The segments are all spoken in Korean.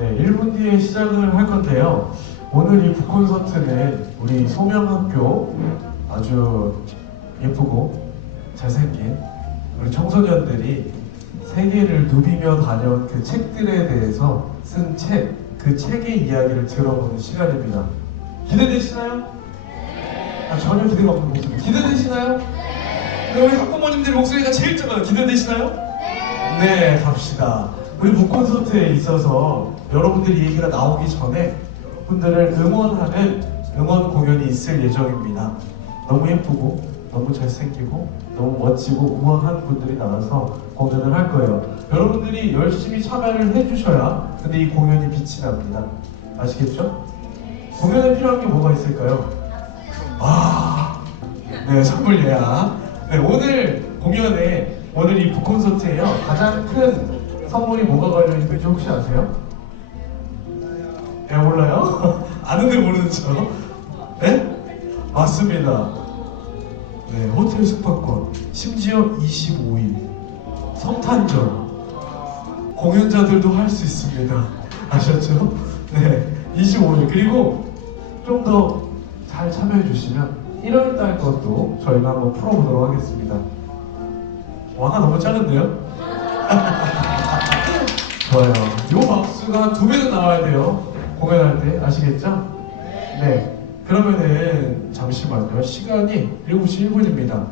네, 1분 뒤에 시작을 할 건데요. 오늘 이 북콘서트는 우리 소명학교 아주 예쁘고 잘생긴 우리 청소년들이 세계를 누비며 다녀온 그 책들에 대해서 쓴 책, 그 책의 이야기를 들어보는 시간입니다. 기대되시나요? 아, 전혀 기대가 없는 목소리. 기대되시나요? 네, 우리 학부모님들 목소리가 제일 작아요. 기대되시나요? 네, 갑시다. 우리 북콘서트에 있어서 여러분들이 얘기가 나오기 전에 여러분들을 응원하는 응원 공연이 있을 예정입니다. 너무 예쁘고 너무 잘생기고 너무 멋지고 우아한 분들이 나와서 공연을 할 거예요. 여러분들이 열심히 참여를 해주셔야 근데 이 공연이 빛이 납니다. 아시겠죠? 공연에 필요한 게 뭐가 있을까요? 네, 선물 예약. 네, 오늘 공연에 오늘 이 북콘서트에요. 가장 큰 선물이 뭐가 걸려있는지 혹시 아세요? 네, 몰라요? 아는데 모르는 척. 네? 맞습니다. 네, 호텔 숙박권, 심지어 25일, 성탄절, 공연자들도 할 수 있습니다. 아셨죠? 네, 25일. 그리고 좀 더 잘 참여해 주시면 1월달 것도 저희가 한번 풀어보도록 하겠습니다. 와가 너무 작은데요? 좋아요. 이 박수가 2배는 나와야 돼요. 공연할 때. 아시겠죠? 네. 그러면은 잠시만요. 시간이 7시 1분입니다.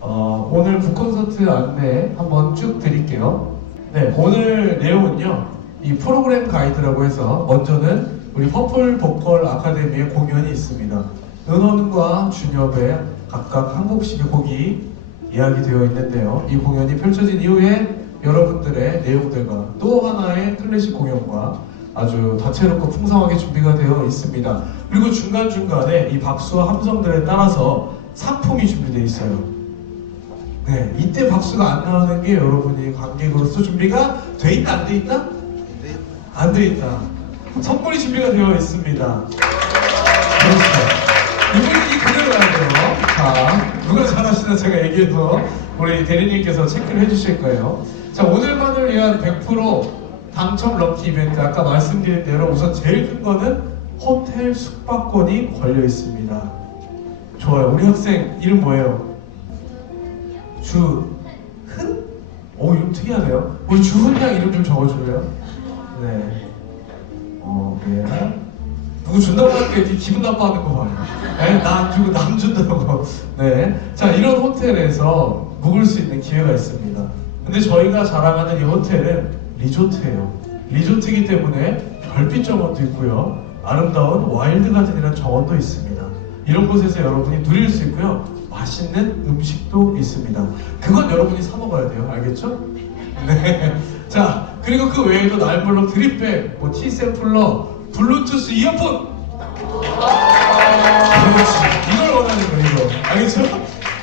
오늘 북콘서트 안내 한번 쭉 드릴게요. 네, 오늘 내용은요. 이 프로그램 가이드라고 해서 먼저는 우리 퍼플 보컬 아카데미의 공연이 있습니다. 은원과 준엽의 각각 한 곡씩의 곡이 이야기되어 있는데요. 이 공연이 펼쳐진 이후에 여러분들의 내용들과 또 하나의 클래식 공연과 아주 다채롭고 풍성하게 준비가 되어 있습니다. 그리고 중간중간에 이 박수와 함성들에 따라서 상품이 준비되어 있어요. 네, 이때 박수가 안 나오는 게 여러분이 관객으로서 준비가 돼 있다, 안 돼 있다? 안 돼 있다. 선물이 준비가 되어 있습니다. 그렇죠. 이분이 그대로 가야 돼요. 자, 누가 잘하시나 제가 얘기해서 우리 대리님께서 체크를 해주실 거예요. 자, 오늘만을 위한 100% 당첨 럭키 이벤트. 아까 말씀드린 대로 우선 제일 큰 거는 호텔 숙박권이 걸려 있습니다. 좋아요. 우리 학생 이름 뭐예요? 주흔? 이름 특이하네요. 우리 주흔 양 이름 좀 적어줄래요? 네. 네. 누구 준다고 할게 기분 나빠하는 거 봐요. 네? 나 안 주고 남 준다고. 네. 자, 이런 호텔에서 묵을 수 있는 기회가 있습니다. 근데 저희가 자랑하는 이 호텔은 리조트예요. 리조트이기 때문에 별빛 정원도 있고요. 아름다운 와일드 가든이라는 정원도 있습니다. 이런 곳에서 여러분이 누릴 수 있고요. 맛있는 음식도 있습니다. 그건 여러분이 사 먹어야 돼요. 알겠죠? 네. 자, 그리고 그 외에도 날물로 드립백, 티 샘플러, 블루투스 이어폰. 그렇지. 이걸 원하는 거예요. 이거. 알겠죠?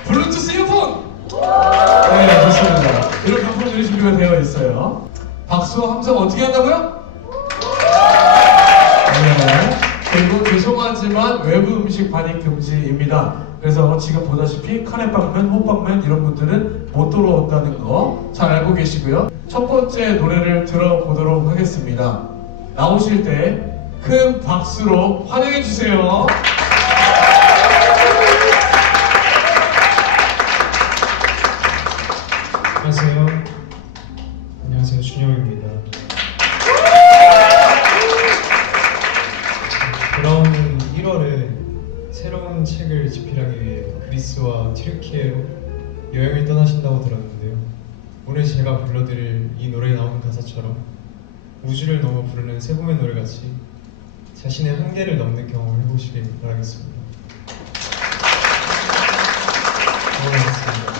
블루투스 이어폰. 네, 좋습니다. 이런 상품들이 준비가 되어 있어요. 박수와 함성 어떻게 한다고요? 네. 그리고 죄송하지만 외부 음식 반입 금지입니다. 그래서 지금 보다시피 카레빵면, 호빵면 이런 분들은 못 들어온다는 거 잘 알고 계시고요. 첫 번째 노래를 들어보도록 하겠습니다. 나오실 때 큰 박수로 환영해 주세요. 안녕하세요. 안녕하세요. 준영입니다. 돌아오는 1월에 새로운 책을 집필하기 위해 그리스와 튀르키예로 여행을 떠나신다고 들었는데요. 오늘 제가 불러드릴 이 노래에 나오는 가사처럼 우주를 넘어 부르는 세봄의 노래같이 자신의 한계를 넘는 경험을 해보시길 바라겠습니다. 고맙습니다.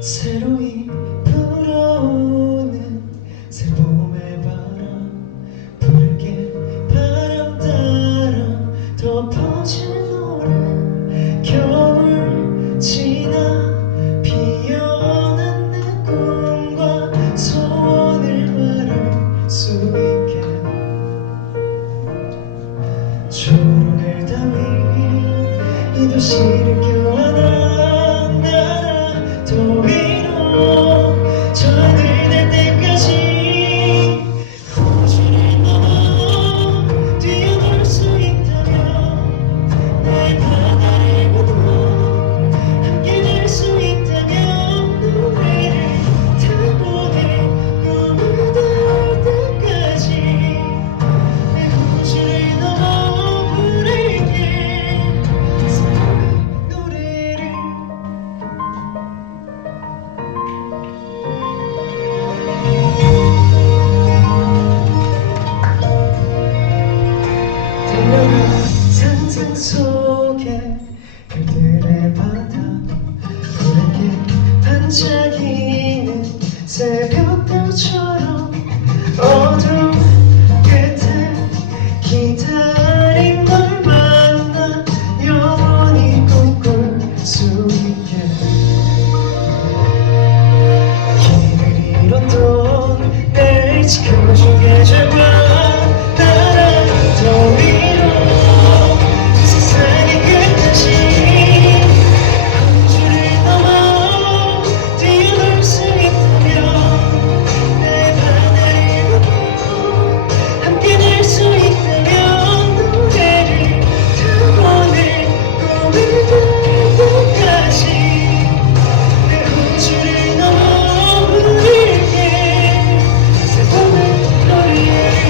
새로이 불어오는 새봄의 바람 붉게 바람 따라 덮어지는 노래 겨울 지나 피어난 내 꿈과 소원을 말할 수 있게 초록을 따위 도시를 껴안아 날아 더 위로 저늘 날 때까지 호주를 넘어 뛰어놀 수 있다면 내 바다를 보고 함께 될 수 있다면 노래를 타고 내 꿈을 닿을 때까지 내 호주를 넘어 부를게 슬픔의 노래를 달려가 상상 속에 별들의 바다 푸르게 반짝이는 새벽별처럼 어두운 끝에 기다린 널 만나 영원히 꿈꿀 수 있게 길을 잃었던 날 지켜준 계절과 따라 더 위로 세상의 끝까지 호주를 넘어 뛰어놀 수 있다면 내 바다를 보고 함께 될 수 있다면 노래를 타고 내 꿈을 닿을 때까지 내 호주를 넘어 부를게 슬픔의 노래를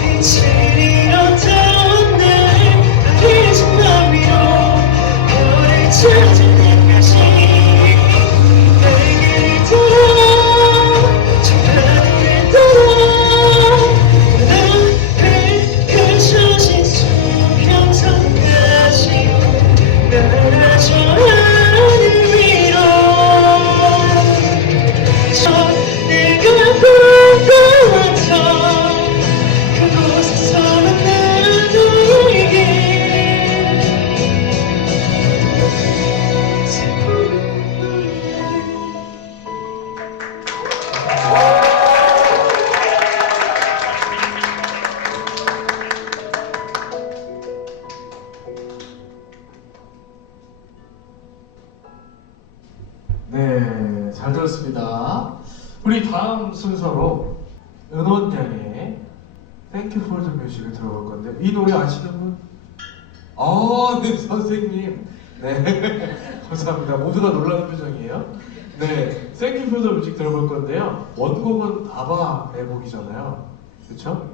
빛을 잃었던 날 밝혀진 널 위로 별을 찾을 때까지 날개를 따라 저 하늘을 따라 눈앞에 펼쳐진 수평선까지 날아줘 하늘 위로 저 내가 꿈꿔왔던 그곳에서 만나 너에게 슬픔의 노래를 네, 잘 들었습니다. 우리 다음 순서로 은원 양의 Thank You for the Music을 들어볼 건데 이 노래 아시는 분? 아, 네 선생님. 네, 감사합니다. 모두 다 놀라는 표정이에요. 네, Thank You for the Music 들어볼 건데요. 원곡은 아바의 곡이잖아요. 그렇죠?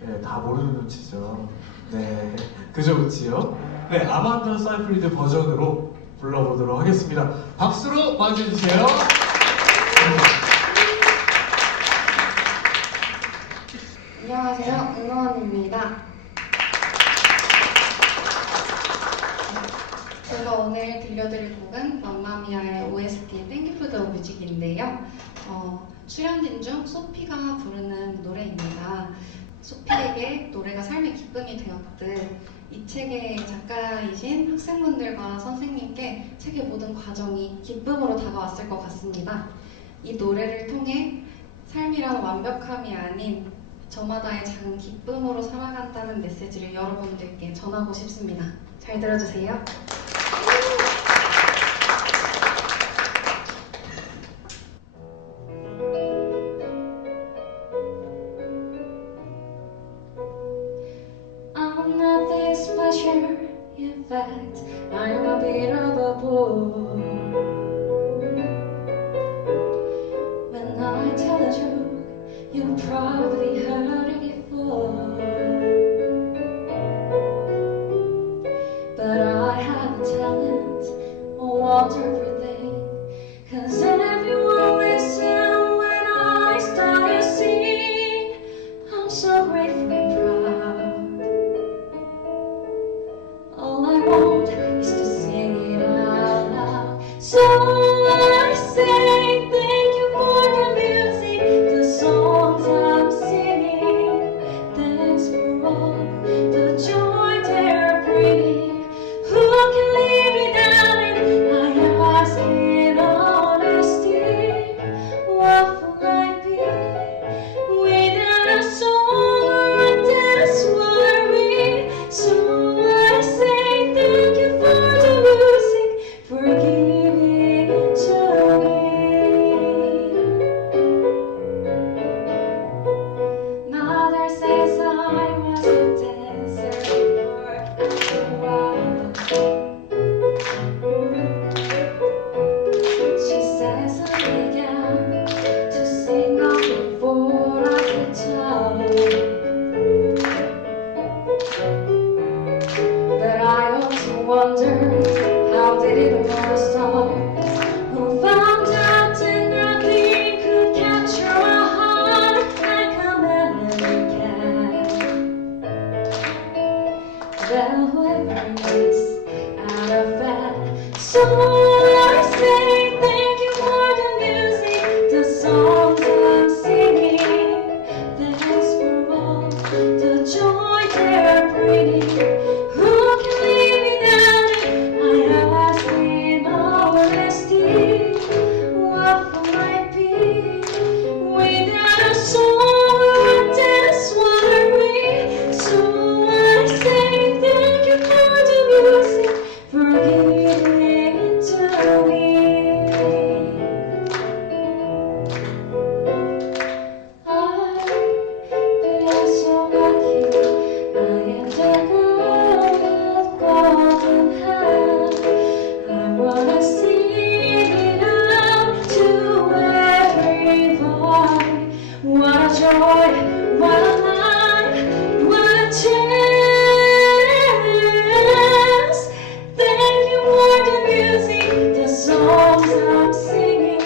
네, 다 모르는 눈치죠. 네, 그저 그치요. 네, 아만다 사이프리드 버전으로 불러보도록 하겠습니다. 박수로 맞이해주세요. 안녕하세요, 은원입니다. 제가 오늘 들려드릴 곡은 맘마미아의 OST Thank You for the Music인데요. 출연진 중 소피가 부르는 노래입니다. 소피에게 노래가 삶의 기쁨이 되었듯 이 책의 작가이신 학생분들과 선생님께 책의 모든 과정이 기쁨으로 다가왔을 것 같습니다. 이 노래를 통해 삶이란 완벽함이 아닌 저마다의 작은 기쁨으로 살아간다는 메시지를 여러분들께 전하고 싶습니다. 잘 들어주세요. I'm not this mature, in fact, I'm a bit of a bore. When I tell a joke, you probably heard it before. But I have a talent, a wonderful thing, 'cause everyone listen when I start to sing. I'm so grateful and proud. All I want is to sing it out loud. So I say thank you for the music, the songs I'm singing. But I also wonder, how did it all start? Who found out that nothing could capture a heart like a melody can? Well, whoever is out of bed, so I say thank you for the music, the songs I'm singing. Thanks for all the joy they're bringing. Who can leave without it? I ask in honesty, what will I be without a song or dance watery? So I say thank you for the music, for giving it to me. I've been so lucky, I am the girl with golden hair. I wanna sing it out to everybody. What a joy, what a night, what a chance. Thank you for the music, the songs I'm singing.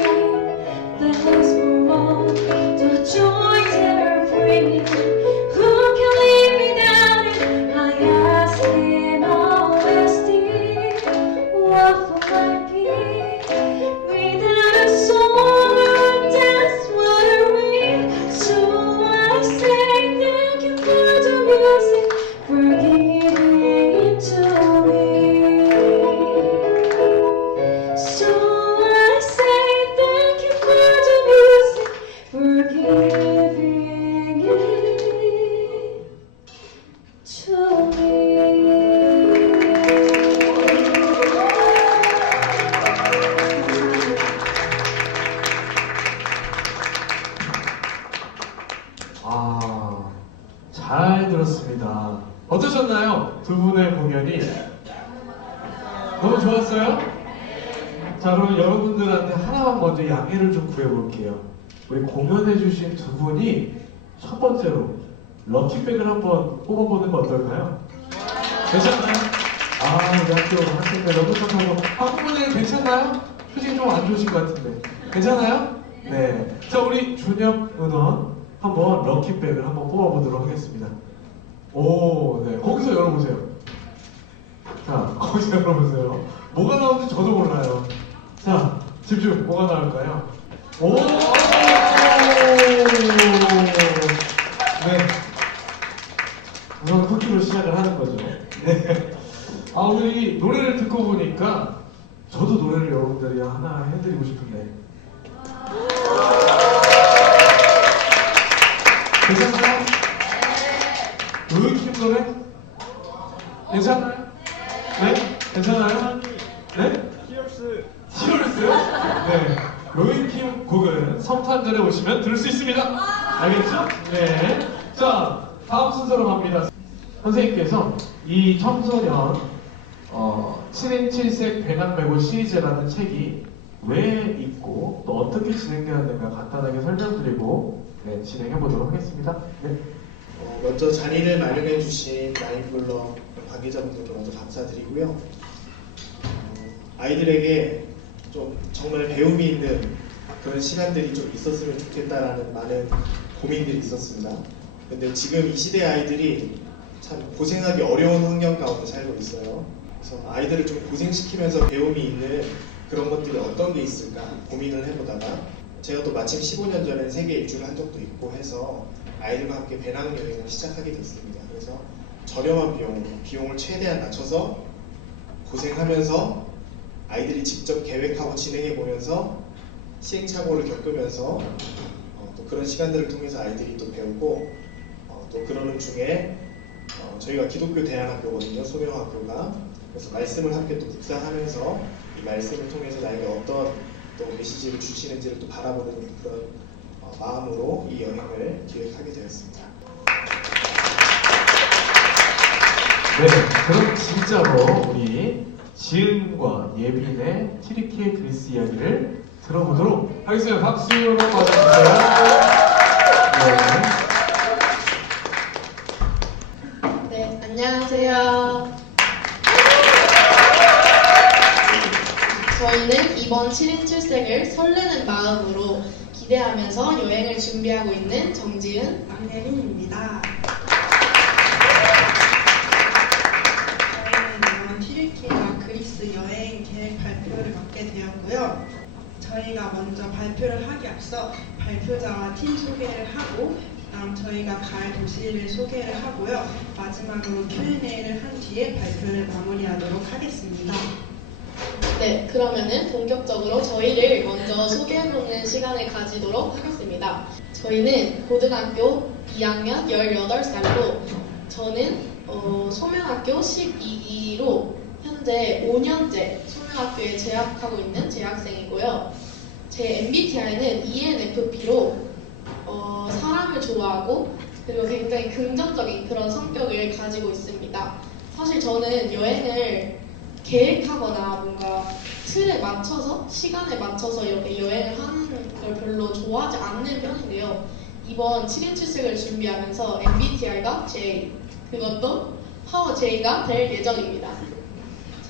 Thanks for all the joy they're bringing. Who can live without it? I ask in honesty, what will I be without a song or dance watery? So I say thank you for the music, for giving it to me. So I say thank you for the music, for giving it to me. 아, 잘 들었습니다. 어떠셨나요? 두 분의 공연이? 너무 좋았어요? 자, 그러면 여러분들한테 하나만 먼저 양해를 좀 구해볼게요. 우리 공연해주신 두 분이 첫 번째로 럭키백을 한번 뽑아보는 거 어떨까요? 괜찮나요? 아, 우리 학생들 너무 착하고 학부모님 괜찮나요? 표정이 좀 안 좋으신 것 같은데 괜찮아요? 네. 자, 우리 준혁 은원 한번 럭키백을 한번 뽑아보도록 하겠습니다. 오, 네. 거기서 열어보세요. 자, 거기서 열어보세요. 뭐가 나오는지 저도 몰라요. 자, 집중. 뭐가 나올까요? 오! 네. 우선 쿠키로 시작을 하는 거죠. 네. 아, 우리 노래를 듣고 보니까 저도 노래를 여러분들이 하나 해드리고 싶은데. 괜찮나요? 로이킴 노래? 괜찮나요? 네? 괜찮아요? 네? 히어스요? 네. 로이킴 곡은 성탄절에 오시면 들을 수 있습니다. 알겠죠? 네. 자, 다음 순서로 갑니다. 선생님께서 이 청소년 7인 7색 배낭메고 시리즈라는 책이 왜 있고 또 어떻게 진행되었는가 간단하게 설명드리고 네, 진행해 보도록 하겠습니다. 네. 먼저 자리를 마련해 주신 나인블럭 관계자분들께 먼저 감사드리고요. 아이들에게 좀 정말 배움이 있는 그런 시간들이 좀 있었으면 좋겠다라는 많은 고민들이 있었습니다. 근데 지금 이 시대 아이들이 참 고생하기 어려운 환경 가운데 살고 있어요. 그래서 아이들을 좀 고생시키면서 배움이 있는 그런 것들이 어떤 게 있을까 고민을 해보다가 제가 또 마침 15년 전에 세계 일주를 한 적도 있고 해서 아이들과 함께 배낭여행을 시작하게 됐습니다. 그래서 저렴한 비용을 최대한 낮춰서 고생하면서 아이들이 직접 계획하고 진행해 보면서 시행착오를 겪으면서 또 그런 시간들을 통해서 아이들이 또 배우고 또 그러는 중에 저희가 기독교 대안학교거든요. 소명학교가. 그래서 말씀을 함께 또 묵상하면서 이 말씀을 통해서 나에게 어떤 또 메시지를 주시는지를 또 바라보는 그런 마음으로 이 여행을 기획하게 되었습니다. 네, 그럼 진짜로 우리 지은과 예빈의 튀르키예 그리스 이야기를 들어보도록 하겠습니다. 박수로 맞아주세요. 네. 네, 안녕하세요. 저희는 이번 7인 출생을 설레는 마음으로 기대하면서 여행을 준비하고 있는 정지은, 남예린입니다. 저희는 이번 튀르키예와 그리스 여행 계획 발표를 맡게 되었고요. 저희가 먼저 발표를 하기 앞서 발표자와 팀 소개를 하고 그다음 저희가 갈 도시를 소개를 하고요. 마지막으로 Q&A를 한 뒤에 발표를 마무리하도록 하겠습니다. 네, 그러면은 본격적으로 저희를 먼저 소개해보는 시간을 가지도록 하겠습니다. 저희는 고등학교 2학년 18살로 저는 소명학교 12기로 현재 5년째 소명학교에 재학하고 있는 재학생이고요. 제 MBTI는 ENFP로 사람을 좋아하고 그리고 굉장히 긍정적인 그런 성격을 가지고 있습니다. 사실 저는 여행을 계획하거나 뭔가 틀에 맞춰서 시간에 맞춰서 이렇게 여행을 하는 걸 별로 좋아하지 않는 편인데요. 이번 7인 출생을 준비하면서 MBTI가 J, 그것도 파워 J가 될 예정입니다.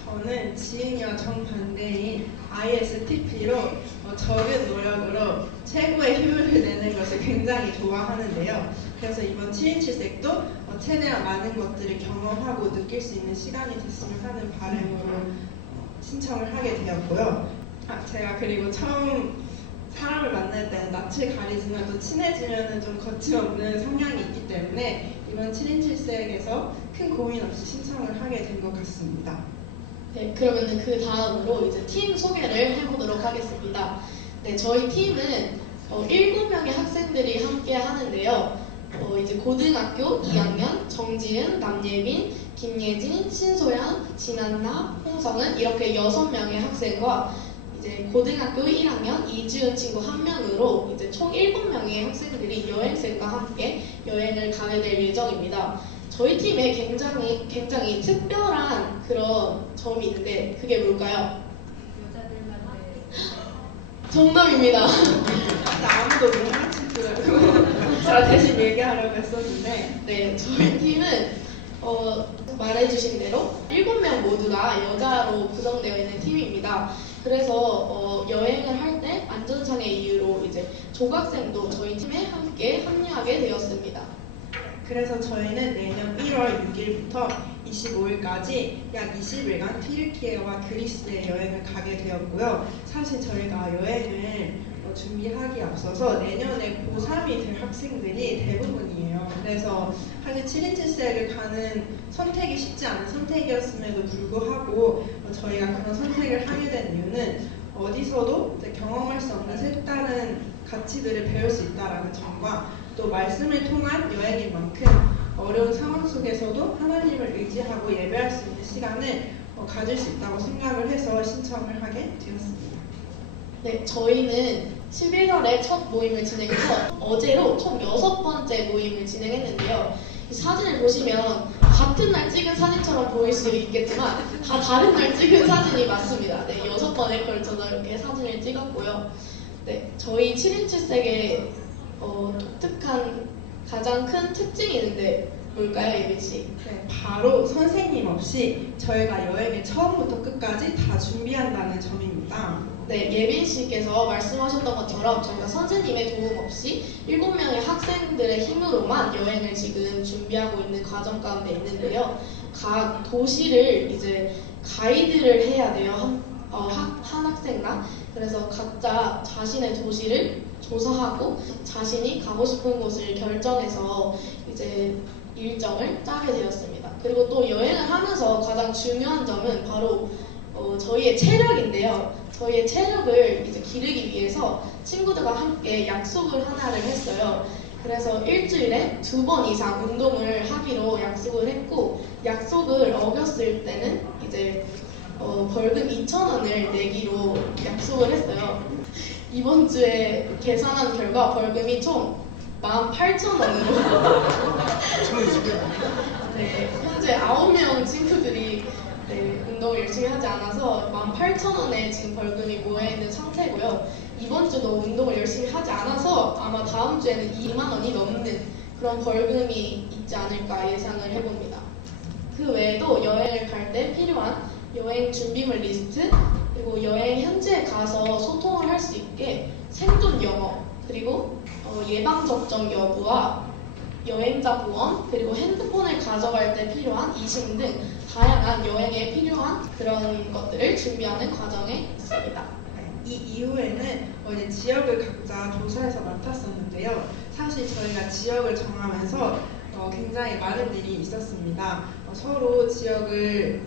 저는 지은이와 정반대인 ISTP로 적은 노력으로 최고의 효율을 내는 것을 굉장히 좋아하는데요. 그래서 이번 7인 출생도 최대한 많은 것들을 경험하고 느낄 수 있는 시간이 됐으면 하는 바람으로 신청을 하게 되었고요. 제가 그리고 처음 사람을 만날 때는 낯을 가리지만 또 친해지면 좀 거침없는 성향이 있기 때문에 이번 7인 출생에서 큰 고민 없이 신청을 하게 된 것 같습니다. 네, 그러면 그 다음으로 이제 팀 소개를 해보도록 하겠습니다. 네, 저희 팀은 7명의 학생들이 함께 하는데요. 이제 고등학교 2학년 정지은, 남예빈, 김예진, 신소연, 진한나, 홍성은 이렇게 6명의 학생과 이제 고등학교 1학년 이지은 친구 1명으로 이제 총 7명의 학생들이 여행생과 함께 여행을 가게 될 예정입니다. 저희 팀에 굉장히 특별한 그런 점이 있는데 그게 뭘까요? 정답입니다. 아무도 못 맞추더라고요. 제가 대신 얘기하려고 했었는데 네, 저희 팀은 말해주신 대로 7명 모두가 여자로 구성되어 있는 팀입니다. 그래서 여행을 할 때 안전상의 이유로 이제 조각생도 저희 팀에 함께 합류하게 되었습니다. 그래서 저희는 내년 1월 6일부터 25일까지 약 20일간 튀르키예와 그리스에 여행을 가게 되었고요. 사실 저희가 여행을 준비하기에 앞서서 내년에 고3이 될 학생들이 대부분이에요. 그래서 사실 7인 7색을 가는 선택이 쉽지 않은 선택이었음에도 불구하고 저희가 그런 선택을 하게 된 이유는 어디서도 이제 경험할 수 없는 색다른 가치들을 배울 수 있다는 점과 또 말씀을 통한 여행인 만큼 어려운 상황 속에서도 하나님을 의지하고 예배할 수 있는 시간을 가질 수 있다고 생각을 해서 신청을 하게 되었습니다. 네, 저희는 11월에 첫 모임을 진행해서 어제로 총 6번째 모임을 진행했는데요. 이 사진을 보시면 같은 날 찍은 사진처럼 보일 수 있겠지만 다 다른 날 찍은 사진이 맞습니다. 네, 6번에 걸쳐서 이렇게 사진을 찍었고요. 네, 저희 7인 7색의 독특한 가장 큰 특징이 있는데 뭘까요, 예빈 씨? 네, 바로 선생님 없이 저희가 여행을 처음부터 끝까지 다 준비한다는 점입니다. 네, 예빈 씨께서 말씀하셨던 것처럼 저희가 선생님의 도움 없이 7명의 학생들의 힘으로만 여행을 지금 준비하고 있는 과정 가운데 있는데요. 각 도시를 이제 가이드를 해야 돼요. 한 학생당. 그래서 각자 자신의 도시를 조사하고 자신이 가고 싶은 곳을 결정해서 이제 일정을 짜게 되었습니다. 그리고 또 여행을 하면서 가장 중요한 점은 바로 저희의 체력인데요. 저희의 체력을 이제 기르기 위해서 친구들과 함께 약속을 하나를 했어요. 그래서 일주일에 2번 이상 운동을 하기로 약속을 했고, 약속을 어겼을 때는 이제 벌금 2,000원을 내기로 약속을 했어요. 이번 주에 계산한 결과 벌금이 총 18,000원으로 네, 현재 9명 친구들이 운동을 열심히 하지 않아서 18,000원에 지금 벌금이 모여있는 상태고요. 이번 주도 운동을 열심히 하지 않아서 아마 다음 주에는 2만 원이 넘는 그런 벌금이 있지 않을까 예상을 해봅니다. 때 필요한 여행 준비물 리스트, 그리고 여행 현지에 가서 소통을 할 수 있게 생존 영어, 그리고 예방접종 여부와 여행자 보험, 그리고 핸드폰을 가져갈 때 필요한 이심 등 다양한 여행에 필요한 그런 것들을 준비하는 과정에 있습니다. 이 이후에는 이제 지역을 각자 조사해서 맡았었는데요. 사실 저희가 지역을 정하면서 굉장히 많은 일이 있었습니다. 서로 지역을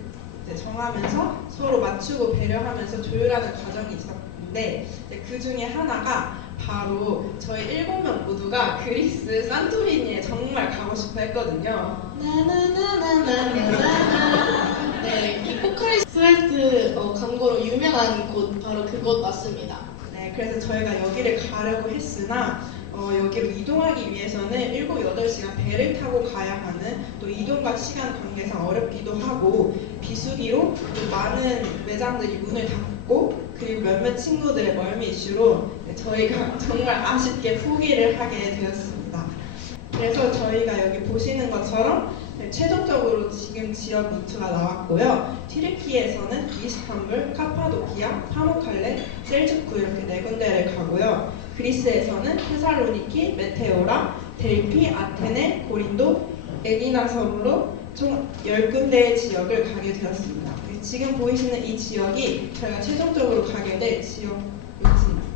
이제 정하면서 서로 맞추고 배려하면서 조율하는 과정이 있었는데 그 중에 하나가 바로 저희 7명 모두가 그리스 산토리니에 정말 가고 싶어 했거든요. 나나나나나나나. 네, 이 포카리 스웨트 광고로 유명한 곳 바로 그곳 맞습니다. 네, 그래서 저희가 여기를 가려고 했으나 여기로 이동하기 위해서는 7, 8시간 배를 타고 가야 하는 또 이동과 시간 관계상 어렵기도 하고 비수기로 또 많은 매장들이 문을 닫고 그리고 몇몇 친구들의 멀미 이슈로 저희가 정말 아쉽게 포기를 하게 되었습니다. 그래서 저희가 여기 보시는 것처럼 최종적으로 지금 지역 루트가 나왔고요. 튀르키예에서는 이스탄불, 카파도키아, 파무칼레, 셀주쿠 이렇게 4군데를 가고요. 그리스에서는 테살로니키, 메테오라, 델피, 아테네, 고린도, 에기나 섬으로 총 10군데의 지역을 가게 되었습니다. 지금 보이시는 이 지역이 저희가 최종적으로 가게 될 지역 루트입니다.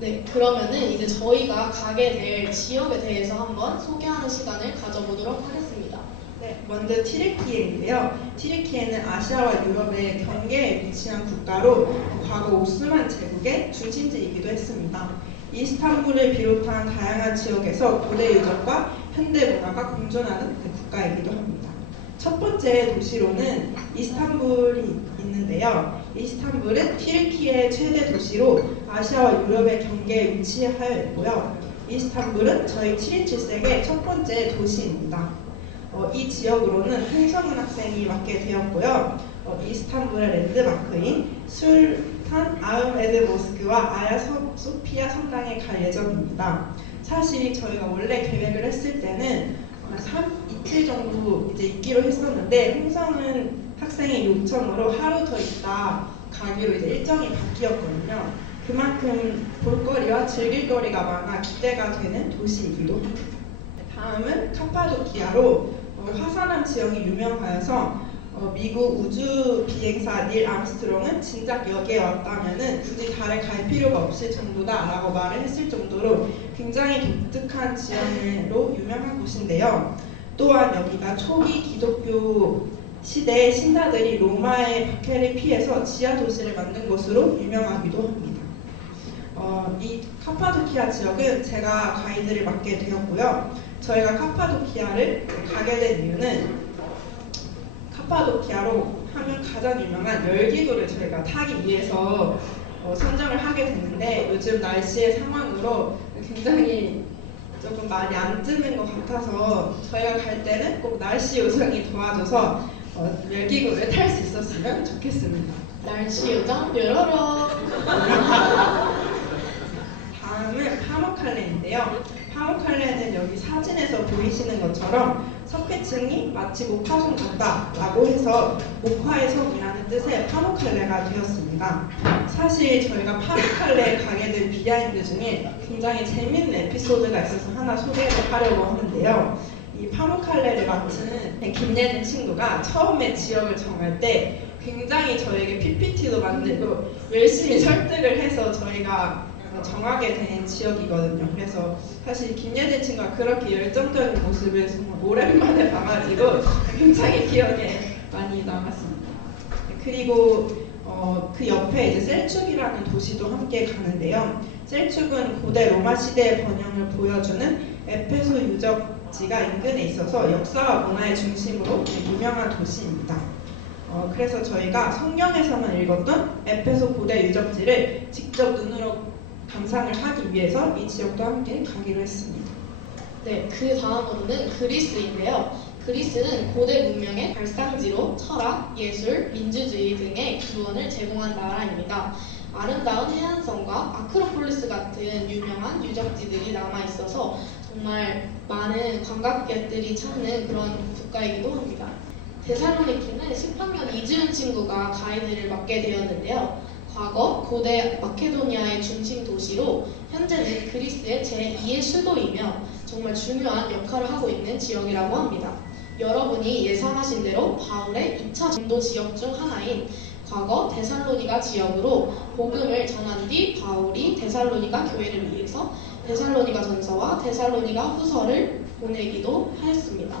네, 그러면은 이제 저희가 가게 될 지역에 대해서 한번 소개하는 시간을 가져보도록 하겠습니다. 네, 먼저 튀르키예인데요. 튀르키예는 아시아와 유럽의 경계에 위치한 국가로 과거 오스만 제국의 중심지이기도 했습니다. 이스탄불을 비롯한 다양한 지역에서 고대 유적과 현대 문화가 공존하는 국가이기도 합니다. 첫 번째 도시로는 이스탄불이 있는데요. 이스탄불은 튀르키예의 최대 도시로 아시아와 유럽의 경계에 위치하여 있고요. 이스탄불은 저희 727색의 첫 번째 도시입니다. 이 지역으로는 홍성은 학생이 맡게 되었고요. 이스탄불의 랜드마크인 술탄 아흐메드 모스크와 아야 소피아 성당에 갈 예정입니다. 사실 저희가 원래 계획을 했을 때는 이틀 정도 이제 있기로 했었는데 홍성은 학생의 요청으로 하루 더 있다 가기로 이제 일정이 바뀌었거든요. 그만큼 볼거리와 즐길거리가 많아 기대가 되는 도시이기도 합니다. 다음은 카파도키아로 화산암 지형이 유명하여서 미국 우주 비행사 닐 암스트롱은 진작 여기에 왔다면은 굳이 달에 갈 필요가 없을 정도다라고 말을 했을 정도로 굉장히 독특한 지형으로 유명한 곳인데요. 또한 여기가 초기 기독교 시대의 신사들이 로마의 박해를 피해서 지하 도시를 만든 곳으로 유명하기도 합니다. 이 카파도키아 지역은 제가 가이드를 맡게 되었고요. 저희가 카파도키아를 가게 된 이유는 카파도키아로 하면 가장 유명한 열기구를 저희가 타기 위해서 선정을 하게 됐는데 요즘 날씨의 상황으로 굉장히 조금 많이 안 뜨는 것 같아서 저희가 갈 때는 꼭 날씨 요정이 도와줘서 열기구를 탈 수 있었으면 좋겠습니다. 날씨 요정 뾰로로. 다음은 파무칼레인데요. 파무칼레는 여기 사진에서 보이시는 것처럼 석회층이 마치 목화성 같다라고 해서 목화의 성이라는 뜻의 파무칼레가 되었습니다. 사실 저희가 파무칼레에 가게 된 비하인드 중에 굉장히 재밌는 에피소드가 있어서 하나 소개를 하려고 하는데요. 이 파무칼레를 맡은 김예진 친구가 처음에 지역을 정할 때 굉장히 저에게 PPT도 만들고 열심히 설득을 해서 저희가 정하게 된 지역이거든요. 그래서 사실 김예진 친구가 그렇게 열정적인 모습을 정말 오랜만에 봐가지고 굉장히 기억에 많이 남았습니다. 그리고 그 옆에 이제 셀축이라는 도시도 함께 가는데요. 셀축은 고대 로마 시대의 번영을 보여주는 에페소 유적지가 인근에 있어서 역사와 문화의 중심으로 유명한 도시입니다. 그래서 저희가 성경에서만 읽었던 에페소 고대 유적지를 직접 눈으로 감상을 하기 위해서 이 지역도 함께 가기로 했습니다. 네, 그 다음으로는 그리스인데요. 그리스는 고대 문명의 발상지로 철학, 예술, 민주주의 등의 기원을 제공한 나라입니다. 아름다운 해안선과 아크로폴리스 같은 유명한 유적지들이 남아있어서 정말 많은 관광객들이 찾는 그런 국가이기도 합니다. 데살로니키는 10학년 이지훈 친구가 가이드를 맡게 되었는데요. 과거 고대 마케도니아의 중심 도시로 현재는 그리스의 제2의 수도이며 정말 중요한 역할을 하고 있는 지역이라고 합니다. 여러분이 예상하신 대로 바울의 2차 전도 지역 중 하나인 과거 데살로니가 지역으로 복음을 전한 뒤 바울이 데살로니가 교회를 위해서 데살로니가 전서와 데살로니가 후서를 보내기도 하였습니다.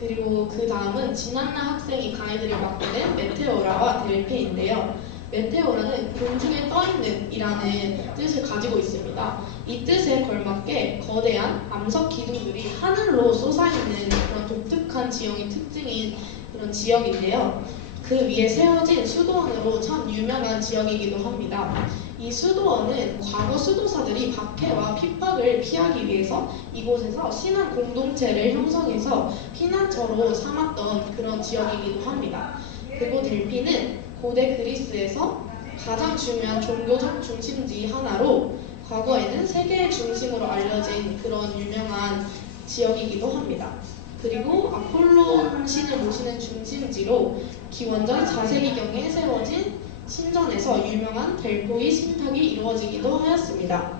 그리고 그 다음은 지난나 학생이 가이드를 맡게 된 메테오라와 델페인데요. 메테오라는 공중에 떠있는 이라는 뜻을 가지고 있습니다. 이 뜻에 걸맞게 거대한 암석 기둥들이 하늘로 솟아있는 그런 독특한 지형이 특징인 그런 지역인데요. 그 위에 세워진 수도원으로 참 유명한 지역이기도 합니다. 이 수도원은 과거 수도사들이 박해와 핍박을 피하기 위해서 이곳에서 신앙 공동체를 형성해서 피난처로 삼았던 그런 지역이기도 합니다. 그리고 델피는 고대 그리스에서 가장 중요한 종교적 중심지 하나로 과거에는 세계의 중심으로 알려진 그런 유명한 지역이기도 합니다. 그리고 아폴론 신을 모시는 중심지로 기원전 4세기경에 세워진 신전에서 유명한 델포이 신탁이 이루어지기도 하였습니다.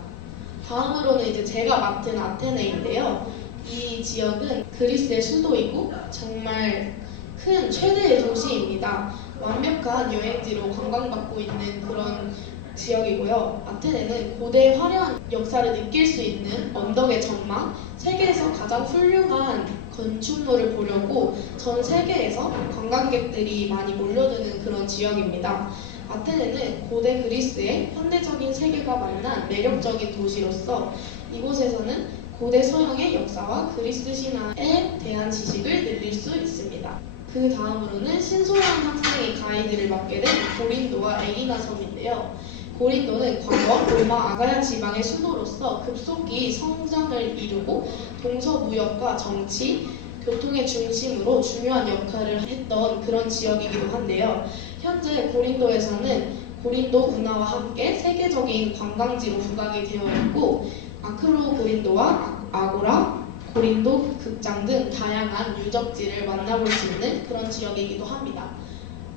다음으로는 이제 제가 맡은 아테네인데요. 이 지역은 그리스의 수도이고 정말 큰 최대의 도시입니다. 완벽한 여행지로 관광받고 있는 그런 지역이고요. 아테네는 고대의 화려한 역사를 느낄 수 있는 언덕의 전망, 세계에서 가장 훌륭한 건축물을 보려고 전 세계에서 관광객들이 많이 몰려드는 그런 지역입니다. 아테네는 고대 그리스의 현대적인 세계가 만난 매력적인 도시로서 이곳에서는 고대 서양의 역사와 그리스 신화에 대한 지식을 늘릴 수 있습니다. 그 다음으로는 신소연 학생이 가이드를 맡게 된 고린도와 에기나 섬인데요. 고린도는 과거 로마 아가야 지방의 수도로서 급속히 성장을 이루고 동서무역과 정치, 교통의 중심으로 중요한 역할을 했던 그런 지역이기도 한데요. 현재 고린도에서는 고린도 운하와 함께 세계적인 관광지로 부각이 되어 있고 아크로 고린도와 아고라, 고린도 극장 등 다양한 유적지를 만나볼 수 있는 그런 지역이기도 합니다.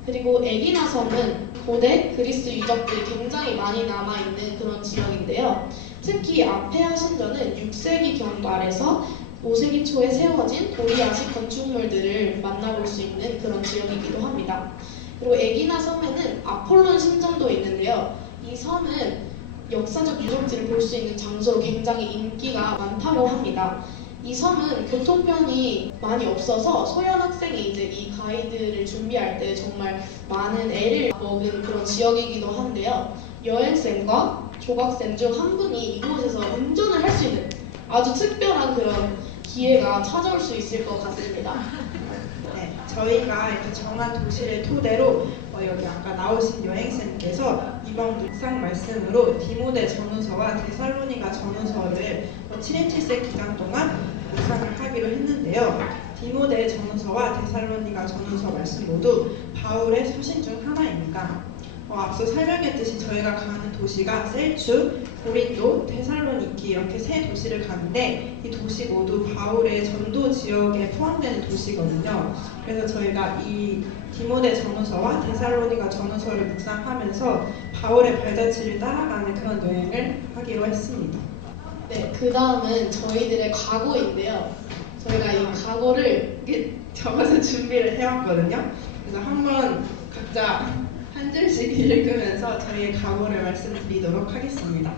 그리고 에기나 섬은 고대 그리스 유적들이 굉장히 많이 남아있는 그런 지역인데요. 특히 아페아 신전은 6세기경 말에서 5세기 초에 세워진 도리아식 건축물들을 만나볼 수 있는 그런 지역이기도 합니다. 그리고 에기나 섬에는 아폴론 신전도 있는데요. 이 섬은 역사적 유적지를 볼 수 있는 장소로 굉장히 인기가 많다고 합니다. 이 섬은 교통편이 많이 없어서 소연 학생이 이제 이 가이드를 준비할 때 정말 많은 애를 먹은 그런 지역이기도 한데요. 여행생과 조각생 중 한 분이 이곳에서 운전을 할 수 있는 아주 특별한 그런 기회가 찾아올 수 있을 것 같습니다. 네, 저희가 이렇게 정한 도시를 토대로 여기 아까 나오신 여행생께서 이번 묵상 말씀으로 디모데 전후서와 데살로니가 전후서를 7인 7세 기간 동안 묵상을 하기로 했는데요. 디모데 전후서와 데살로니가 전후서 말씀 모두 바울의 서신 중 하나입니다. 앞서 설명했듯이 저희가 가는 도시가 셀추, 고린도, 데살로니키 이렇게 세 도시를 가는데 이 도시 모두 바울의 전도 지역에 포함되는 도시거든요. 그래서 저희가 이 디모데 전후서와 데살로니가 전후서를 묵상하면서 바울의 발자취를 따라가는 그런 여행을 하기로 했습니다. 네, 그 다음은 저희들의 각오인데요. 저희가 이 각오를 적어서 준비를 해왔거든요. 그래서 한번 각자 한 줄씩 읽으면서 저희의 각오를 말씀드리도록 하겠습니다.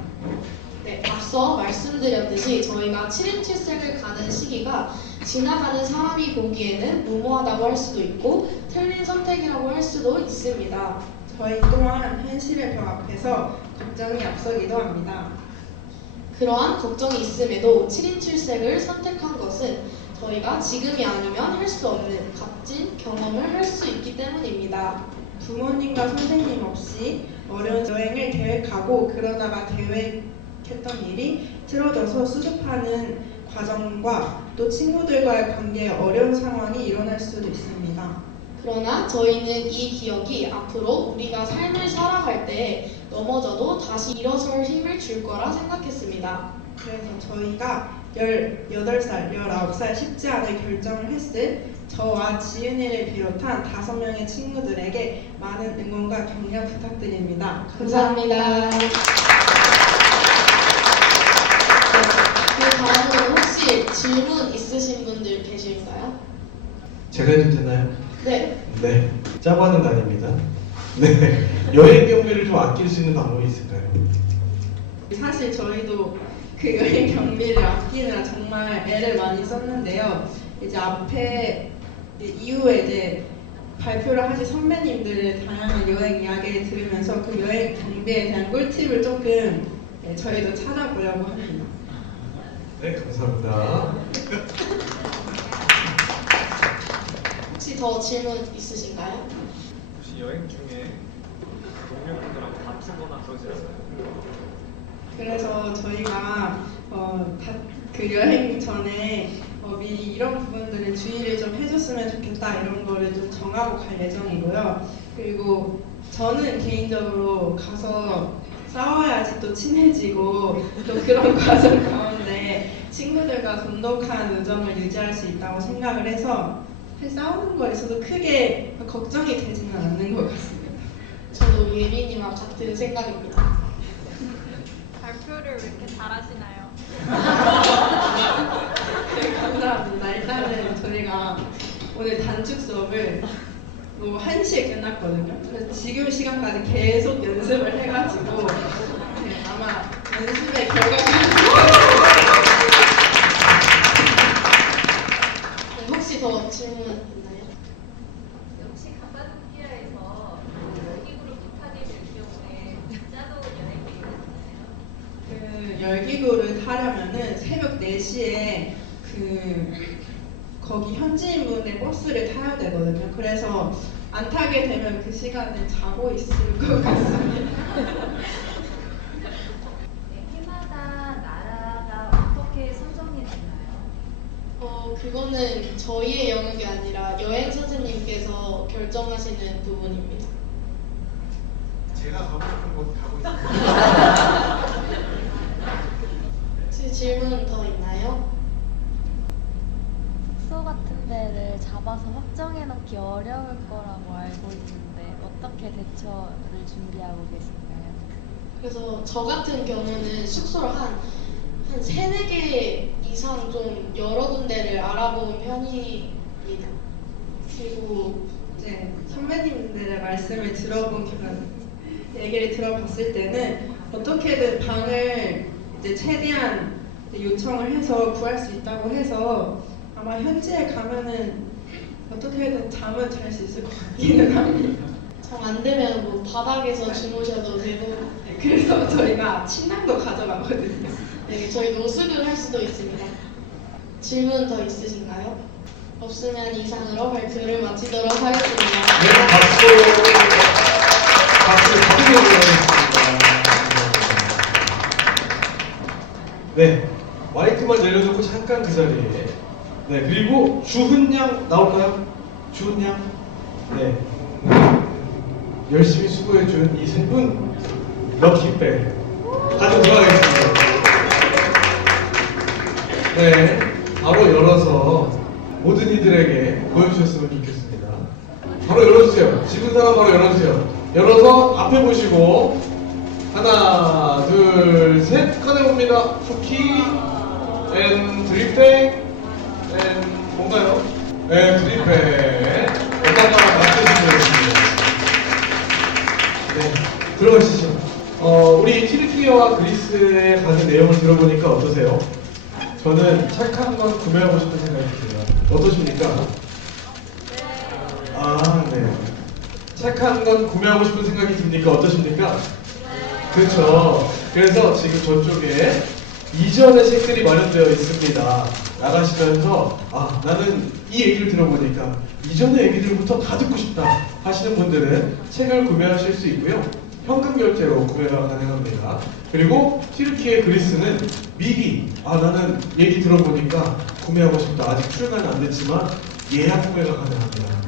네, 앞서 말씀드렸듯이 저희가 7인 7색을 가는 시기가 지나가는 사람이 보기에는 무모하다고 할 수도 있고 틀린 선택이라고 할 수도 있습니다. 저희 또한 현실의 벽 앞에서 걱정이 앞서기도 합니다. 그러한 걱정이 있음에도 7인 7색을 선택한 것은 저희가 지금이 아니면 할 수 없는 값진 경험을 할 수 있기 때문입니다. 부모님과 선생님 없이 어려운 여행을 계획하고 그러다가 계획했던 일이 틀어져서 수습하는 과정과 또 친구들과의 관계에 어려운 상황이 일어날 수도 있습니다. 그러나 저희는 이 기억이 앞으로 우리가 삶을 살아갈 때 넘어져도 다시 일어설 힘을 줄 거라 생각했습니다. 그래서 저희가 18살, 19살 쉽지 않은 결정을 했을 저와 지은이를 비롯한 5명의 친구들에게 많은 응원과 격려 부탁드립니다. 감사합니다. 그 다음으로 혹시 질문 있으신 분들 계실까요? 제가 해도 되나요? 네. 네, 짜바는 아닙니다. 네, 여행 경비를 좀 아낄 수 있는 방법이 있을까요? 사실 저희도 그 여행 경비를 아끼느라 정말 애를 많이 썼는데요. 이제 앞에 이후에 이제 발표를 하신 선배님들의 다양한 여행 이야기를 들으면서 그 여행 경비에 대한 꿀팁을 조금 저희도 찾아보려고 합니다. 네, 감사합니다. 혹시 더 질문 있으신가요? 혹시 여행 중에 동료분들하고 다투거나 그러지 않아요? 그래서 저희가 그 여행 전에 미리 이런 부분들을 주의를 좀 해줬으면 좋겠다 이런 거를 좀 정하고 갈 예정이고요. 그리고 저는 개인적으로 가서 싸워야지 또 친해지고 또 그런 과정 가운데 친구들과 돈독한 우정을 유지할 수 있다고 생각을 해서 싸우는 거에 있어서 크게 걱정이 되지는 않는 것 같습니다. 저도 예민이와 같은 생각입니다. 발표를 왜 이렇게 잘하시나요? 네, 감사합니다. 일단은 저희가 오늘 단축 수업을 1시에 끝났거든요. 그래서 지금 시간까지 계속 연습을 해가지고 네, 아마 연습의 결과가 네, 혹시 더 질문 있나요? 역시 카파도키아에서 열기구를 못 타게 될 경우에 짜도 여행 계획이 있나요? 그 열기구를 타려면은 새벽 4시에 거기 현지인분의 버스를 타야 되거든요. 그래서 안 타게 되면 그 시간에 자고 있을 것 같습니다. 네, 해마다 나라가 어떻게 선정이 되나요? 그거는 저희의 영역이 아니라 여행 선생님께서 결정하시는 부분입니다. 제가 가고 싶은 곳 가고 있습니다. 혹시 질문 더 있나요? 숙소 같은 데를 잡아서 확정해 놓기 어려울 거라고 알고 있는데 어떻게 대처를 준비하고 계신가요? 그래서 저 같은 경우는 숙소를 한 3-4개 이상 좀 여러 군데를 알아본 편입니다. 그리고 이제 선배님들의 말씀을 얘기를 들어봤을 때는 어떻게든 방을 이제 최대한 이제 요청을 해서 구할 수 있다고 해서 아마 현지에 가면은 어떻게든 잠은 잘 수 있을 것 같기는 합니다. 정 안 되면 뭐 바닥에서 주무셔도 되고, 네, 그래서 저희가 침낭도 가져가거든요. 네, 저희 노숙을 할 수도 있습니다. 질문 더 있으신가요? 없으면 이상으로 발표를 마치도록 하겠습니다. 네, 박수를 받으려고 하겠습니다. 네, 마이크만 내려놓고 잠깐 그 자리에. 네, 그리고 주훈양 나올까요? 주훈양. 네. 열심히 수고해준 이 세 분, 럭키백. 가지고 들어가겠습니다. 네, 바로 열어서 모든 이들에게 보여주셨으면 좋겠습니다. 바로 열어주세요. 지는 사람 바로 열어주세요. 열어서 앞에 보시고 하나, 둘, 셋 꺼내봅니다. 쿠키 앤 드립백 앤 뭔가요? 네, 드립백. 여기다가 맞춰주시면 되겠습니다. 네, 들어가시죠. 우리 튀르키예와 그리스에 가는 내용을 들어보니까 어떠세요? 저는 착한 건 구매하고 싶은 생각이 듭니다. 어떠십니까? 아, 네. 착한 건 구매하고 싶은 생각이 듭니까? 어떠십니까? 그렇죠. 그래서 지금 저쪽에 이전의 책들이 마련되어 있습니다. 나가시면서 나는 이 얘기를 들어보니까 이전의 얘기들부터 다 듣고 싶다 하시는 분들은 책을 구매하실 수 있고요. 현금 결제로 구매가 가능합니다. 그리고 튀르키예 그리스는 미리 나는 얘기 들어보니까 구매하고 싶다. 아직 출간은 안 됐지만 예약 구매가 가능합니다.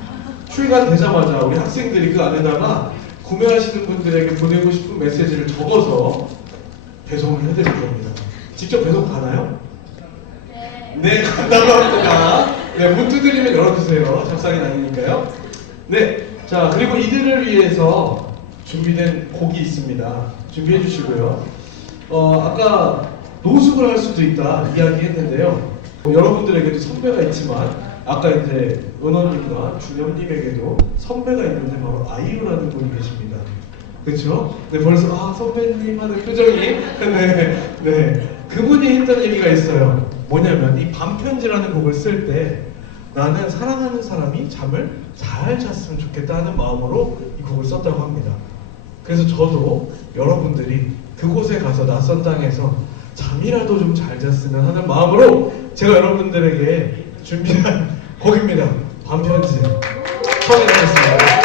출간되자마자 우리 학생들이 그 안에다가 구매하시는 분들에게 보내고 싶은 메시지를 적어서 배송을 해드릴 겁니다. 직접 배송 가나요? 네, 간다고 합니다. 네, 문 두드리면 열어주세요. 잡상이 아니니까요. 네, 자 그리고 이들을 위해서 준비된 곡이 있습니다. 준비해 주시고요. 아까 노숙을 할 수도 있다 이야기했는데요. 여러분들에게도 선배가 있지만 아까 이제 은호님과 준영님에게도 선배가 있는데 바로 아이유라는 분이 계십니다. 그렇죠? 네, 벌써 선배님 하는 표정이 네. 그분이 했던 얘기가 있어요. 뭐냐면 이 밤편지라는 곡을 쓸 때 나는 사랑하는 사람이 잠을 잘 잤으면 좋겠다 하는 마음으로 이 곡을 썼다고 합니다. 그래서 저도 여러분들이 그곳에 가서 낯선 땅에서 잠이라도 좀 잘 잤으면 하는 마음으로 제가 여러분들에게 준비한 곡입니다. 밤편지 청해드리겠습니다.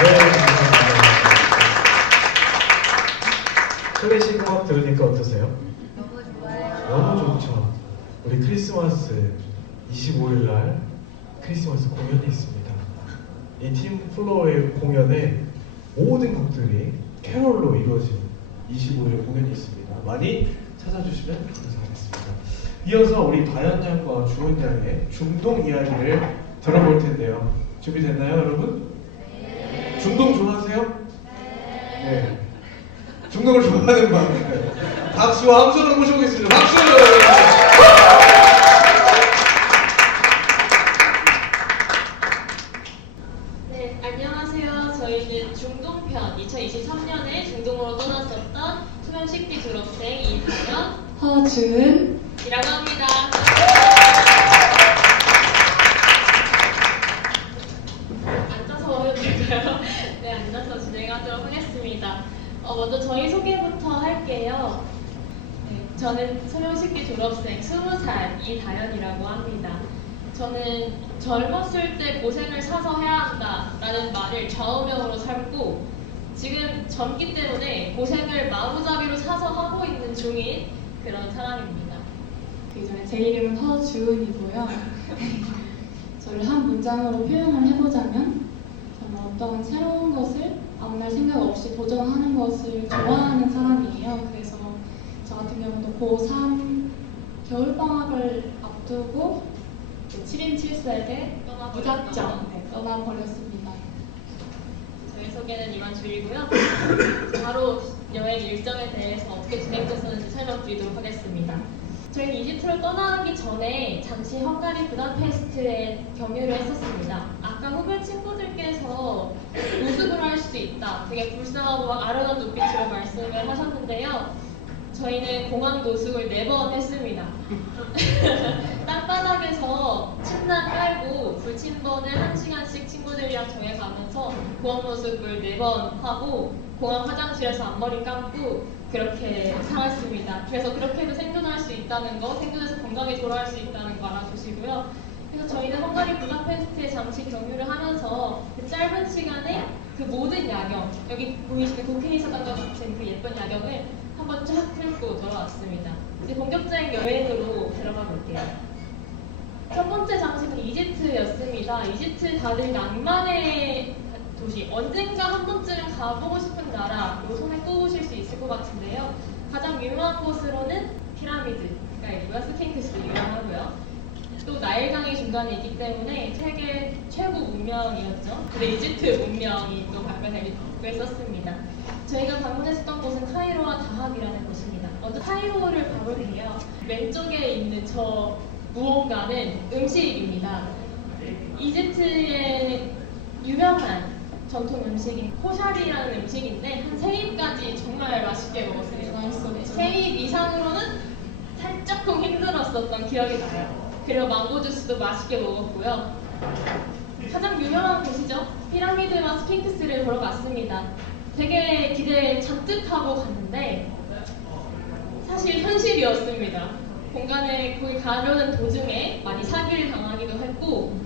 감사합니다. 클래식 음악 들으니까 어떠세요? 너무 좋아요. 너무 좋죠. 우리 크리스마스 25일 날 크리스마스 공연이 있습니다. 이 팀 플로어의 공연에 모든 곡들이 캐롤로 이루어진 25일 공연이 있습니다. 많이 찾아주시면 감사하겠습니다. 이어서 우리 다현 양과 주은 양의 중동 이야기를 들어볼 텐데요. 준비됐나요, 여러분? 네. 중동 좋아하세요? 네. 중동을 좋아하는 분들 박수와 함성을 모셔보겠습니다. 박수! 네, 안녕하세요. 저희는 중동편 2023년에 중동으로 떠났었던 소년식비 졸업생 이다현, 허주은, 이라고 합니다. 앉아서 해도 될까요? 네, 앉아서 진행하도록 하겠습니다. 먼저 저희 소개부터 할게요. 네, 저는 소년식비 졸업생 20살 이다현이라고 합니다. 저는 젊었을 때 고생을 사서 해야 한다라는 말을 좌우명으로 삼고 지금 젊기 때문에 고생을 마구잡이로 사서 하고 있는 중인 그런 사람입니다. 제 이름은 허주은이고요. 저를 한 문장으로 표현을 해보자면 저는 어떤 새로운 것을 아무 날 생각 없이 도전하는 것을 좋아하는 사람이에요. 그래서 저 같은 경우도 고3 겨울방학을 앞두고 7인 7색에 무작정 떠나버렸습니다. 저희 소개는 이만 줄이고요. 바로 여행 일정에 대해서 어떻게 진행됐었는지 설명드리도록 하겠습니다. 저희는 이집트를 떠나기 전에 잠시 헝가리 부다페스트에 경유를 했었습니다. 아까 후배 친구들께서 노숙을 할 수도 있다. 되게 불쌍하고 아련한 눈빛으로 말씀을 하셨는데요. 저희는 공항 노숙을 4번 했습니다. 땅바닥에서 침낭 깔고 불침번을 1시간씩 친구들이랑 정해가면서 공항 노숙을 4번 하고 공항 화장실에서 앞머리 감고 그렇게 살았습니다. 그래서 그렇게 해도 생존할 수 있다는 거, 생존해서 건강히 돌아올 수 있다는 거 알아주시고요. 그래서 저희는 헝가리 부다페스트에 잠시 경유를 하면서 그 짧은 시간에 그 모든 야경, 여기 보이시는 국회의사당과 같은 그 예쁜 야경을 한번 쫙 훑고 돌아왔습니다. 이제 본격적인 여행으로 들어가 볼게요. 첫 번째 장소는 이집트였습니다. 이집트 다들 낭만의 도시, 언젠가 한 번쯤 가보고 싶은 나라로 손에 꼽으실 수 있을 것 같은데요. 가장 유명한 곳으로는 피라미드가 있고요. 스핑크스도 유명하고요. 또 나일강이 중간에 있기 때문에 세계 최고 문명이었죠. 근데 이집트 문명이 또 발견되기도 했었습니다. 저희가 방문했었던 곳은 카이로와 다합이라는 곳입니다. 먼저 카이로를 가볼게요. 왼쪽에 있는 저 무언가는 음식입니다. 이집트의 유명한 전통 음식인 코샤리라는 음식인데 한 3입까지 정말 맛있게 먹었어요. 맛있었죠. 3입 이상으로는 살짝쿵 힘들었었던 기억이 나요. 그리고 망고 주스도 맛있게 먹었고요. 가장 유명한 곳이죠. 피라미드와 스핑크스를 보러 갔습니다. 되게 기대 잔뜩 하고 갔는데 사실 현실이었습니다. 공간에 거기 가려는 도중에 많이 사기를 당하기도 했고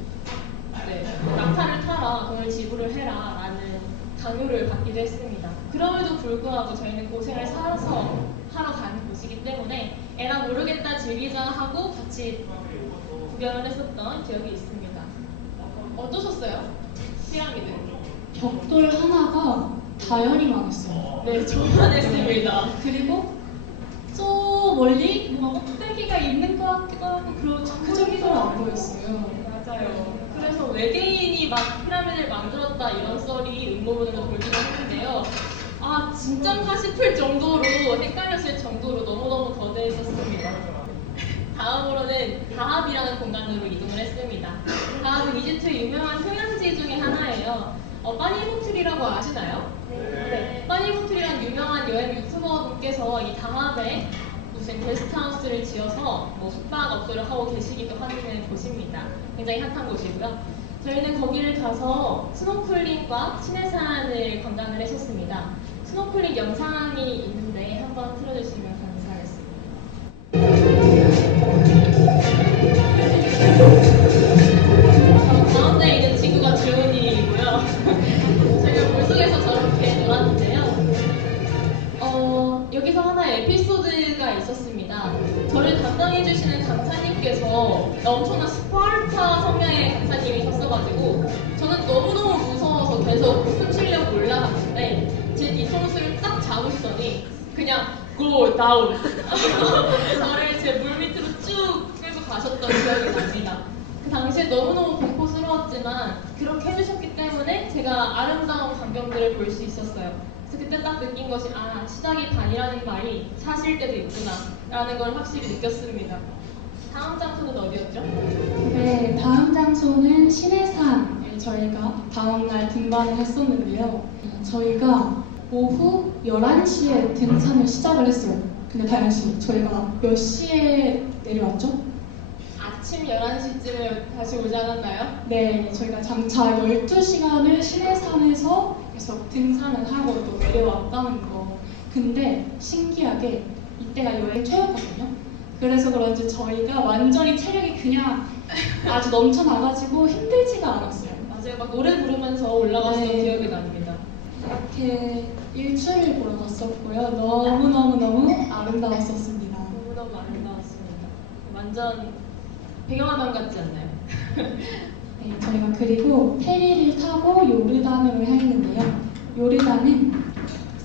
낙타를 타라, 돈을 지불을 해라 라는 강요를 받기도 했습니다. 그럼에도 불구하고 저희는 고생을 살아서 하러 가는 곳이기 때문에 에라 모르겠다 즐기자 하고 같이 구경을 했었던 기억이 있습니다. 어떠셨어요? 피라미드? 벽돌 하나가 다현이만 했어요. 네, 저만 했습니다. 그리고 저 멀리 뭔가 꼭대기가 있는 것 같기도 하고 그 정도로 안 보였어요. 맞아요. 그래서 외계인이 막 피라미드를 만들었다 이런 썰이 음모론으로 돌기도 했는데요. 아 진짠가 싶을 정도로 헷갈렸을 정도로 너무너무 거대했었습니다. 다음으로는 다합이라는 공간으로 이동을 했습니다. 다합은 이집트 유명한 휴양지 중에 하나예요. 빠니보틀이라고 아시나요? 네. 빠니보틀이라는 유명한 여행 유튜버 분께서 이 다합에 무슨 게스트하우스를 지어서 뭐 숙박업소를 하고 계시기도 하는 곳입니다. 굉장히 핫한 곳이고요. 저희는 거기를 가서 스노클링과 신해산을 관광을 했었습니다. 스노클링 영상이 있는데 한번 틀어주시면 감사하겠습니다. 가운데 있는 친구가 주은이고요. 제가 있었습니다. 저를 담당해 주시는 강사님께서 엄청난 스파르타 성향의 강사님이셨어가지고 저는 너무너무 무서워서 계속 숨 쉬려고 올라갔는데 제 뒤통수를 딱 잡으시더니 그냥 go down 저를 제 물 밑으로 쭉 끌고 가셨던 기억이 납니다. 그 당시에 너무너무 공포스러웠지만 그렇게 해주셨기 때문에 제가 아름다운 광경들을 볼 수 있었어요. 그래서 그때 딱 느낀 것이 아 시작이 반이라는 말이 사실 때도 있구나 라는 걸 확실히 느꼈습니다. 다음 장소는 어디였죠? 네, 다음 장소는 신해산에 저희가 다음날 등반을 했었는데요. 저희가 오후 11시에 등산을 시작을 했어요. 근데 다현 씨, 저희가 몇 시에 내려왔죠? 아침 11시쯤에 다시 오지 않았나요? 네, 저희가 장차 12시간을 신해산에서 계속 등산을 하고 또 내려왔다는 거. 근데 신기하게 이때가 여행 초였거든요. 그래서 그런지 저희가 완전히 체력이 그냥 아주 넘쳐나가지고 힘들지가 않았어요. 맞아요. 막 노래 부르면서 올라갔던 네. 기억이 납니다. 이렇게 일출을 보러 갔었고요. 너무너무너무 아름다웠었습니다. 너무너무 아름다웠습니다. 완전 배경화면 같지 않나요? 네, 저희가 그리고 페리를 타고 요르단으로 향했는데요. 요르단은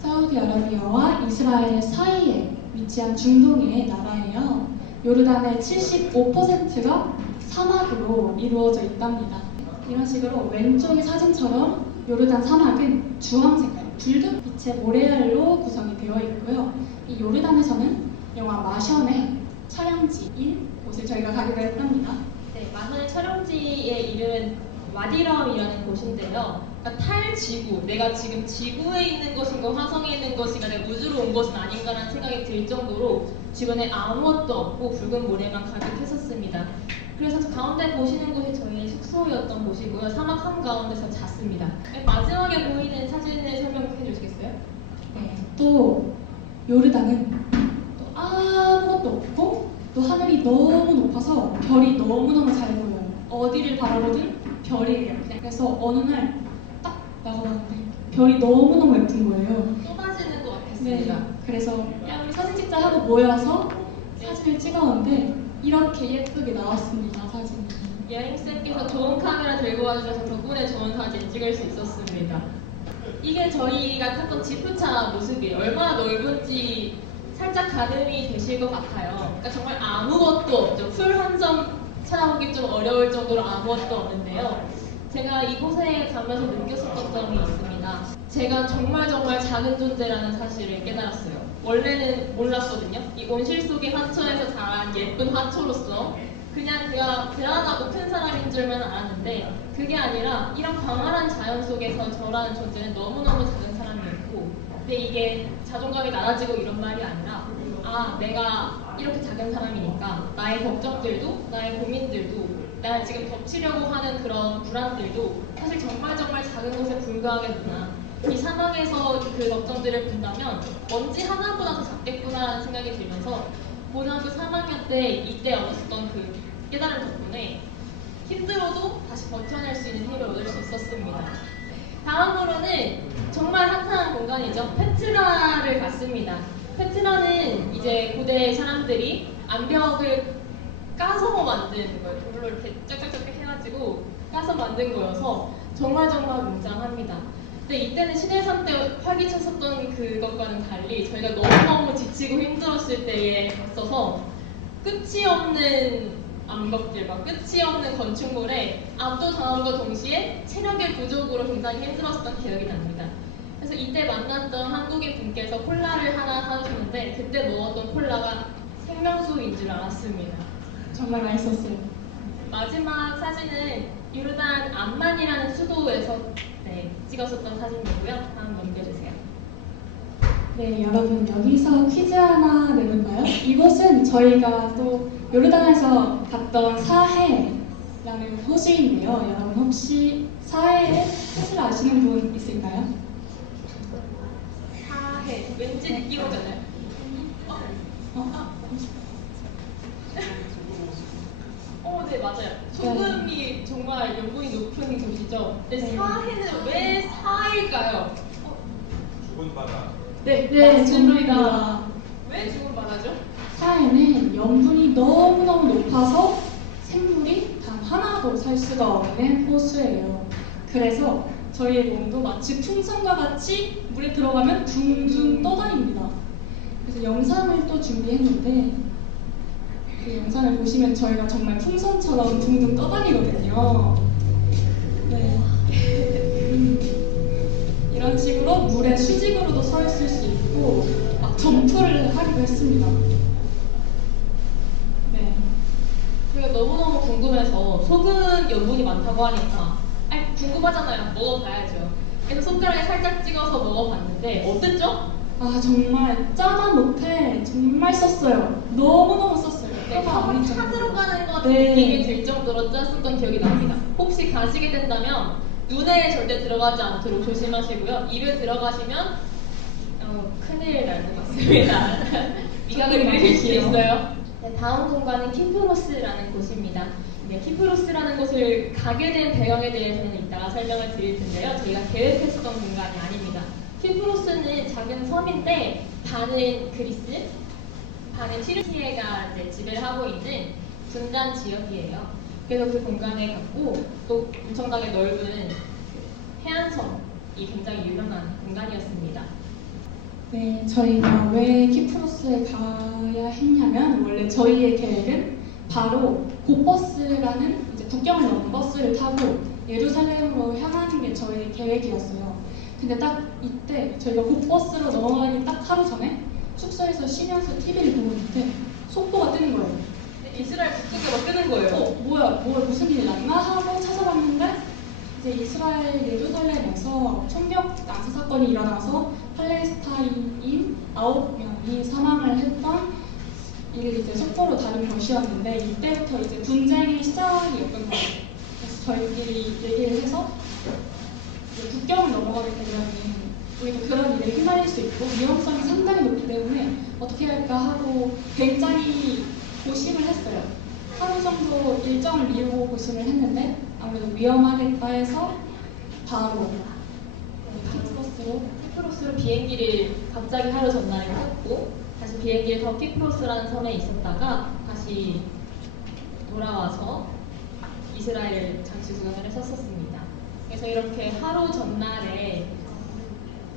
사우디아라비아와 이스라엘 사이에 위치한 중동의 나라예요. 요르단의 75%가 사막으로 이루어져 있답니다. 이런 식으로 왼쪽의 사진처럼 요르단 사막은 주황색깔, 붉은 빛의 모래알로 구성이 되어 있고요. 이 요르단에서는 영화 마션의 촬영지인 곳을 저희가 가기로 했답니다. 네, 마선의 촬영지의 이름은 와디럼이라는 곳인데요. 그러니까 탈지구, 내가 지금 지구에 있는 것인가 화성에 있는 것인가 내가 우주로 온 것은 아닌가라는 생각이 들 정도로 주변에 아무것도 없고 붉은 모래만 가득했었습니다. 그래서 가운데 보시는 곳이 저희 숙소였던 곳이고요. 사막 한가운데서 잤습니다. 마지막에 보이는 사진을 설명해 주시겠어요? 네, 또 요르단은 또 아무것도 없고 또 하늘이 너무 높아서 별이 너무너무 잘 보여요. 어디를 바라보든 별이에요. 그래서 어느 날 딱 나가봤는데 별이 너무너무 예쁜 거예요. 쏟아지는 것 같았습니다. 네, 그래서 야 우리 사진 찍자 하고 모여서 사진을 찍었는데 이렇게 예쁘게 나왔습니다. 사진이. 여행쌤께서 좋은 카메라 들고 와주셔서 덕분에 좋은 사진 찍을 수 있었습니다. 이게 저희가 탔던 지프차 모습이에요. 얼마나 넓은지 살짝 가늠이 되실 것 같아요. 그러니까 정말 아무것도 없죠. 풀 한 점 찾아보기 좀 어려울 정도로 아무것도 없는데요. 제가 이곳에 가면서 느꼈었던 점이 있습니다. 제가 정말 작은 존재라는 사실을 깨달았어요. 원래는 몰랐거든요. 이 온실 속의 화초에서 자란 예쁜 화초로서 그냥 제가 대단하고 큰 사람인 줄만 알았는데 그게 아니라 이런 광활한 자연 속에서 저라는 존재는 너무너무 작은 사람이었고 근데 이게 자존감이 낮아지고 이런 말이 아니라 아 내가 이렇게 작은 사람이니까 나의 걱정들도 나의 고민들도 나 지금 덮치려고 하는 그런 불안들도 사실 정말 작은 것에 불과하겠구나. 이 사막에서 그 걱정들을 본다면 먼지 하나보다 더 작겠구나라는 생각이 들면서 고등학교 3학년 때 이때 얻었던 그 깨달음 덕분에 힘들어도 다시 버텨낼 수 있는 힘을 얻을 수 있었습니다. 다음으로는 정말 핫한 공간이죠. 페트라를 갔습니다. 페트라는 이제 고대 사람들이 암벽을 까서 만든 거예요. 돌로 이렇게 쫙쫙쫙 해가지고 까서 만든 거여서 정말 웅장합니다. 근데 이때는 신해산 때 활기찼었던 그것과는 달리 저희가 너무너무 지치고 힘들었을 때에 갔어서 끝이 없는 암벽들과 끝이 없는 건축물에 압도당함과 동시에 체력의 부족으로 굉장히 힘들었었던 기억이 납니다. 그래서 이때 만났던 한국인 분께서 콜라를 하나 사주셨는데 그때 먹었던 콜라가 생명수인 줄 알았습니다. 정말 맛있었어요. 마지막 사진은 요르단 암만이라는 수도에서 찍었었던 사진이고요. 다음 넘겨주세요. 네, 여러분 여기서 퀴즈 하나 내볼까요? 이곳은 저희가 또 요르단에서 갔던 사해라는 호수인데요. 여러분 혹시 사해의 뜻을 아시는 분 있을까요? 사해 왠지 느낌 오잖아요. 네 맞아요. 소금이 정말 연분이 높은 곳이죠. 근데 네. 사해는 왜 사일까요? 죽은 바다. 네, 네, 맞습니다. 정답입니다. 왜 죽은 바다죠? 파에는 염분이 너무너무 높아서 생물이 단 하나도 살 수가 없는 호수예요. 그래서 저희의 몸도 마치 풍선과 같이 물에 들어가면 둥둥 떠다닙니다. 그래서 영상을 또 준비했는데 그 영상을 보시면 저희가 정말 풍선처럼 둥둥 떠다니거든요. 네. 이런 식으로 물에 수직으로도 서 있을 수 있고 막 점프를 하기도 했습니다. 네. 저희가 너무너무 궁금해서 속은 염분이 많다고 하니까 궁금하잖아요. 먹어봐야죠. 그래서 손가락에 살짝 찍어서 먹어봤는데 어땠죠? 아 정말 짜다 못해 정말 썼어요. 너무너무 썼어요. 네, 컵을 차 들어가는 것 네. 느낌이 들 정도로 짰었던 기억이 납니다. 혹시 가시게 된다면 눈에 절대 들어가지 않도록 조심하시고요. 입에 들어가시면 큰일 날 것 같습니다. 미각을 잃으실 수 있어요. 네, 다음 공간은 키프로스라는 곳입니다. 네, 키프로스라는 곳을 가게 된 배경에 대해서는 이따가 설명을 드릴 텐데요. 저희가 계획했었던 공간이 아닙니다. 키프로스는 작은 섬인데 반은 그리스, 반은 튀르키예가 이제 지배를 하고 있는 분단 지역이에요. 그래서 그 공간에 갔고 또 엄청나게 넓은 그 해안섬이 굉장히 유명한 공간이었습니다. 네, 저희가 왜 키프로스에 가야 했냐면 원래 저희의 계획은 바로 고버스라는 이제 국경을 넘는 버스를 타고 예루살렘으로 향하는 게 저희의 계획이었어요. 근데 딱 이때 저희가 고버스로 넘어가기 딱 하루 전에 숙소에서 쉬면서 TV를 보고 있는데 속보가 뜨는 거예요. 이스라엘 국기가 막 뜨는 거예요. 뭐야 무슨 일이 났나 하고 찾아봤는데 이제 이스라엘 예루살렘에서 총격 난사 사건이 일어나서 팔레스타인인 9명이 사망을 했던 이를 이제 속보로 다룬 것이었는데 이때부터 이제 분쟁의 시작이었던 거예요. 그래서 저희끼리 얘기를 해서 이제 국경을 넘어가게 되면 우리가 그런 일에 휘말릴 수 있고 위험성이 상당히 높기 때문에 어떻게 할까 하고 굉장히 고심을 했어요. 하루 정도 일정을 미루고 고심을 했는데 아무래도 위험하겠다 해서 바로 키프로스로 비행기를 갑자기 하루 전날에 탔고 다시 비행기를 더 키프로스라는 섬에 있었다가 다시 돌아와서 이스라엘 장시구경을 했었습니다. 그래서 이렇게 하루 전날에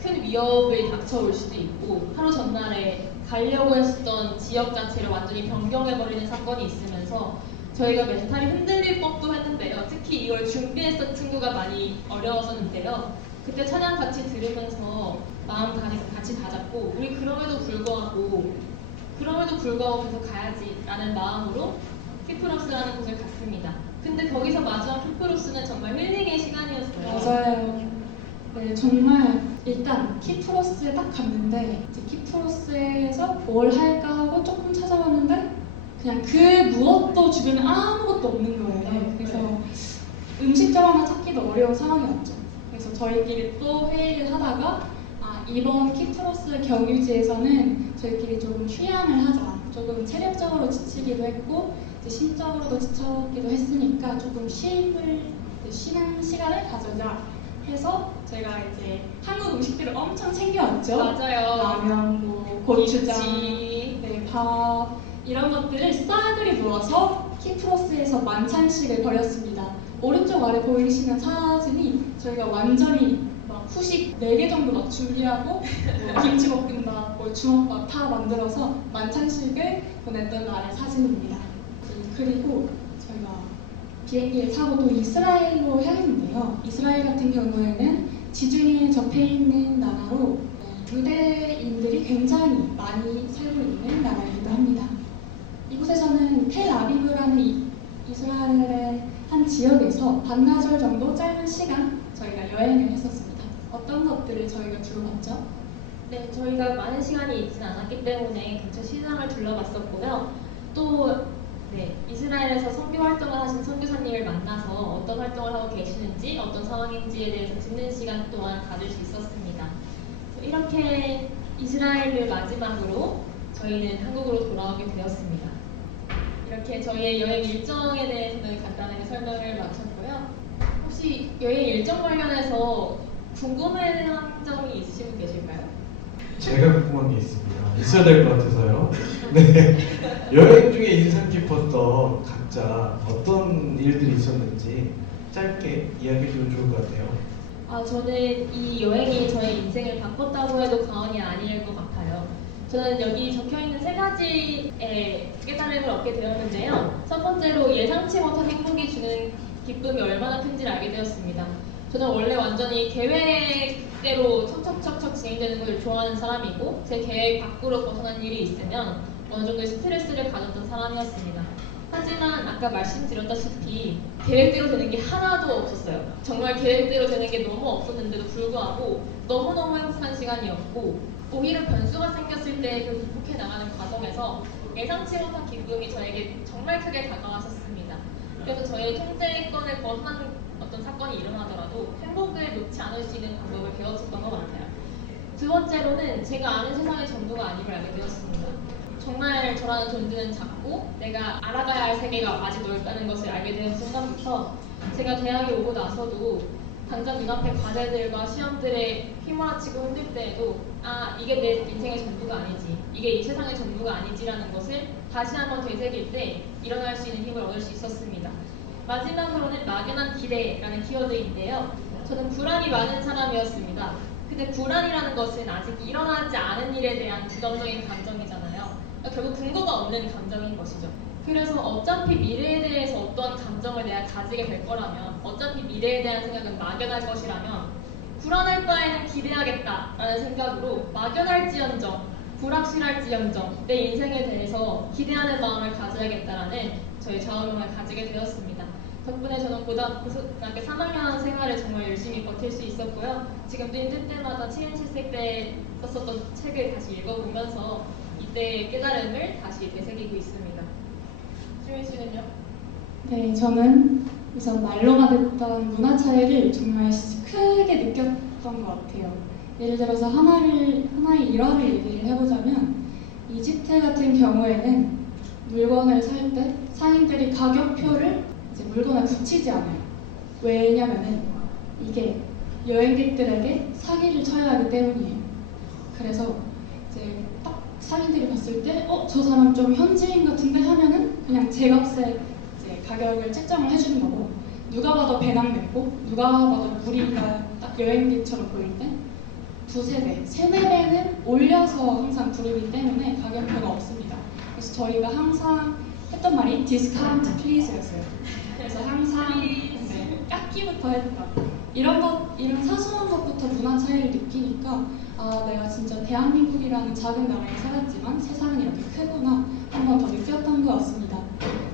큰 위협이 닥쳐올 수도 있고 하루 전날에 가려고 했었던 지역 자체를 완전히 변경해버리는 사건이 있으면서 저희가 멘탈이 흔들릴 법도 했는데요. 특히 이걸 준비했던 친구가 많이 어려웠었는데요. 그때 찬양 같이 들으면서 마음 같이 다잡고 우리 그럼에도 불구하고 계속 가야지라는 마음으로 키프로스라는 곳을 갔습니다. 근데 거기서 마주한 키프로스는 정말 힐링의 시간이었어요. 맞아요. 네, 정말 일단 키프로스에 딱 갔는데 이제 키프로스에서 뭘 할까 하고 조금 찾아봤는데 그냥 그 무엇도 주변에 아무것도 없는 거예요. 그래서 음식점 하나 찾기도 어려운 상황이었죠. 그래서 저희끼리 또 회의를 하다가 이번 키프로스 경유지에서는 저희끼리 조금 휴양을 하자. 조금 체력적으로 지치기도 했고 이제 심적으로도 지쳤기도 했으니까 조금 쉬는 시간을 가져자 해서 저희가 이제 한국 음식들을 엄청 챙겨왔죠. 맞아요. 라면, 뭐 고추장, 김치. 네, 밥 이런 것들을 싸그리 모아서 키프로스에서 만찬식을 벌였습니다. 오른쪽 아래 보이시는 사진이 저희가 완전히 막 후식 4개 정도 막 준비하고 뭐 김치볶음밥, 뭐 주먹밥 다 만들어서 만찬식을 보냈던 날의 사진입니다. 그리고 저희가 비행기를 타고 또 이스라엘로 향했는데요. 이스라엘 같은 경우에는 지중해에 접해 있는 나라로 유대인들이 굉장히 많이 살고 있는 나라이기도 합니다. 이곳에서는 텔아비브라는 이스라엘의 한 지역에서 반나절 정도 짧은 시간 저희가 여행을 했었습니다. 어떤 것들을 저희가 두고 갔죠? 네, 저희가 많은 시간이 있지 않았기 때문에 근처 시장을 둘러봤었고요. 또 이스라엘에서 선교 활동을 하신 선교사님을 만나서 어떤 활동을 하고 계시는지, 어떤 상황인지에 대해서 듣는 시간 동안 가질 수 있었습니다. 이렇게 이스라엘을 마지막으로 저희는 한국으로 돌아오게 되었습니다. 이렇게 저희의 여행 일정에 대해서는 간단하게 설명을 마쳤고요. 혹시 여행 일정 관련해서 궁금한 점이 있으신 분 계실까요? 제가 궁금한 게 있습니다. 있어야 될 것 같아서요. 네. 여행 중에 인상 깊었던 각자 어떤 일들이 있었는지 짧게 이야기해 주면 좋을 것 같아요. 저는 이 여행이 저의 인생을 바꿨다고 해도 과언이 아닐 것 같아요. 저는 여기 적혀있는 3가지의 깨달음을 얻게 되었는데요. 첫 번째로 예상치 못한 행복이 주는 기쁨이 얼마나 큰지를 알게 되었습니다. 저는 원래 완전히 계획대로 척척척척 진행되는 걸 좋아하는 사람이고 제 계획 밖으로 벗어난 일이 있으면 어느 정도의 스트레스를 가졌던 사람이었습니다. 하지만 아까 말씀드렸다시피 계획대로 되는 게 하나도 없었어요. 정말 계획대로 되는 게 너무 없었는데도 불구하고 너무너무 행복한 시간이었고 오히려 변수가 생겼을 때 그 극복해 나가는 과정에서 예상치 못한 기쁨이 저에게 정말 크게 다가왔었습니다. 그래서 저의 통제권을 벗어나는 어떤 사건이 일어나더라도 행복을 놓지 않을 수 있는 방법을 배웠었던 것 같아요. 두 번째로는 제가 아는 세상의 전부가 아님을 알게 되었습니다. 정말 저라는 존재는 작고 내가 알아가야 할 세계가 아직 넓다는 것을 알게 된 순간부터 제가 대학에 오고 나서도 당장 눈앞의 과제들과 시험들에 휘몰아치고 힘들 때에도 이게 내 인생의 전부가 아니지, 이게 이 세상의 전부가 아니지라는 것을 다시 한번 되새길 때 일어날 수 있는 힘을 얻을 수 있었습니다. 마지막으로는 막연한 기대라는 키워드인데요. 저는 불안이 많은 사람이었습니다. 근데 불안이라는 것은 아직 일어나지 않은 일에 대한 부정적인 감정이잖아요. 결국 근거가 없는 감정인 것이죠. 그래서 어차피 미래에 대해서 어떠한 감정을 내가 가지게 될 거라면, 어차피 미래에 대한 생각은 막연할 것이라면 불안할 바에는 기대하겠다라는 생각으로 막연할지언정, 불확실할지언정 내 인생에 대해서 기대하는 마음을 가져야겠다라는 저희 좌우명을 가지게 되었습니다. 덕분에 저는 고등학교 3학년 생활을 정말 열심히 버틸 수 있었고요. 지금도 힘들 때마다 7인7색 때 썼었던 책을 다시 읽어보면서 이때의 깨달음을 다시 되새기고 있습니다. 수민 씨는요? 네, 저는 우선 말로만 듣던 문화 차이를 정말 크게 느꼈던 것 같아요. 예를 들어서 하나의 일화를 얘기를 해보자면 이집트 같은 경우에는 물건을 살 때 상인들이 가격표를 이제 물건에 붙이지 않아요. 왜냐면은 이게 여행객들에게 사기를 쳐야 하기 때문이에요. 그래서 이제 딱 상인들이 봤을 때 저 사람 좀 현지인 같은데 하면은 그냥 제값에 이제 가격을 책정을 해주는 거고, 누가 봐도 배낭 맵고 누가 봐도 무리가 딱 여행객처럼 보일 때 두세 배, 세네 배는 올려서 항상 부르기 때문에 가격표가 없습니다. 그래서 저희가 항상 했던 말이 디스카운트 플리즈였어요. 그래서 항상 깎기부터 했다. 이런 사소한 것부터 문화 차이를 느끼니까 내가 진짜 대한민국이라는 작은 나라에 살았지만 세상은 이렇게 크구나 한 번 더 느꼈던 것 같습니다.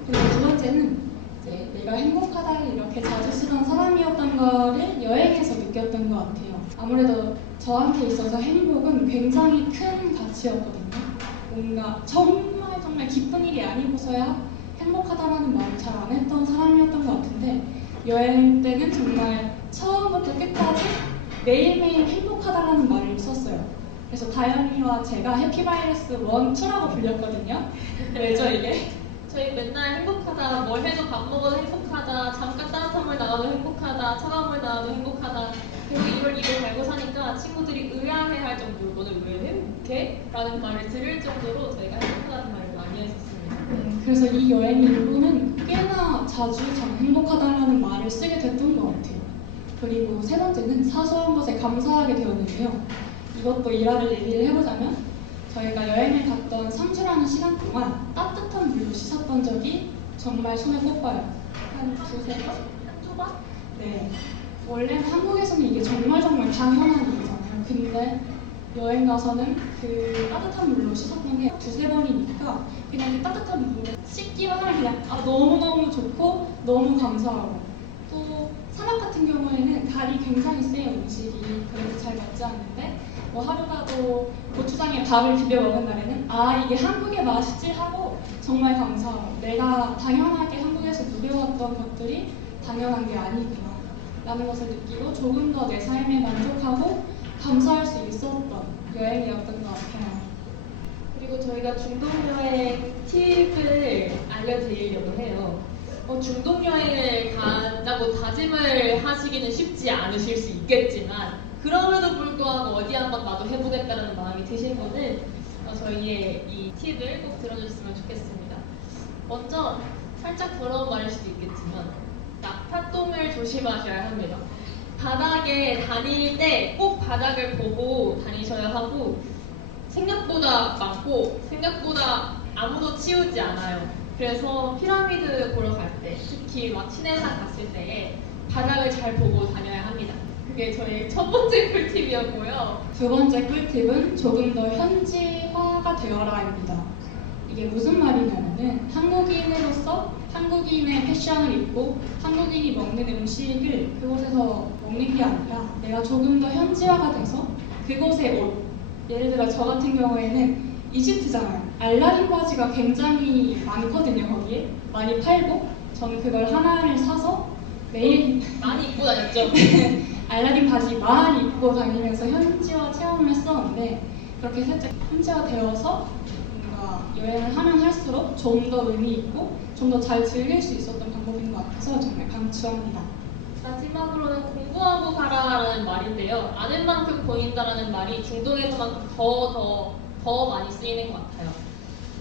그리고 두 번째는 이제 내가 행복하다를 이렇게 자주 쓰던 사람이었던 거를 여행에서 느꼈던 것 같아요. 아무래도 저한테 있어서 행복은 굉장히 큰 가치였거든요. 뭔가 정말 기쁜 일이 아니고서야 행복하다라는 말을 잘 안 했던 사람이었던 것 같은데, 여행 때는 정말 처음부터 끝까지 매일매일 행복하다라는 말을 썼어요. 그래서 다현이와 제가 해피바이러스 1, 2라고 불렸거든요. 왜죠 이게? 저희 맨날 행복하다, 뭘 해도 밥 먹어도 행복하다, 잠깐 따뜻한 물 나와도 행복하다, 차가운 물 나와도 행복하다. 그리고 이걸 입에 달고 사니까 친구들이 의아해할 정도로 너는 왜 행복해? 라는 말을 들을 정도로 저희가 행복하다는 말을 많이 했었습니다. 그래서 이 여행 이후로는 꽤나 자주 참 행복하다라는 말을 쓰게 됐던 것 같아요. 그리고 세 번째는 사소한 것에 감사하게 되었는데요. 이것도 일화를 얘기를 해보자면 저희가 여행을 갔던 3주라는 시간 동안 따뜻한 물로 씻었던 적이 정말 손에 꼽아요. 한 두세 번? 한두 번? 네. 원래는 한국에서는 이게 정말 당연한 일이잖아요. 근데 여행 가서는 그 따뜻한 물로 씻었던 게 두세 번이니까 그냥 그 따뜻한 물에 씻기만 하면 그냥 너무너무 좋고 너무 감사하고, 또 사막 같은 경우에는 간이 굉장히 세요. 음식이 그래서 잘 맞지 않는데 하루라도 고추장에 밥을 비벼 먹은 날에는 이게 한국의 맛이지 하고 정말 감사하고, 내가 당연하게 한국에서 누려왔던 것들이 당연한 게 아니구나 라는 것을 느끼고 조금 더 내 삶에 만족하고 감사할 수 있었던 여행이었던 것 같아요. 그리고 저희가 중동여행 팁을 알려드리려고 해요. 중동여행을 간다고 다짐을 하시기는 쉽지 않으실 수 있겠지만, 그럼에도 불구하고 궁금하고 어디 한번 나도 해보겠다는 마음이 드신 분은 저희의 이 팁을 꼭 들어줬으면 좋겠습니다. 먼저 살짝 더러운 말일 수도 있겠지만 낙타똥을 조심하셔야 합니다. 바닥에 다닐 때 꼭 바닥을 보고 다니셔야 하고 생각보다 많고 생각보다 아무도 치우지 않아요. 그래서 피라미드 보러 갈 때 특히 막 신해산 갔을 때 바닥을 잘 보고 다녀야 합니다. 그게 저희 첫 번째 꿀팁이었고요. 두 번째 꿀팁은 조금 더 현지화가 되어라입니다. 이게 무슨 말이냐면은 한국인으로서 한국인의 패션을 입고 한국인이 먹는 음식을 그곳에서 먹는 게 아니라 내가 조금 더 현지화가 돼서 그곳의 옷, 예를 들어 저 같은 경우에는 이집트잖아요. 알라딘 바지가 굉장히 많거든요. 거기에 많이 팔고 저는 그걸 하나를 사서 매일 많이 입고 다녔죠. 알라딘 바지 많이 입고 다니면서 현지화 체험을 했었는데 그렇게 살짝 현지화 되어서 뭔가 여행을 하면 할수록 좀 더 의미 있고 좀 더 잘 즐길 수 있었던 방법인 것 같아서 정말 강추합니다. 마지막으로는 공부하고 가라라는 말인데요. 아는 만큼 보인다라는 말이 중동에서만큼 더 많이 쓰이는 것 같아요.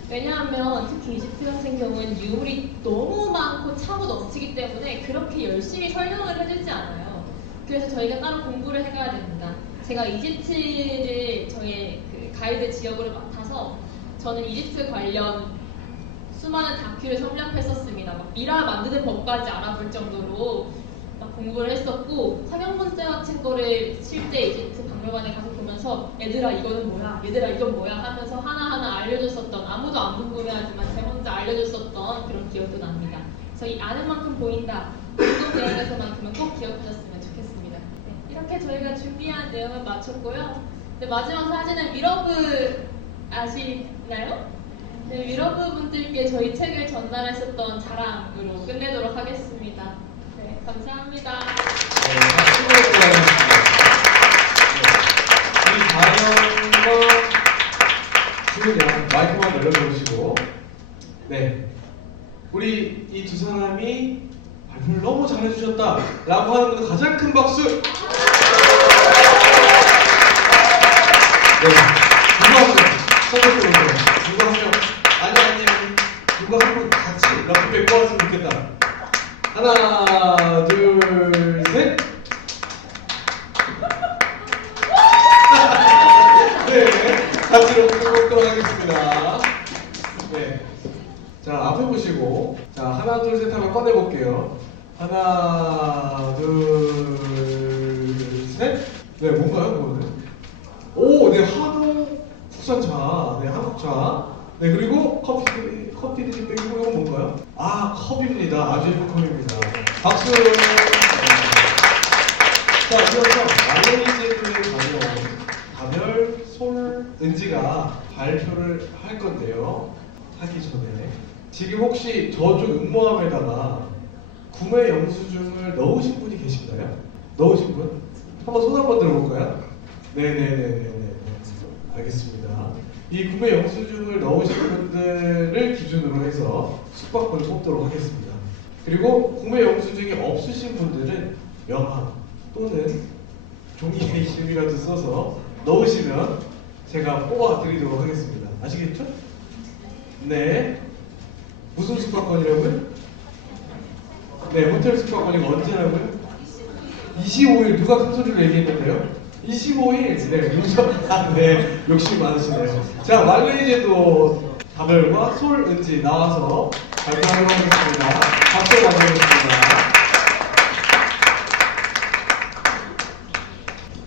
왜냐하면 특히 이집트 같은 경우는 유물이 너무 많고 차고 넘치기 때문에 그렇게 열심히 설명을 해주지 않아요. 그래서 저희가 따로 공부를 해가야 됩니다. 제가 이집트를 저희 그 가이드 지역으로 맡아서 저는 이집트 관련 수많은 다큐를 섭렵했었습니다. 막 미라 만드는 법까지 알아볼 정도로 막 공부를 했었고 상형문제 같은 거를 실제 이집트 박물관에 가서 보면서 얘들아 이거는 뭐야, 얘들아 이건 뭐야 하면서 하나하나 알려줬었던 아무도 안 궁금해하지만 제 혼자 알려줬었던 그런 기억도 납니다. 그래서 이 아는 만큼 보인다 중동 여행에서만큼은 꼭 기억하셨으면 좋겠습니다. 네, 이렇게 저희가 준비한 내용을 마쳤고요. 네, 마지막 사진은 위러브 아시나요? 네, 위러브 분들께 저희 책을 전달했었던 자랑으로 끝내도록 하겠습니다. 네, 감사합니다. 우리 다영과 지금 양 마이크만 열어주시고, 네, 우리 이 두 사람이 발표를 너무 잘해주셨다라고 하는 분들 가장 큰 박수. 네, 누가 한 명, 선생님 누가 한 명, 아니 누가 한 분 같이 럭키백 뽑았으면 좋겠다. 하나, 둘, 셋. 네, 같이 럭키백 뽑도록 하겠습니다. 네, 자 앞에 보시고, 자 하나, 둘, 셋 하면 꺼내볼게요. 하나, 둘, 셋. 네, 뭔가요, 그거는? 오, 네, 한우 국산차, 네, 한국차. 네, 그리고 커피 드립백 이건 뭔가요? 아, 컵입니다. 아주 예쁜 컵입니다. 박수! 네. 자, 이어서 말레이시아에 다녀온 가별 솔은지가 발표를 할 건데요. 하기 전에. 지금 혹시 저쪽 음모함에다가 구매 영수증을 넣으신 분이 계신가요? 넣으신 분? 한번 손 한번 들어볼까요? 네네네네네. 알겠습니다. 이 구매 영수증을 넣으신 분들을 기준으로 해서 숙박권을 뽑도록 하겠습니다. 그리고 구매 영수증이 없으신 분들은 명함 또는 종이에 이름이라도 써서 넣으시면 제가 뽑아 드리도록 하겠습니다. 아시겠죠? 네. 무슨 숙박권이라고요? 네, 호텔 숙박권이 언제라고요? 25일. 누가 큰 소리로 얘기했는데요? 25일. 네, 무조건. 아, 네, 욕심 많으시네요. 자, 말레이제도 가별과 솔은지 나와서 발표하도록 하겠습니다. 박수 부탁드리겠습니다.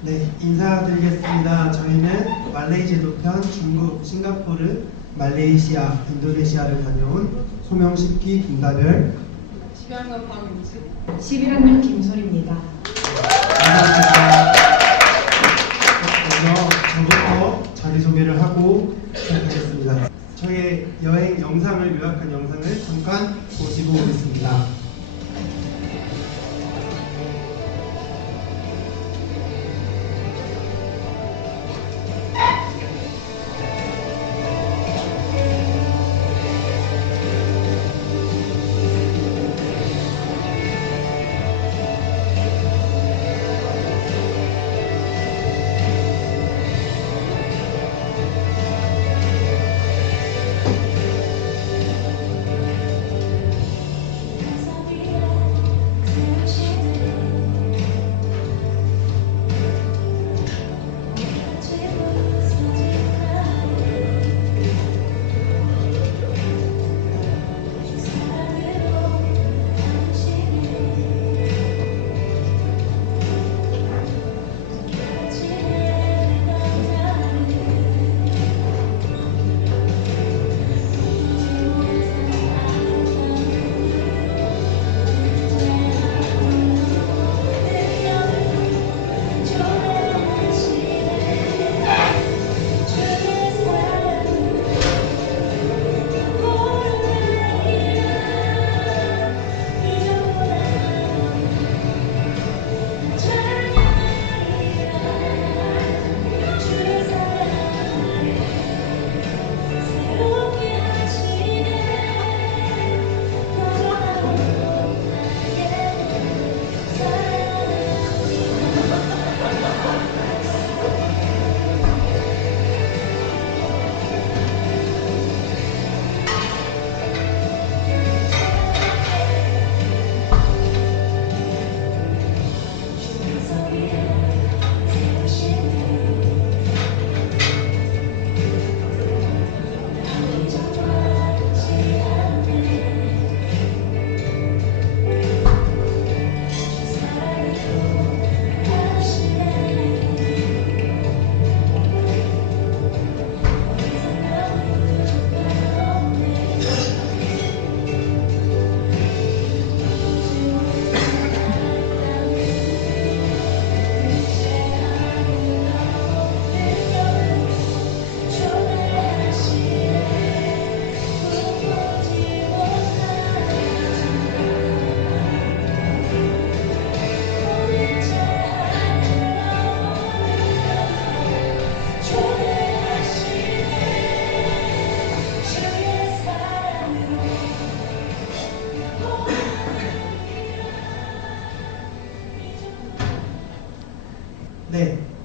네, 인사드리겠습니다. 저희는 말레이제도 편 중국, 싱가포르, 말레이시아, 인도네시아를 다녀온 소명식기 김다별, 지병관 박은지, 11학년 김솔입니다. 감사합니다. 먼저 저부터 자기소개를 하고 시작하겠습니다. 저의 여행 영상을 요약한 영상을 잠깐 보시고 오겠습니다.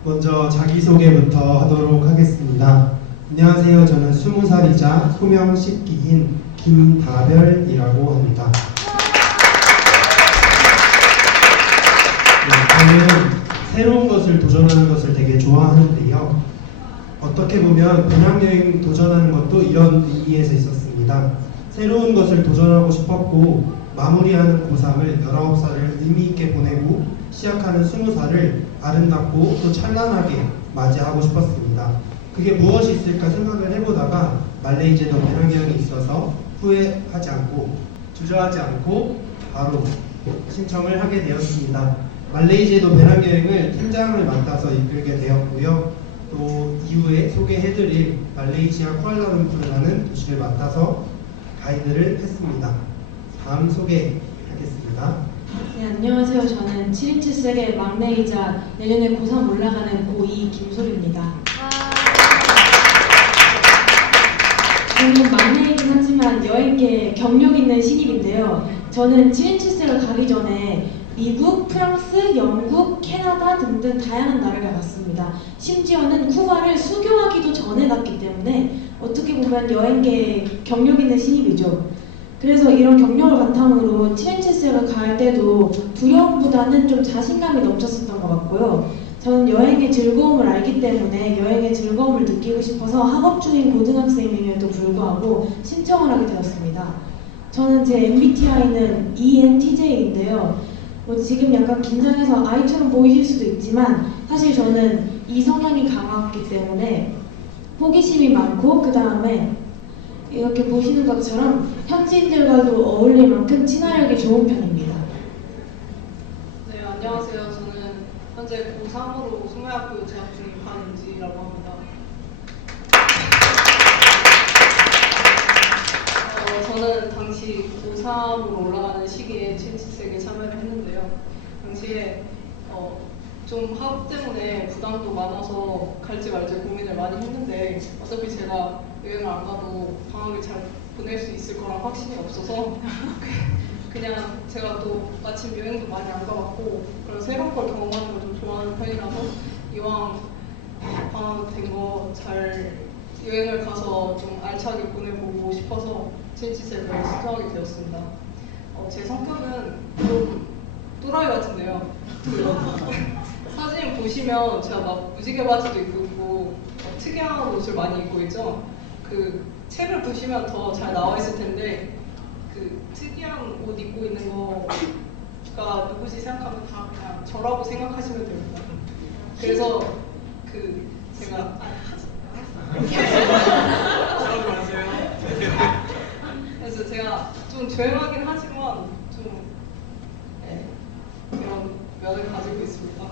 먼저 자기소개부터 하도록 하겠습니다. 안녕하세요. 저는 20살이자 소명 10기인 김다별이라고 합니다. 저는 새로운 것을 도전하는 것을 되게 좋아하는데요. 어떻게 보면 배낭여행 도전하는 것도 이런 의미에서 있었습니다. 새로운 것을 도전하고 싶었고 마무리하는 고3을 19살을 의미있게 보내고 시작하는 20살을 아름답고 또 찬란하게 맞이하고 싶었습니다. 그게 무엇이 있을까 생각을 해보다가 말레이제도 배낭여행이 있어서 후회하지 않고 주저하지 않고 바로 신청을 하게 되었습니다. 말레이제도 배낭여행을 팀장을 맡아서 이끌게 되었고요. 또 이후에 소개해드릴 말레이시아 쿠알라룸푸르라는 도시를 맡아서 가이드를 했습니다. 다음 소개하겠습니다. 네, 안녕하세요. 저는 7인치 세계 막내이자 내년에 고3 올라가는 고2 김소리입니다. 저는 막내이긴 하지만 여행계 경력 있는 신입인데요. 저는 7인치 세계를 가기 전에 미국, 프랑스, 영국, 캐나다 등등 다양한 나라를 갔습니다. 심지어는 쿠바를 수교하기도 전에 갔기 때문에 어떻게 보면 여행계 경력 있는 신입이죠. 그래서 이런 경력을 바탕으로 TNCS를 갈 때도 두려움보다는 좀 자신감이 넘쳤었던 것 같고요. 저는 여행의 즐거움을 알기 때문에 여행의 즐거움을 느끼고 싶어서 학업 중인 고등학생임에도 불구하고 신청을 하게 되었습니다. 저는 제 MBTI는 ENTJ인데요. 지금 약간 긴장해서 아이처럼 보이실 수도 있지만 사실 저는 이 성향이 강하기 때문에 호기심이 많고 그 다음에 이렇게 보시는 것처럼 현지인들과도 어울릴 만큼 친화력이 좋은 편입니다. 네, 안녕하세요. 저는 현재 고3으로 송야학교 재학 중인 박은지라고 합니다. 저는 당시 고3으로 올라가는 시기에 TNCS에 참여를 했는데요. 당시에 좀 학업 때문에 부담도 많아서 갈지 말지 고민을 많이 했는데 어차피 제가 여행을 안 가도 방학을 잘 보낼 수 있을 거란 확신이 없어서 그냥 제가 또 마침 여행도 많이 안 가봤고 그런 새로운 걸 경험하는 걸 좀 좋아하는 편이라서 이왕 방학 된 거 잘 여행을 가서 좀 알차게 보내보고 싶어서 TNCS를 신청하게 되었습니다. 제 성격은 좀 또라이 같은데요. 사진 보시면 제가 막 무지개 바지도 입고 있고 특이한 옷을 많이 입고 있죠. 그 책을 보시면 더 잘 나와 있을 텐데 그 특이한 옷 입고 있는 거가 누구지 생각하면 다 그냥 저라고 생각하시면 됩니다. 그래서 그 제가 저라고 하세요. 그래서 제가 좀 조용하긴 하지만 좀 이런 면을 가지고 있습니다.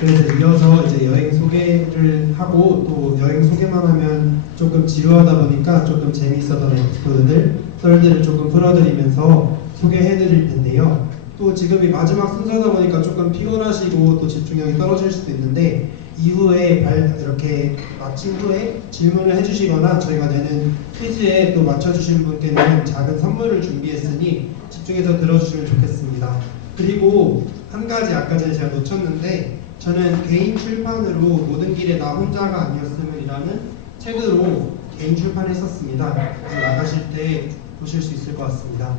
그래서 이어서 이제 여행 소개를 하고 또 여행 소개만 하면 조금 지루하다 보니까 조금 재미있었던 에피소드들, 썰들을 조금 풀어드리면서 소개해드릴 텐데요. 또 지금이 마지막 순서다 보니까 조금 피곤하시고 또 집중력이 떨어질 수도 있는데 이후에 이렇게 마친 후에 질문을 해주시거나 저희가 내는 퀴즈에 또 맞춰주신 분께는 작은 선물을 준비했으니 집중해서 들어주시면 좋겠습니다. 그리고 한 가지 아까 전에 제가 놓쳤는데 저는 개인 출판으로 모든 길에 나 혼자가 아니었음이라는 책으로 개인 출판했었습니다. 그래서 나가실 때 보실 수 있을 것 같습니다.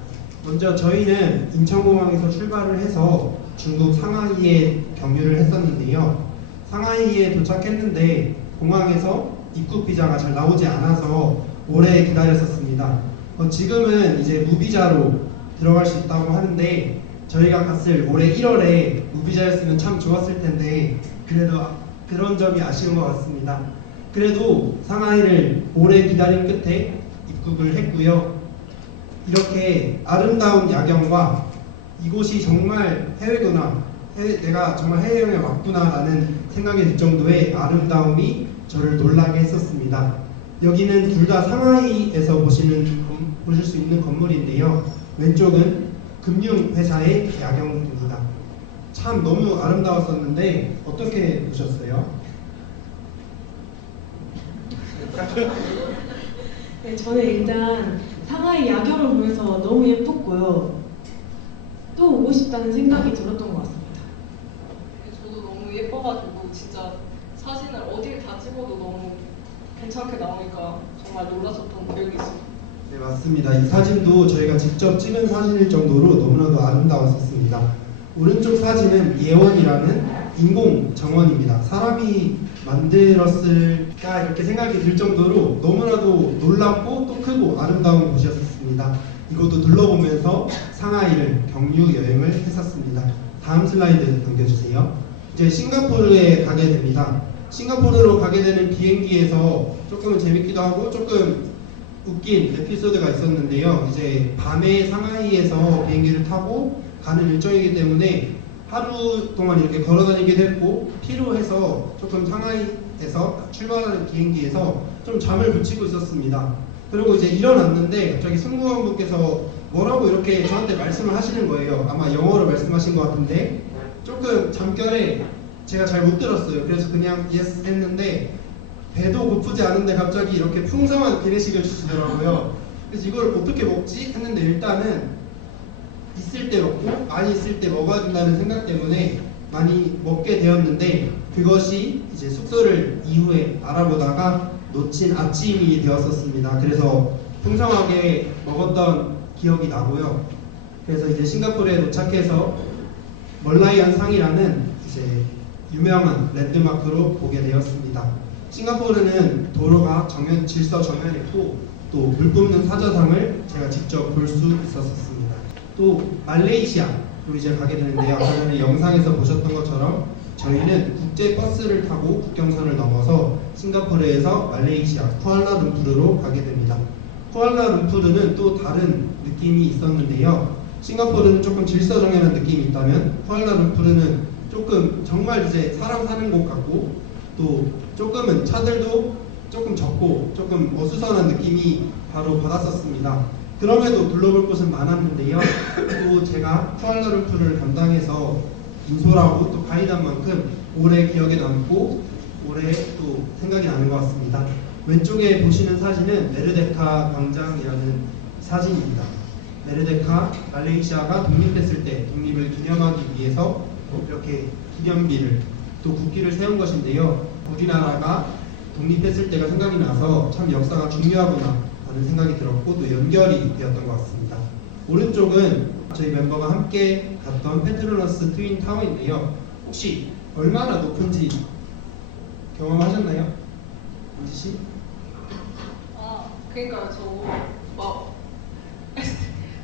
먼저 저희는 인천공항에서 출발을 해서 중국 상하이에 경유를 했었는데요. 상하이에 도착했는데 공항에서 입국 비자가 잘 나오지 않아서 오래 기다렸었습니다. 지금은 이제 무비자로 들어갈 수 있다고 하는데 저희가 갔을 올해 1월에 무비자였으면 참 좋았을 텐데 그래도 그런 점이 아쉬운 것 같습니다. 그래도 상하이를 오래 기다린 끝에 입국을 했고요. 이렇게 아름다운 야경과 이곳이 정말 해외구나, 내가 정말 해외여행에 왔구나라는 생각이 들 정도의 아름다움이 저를 놀라게 했었습니다. 여기는 둘 다 상하이에서 보실 수 있는 건물인데요. 왼쪽은 금융회사의 야경입니다. 참 너무 아름다웠었는데 어떻게 보셨어요? 네, 저는 일단 상하이 야경을 보면서 너무 예뻤고요. 또 오고 싶다는 생각이 들었던 것 같습니다. 저도 너무 나오고 진짜 사진을 어딜 다 찍어도 너무 괜찮게 나오니까 정말 놀랐었던 기억이 있습니다. 네, 맞습니다. 이 사진도 저희가 직접 찍은 사진일 정도로 너무나도 아름다웠었습니다. 오른쪽 사진은 예원이라는 인공 정원입니다. 사람이 만들었을까 이렇게 생각이 들 정도로 너무나도 놀랍고 또 크고 아름다운 곳이었습니다. 이곳도 둘러보면서 상하이를 경유 여행을 했었습니다. 다음 슬라이드 넘겨주세요. 이제 싱가포르에 가게 됩니다. 싱가포르로 가게 되는 비행기에서 조금은 재밌기도 하고 조금 웃긴 에피소드가 있었는데요. 이제 밤에 상하이에서 비행기를 타고 가는 일정이기 때문에 하루 동안 이렇게 걸어 다니기도 했고 피로해서 조금 상하이에서 출발하는 비행기에서 좀 잠을 붙이고 있었습니다. 그리고 이제 일어났는데 갑자기 승무원분께서 뭐라고 이렇게 저한테 말씀을 하시는 거예요. 아마 영어로 말씀하신 것 같은데 조금 잠결에 제가 잘 못 들었어요. 그래서 그냥 예스 했는데 배도 고프지 않은데 갑자기 이렇게 풍성한 기내식을 주시더라고요. 그래서 이걸 어떻게 먹지? 했는데 일단은 있을 때 먹고 많이 있을 때 먹어야 된다는 생각 때문에 많이 먹게 되었는데 그것이 이제 숙소를 이후에 알아보다가 놓친 아침이 되었었습니다. 그래서 풍성하게 먹었던 기억이 나고요. 그래서 이제 싱가포르에 도착해서 멀라이안 상이라는 이제 유명한 랜드마크로 보게 되었습니다. 싱가포르는 도로가 질서 정연히 있고 또 물 뿜는 사자상을 제가 직접 볼 수 있었습니다. 또 말레이시아로 이제 가게 되는데요. 아까 전에 영상에서 보셨던 것처럼 저희는 국제 버스를 타고 국경선을 넘어서 싱가포르에서 말레이시아 쿠알라룸푸르로 가게 됩니다. 쿠알라룸푸르는 또 다른 느낌이 있었는데요. 싱가포르는 조금 질서정연한 느낌이 있다면 쿠알라룸푸르는 조금 정말 이제 사람 사는 곳 같고 또 조금은 차들도 조금 적고 조금 어수선한 느낌이 바로 받았었습니다. 그럼에도 둘러볼 곳은 많았는데요. 또 제가 쿠알라룸푸르를 담당해서 인솔하고 또 가이드한 만큼 오래 기억에 남고 오래 또 생각이 나는 것 같습니다. 왼쪽에 보시는 사진은 메르데카 광장이라는 사진입니다. 메르데카 말레이시아가 독립했을 때 독립을 기념하기 위해서 이렇게 기념비를 또 국기를 세운 것인데요. 우리나라가 독립했을 때가 생각이 나서 참 역사가 중요하구나 라는 생각이 들었고 또 연결이 되었던 것 같습니다. 오른쪽은 저희 멤버가 함께 갔던 페트로너스 트윈 타워인데요. 혹시 얼마나 높은지 경험하셨나요? 은지 씨? 그러니까 저막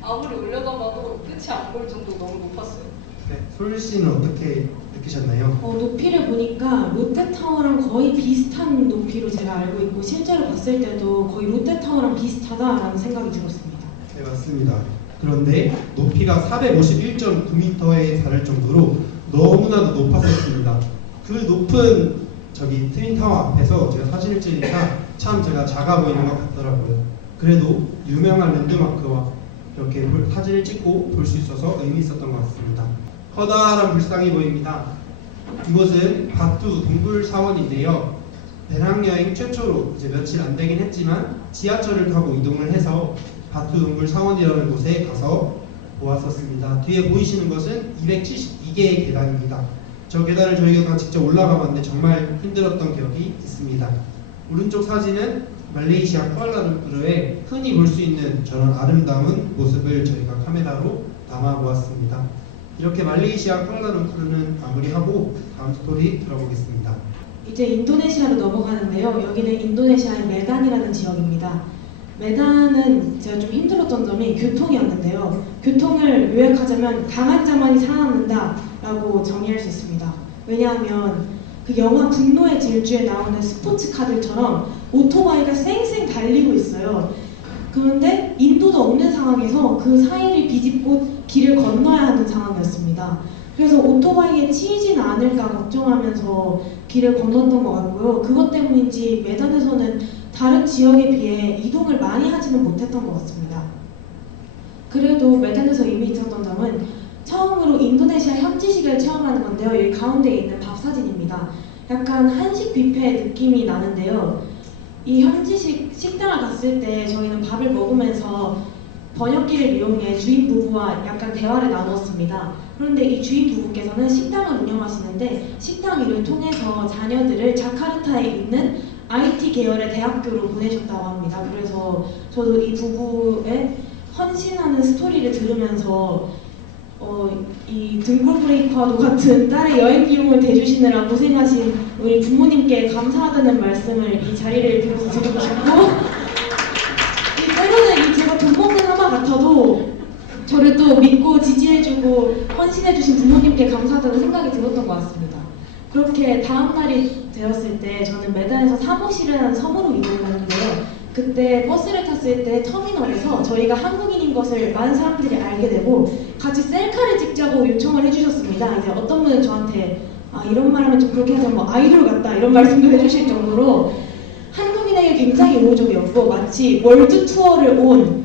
아무리 올려다봐도 끝이 안 보일 정도로 너무 높았어요. 네, 솔 씨는 어떻게 느끼셨나요? 높이를 보니까 롯데타워랑 거의 비슷한 높이로 제가 알고 있고 실제로 봤을 때도 거의 롯데타워랑 비슷하다라는 생각이 들었습니다. 네, 맞습니다. 그런데 높이가 451.9m에 달할 정도로 너무나도 높았었습니다. 그 높은 저기 트윈타워 앞에서 제가 사진을 찍으니까 참 제가 작아 보이는 것 같더라고요. 그래도 유명한 랜드마크와 이렇게 사진을 찍고 볼 수 있어서 의미 있었던 것 같습니다. 커다란 불상이 보입니다. 이곳은 바투 동굴사원인데요. 배낭여행 최초로 이제 며칠 안 되긴 했지만 지하철을 타고 이동을 해서 바투 동굴사원이라는 곳에 가서 보았었습니다. 뒤에 보이시는 것은 272개의 계단입니다. 저 계단을 저희가 직접 올라가 봤는데 정말 힘들었던 기억이 있습니다. 오른쪽 사진은 말레이시아 쿠알라룸푸르에 흔히 볼 수 있는 저런 아름다운 모습을 저희가 카메라로 담아 보았습니다. 이렇게 말레이시아 쿠알라룸푸르는 마무리하고 다음 스토리 들어보겠습니다. 이제 인도네시아로 넘어가는데요. 여기는 인도네시아의 메단이라는 지역입니다. 메단은 제가 좀 힘들었던 점이 교통이었는데요. 교통을 요약하자면 강한 자만이 살아남는다 라고 정의할 수 있습니다. 왜냐하면 그 영화 분노의 질주에 나오는 스포츠카들처럼 오토바이가 쌩쌩 달리고 있어요. 그런데 인도도 없는 상황에서 그 사이를 비집고 길을 건너야 하는 상황이었습니다. 그래서 오토바이에 치이지는 않을까 걱정하면서 길을 건넜던 것 같고요. 그것 때문인지 메단에서는 다른 지역에 비해 이동을 많이 하지는 못했던 것 같습니다. 그래도 메단에서 의미 있었던 점은 처음으로 인도네시아 현지식을 체험하는 건데요. 여기 가운데에 있는 밥 사진입니다. 약간 한식 뷔페 느낌이 나는데요. 이 현지식 식당을 갔을 때 저희는 밥을 먹으면서 번역기를 이용해 주인 부부와 약간 대화를 나누었습니다. 그런데 이 주인 부부께서는 식당을 운영하시는데 식당 일을 통해서 자녀들을 자카르타에 있는 IT 계열의 대학교로 보내셨다고 합니다. 그래서 저도 이 부부의 헌신하는 스토리를 들으면서 이 등골 브레이커와도 같은 딸의 여행 비용을 대주시느라 고생하신 우리 부모님께 감사하다는 말씀을 이 자리를 빌어서 드리고 싶고, 때로는 이 제가 돈 먹는 하마 같아도 저를 또 믿고 지지해주고 헌신해주신 부모님께 감사하다는 생각이 들었던 것 같습니다. 그렇게 다음 날이 되었을 때 저는 메단에서 사무실이라는 섬으로 이동을 했는데요. 그때 버스를 탔을 때 터미널에서 저희가 한국인인 것을 많은 사람들이 알게 되고 같이 셀카를 찍자고 요청을 해주셨습니다. 이제 어떤 분은 저한테 이런 말하면 좀 그렇게 하자면 뭐 아이돌 같다 이런 말씀도 해주실 정도로 한국인에게 굉장히 우호적이었고 마치 월드 투어를 온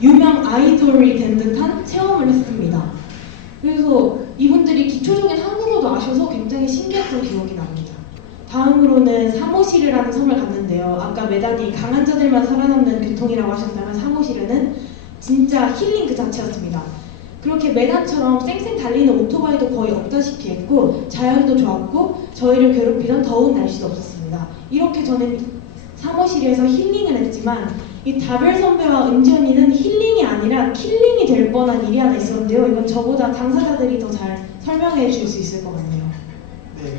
유명 아이돌이 된 듯한 체험을 했습니다. 그래서 이분들이 기초적인 한국어도 아셔서 굉장히 신기했던 기억이 납니다. 다음으로는 사모시르라는 섬을 갔는데요. 아까 메단이 강한 자들만 살아남는 교통이라고 하셨다면 사모시르는 진짜 힐링 그 자체였습니다. 그렇게 메단처럼 쌩쌩 달리는 오토바이도 거의 없다시피 했고 자연도 좋았고 저희를 괴롭히던 더운 날씨도 없었습니다. 이렇게 저는 사모시르에서 힐링을 했지만 이 다벨 선배와 은지 언니는 힐링이 아니라 킬링이 될 뻔한 일이 하나 있었는데요. 이건 저보다 당사자들이 더 잘 설명해 줄 수 있을 것 같네요. 네,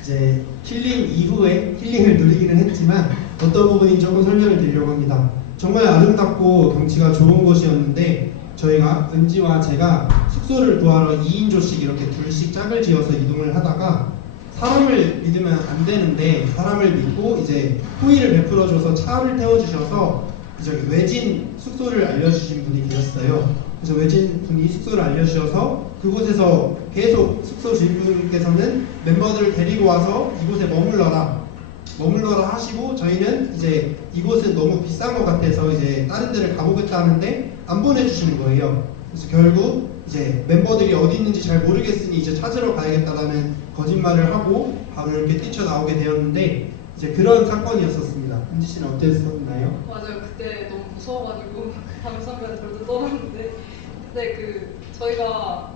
이제 힐링 이후에 힐링을 누리기는 했지만 어떤 부분이 조금 설명을 드리려고 합니다. 정말 아름답고 경치가 좋은 곳이었는데 저희가 은지와 제가 숙소를 구하러 2인조씩 이렇게 둘씩 짝을 지어서 이동을 하다가 사람을 믿으면 안 되는데 사람을 믿고 이제 호의를 베풀어줘서 차를 태워주셔서 저기 외진 숙소를 알려주신 분이 계셨어요. 그래서 외진 분이 숙소를 알려주셔서 그곳에서 계속 숙소 주인분께서는 멤버들을 데리고 와서 이곳에 머물러라 하시고 저희는 이제 이곳은 너무 비싼 것 같아서 이제 다른 데를 가보겠다 하는데 안 보내주시는 거예요. 그래서 결국 이제 멤버들이 어디 있는지 잘 모르겠으니 이제 찾으러 가야겠다라는 거짓말을 하고 바로 이렇게 뛰쳐나오게 되었는데 이제 그런 사건이었었습니다. 은지 씨는 어땠었나요? 맞아요. 그때 너무 무서워가지고 다음 선배가 돌도 떠났는데 근데 저희가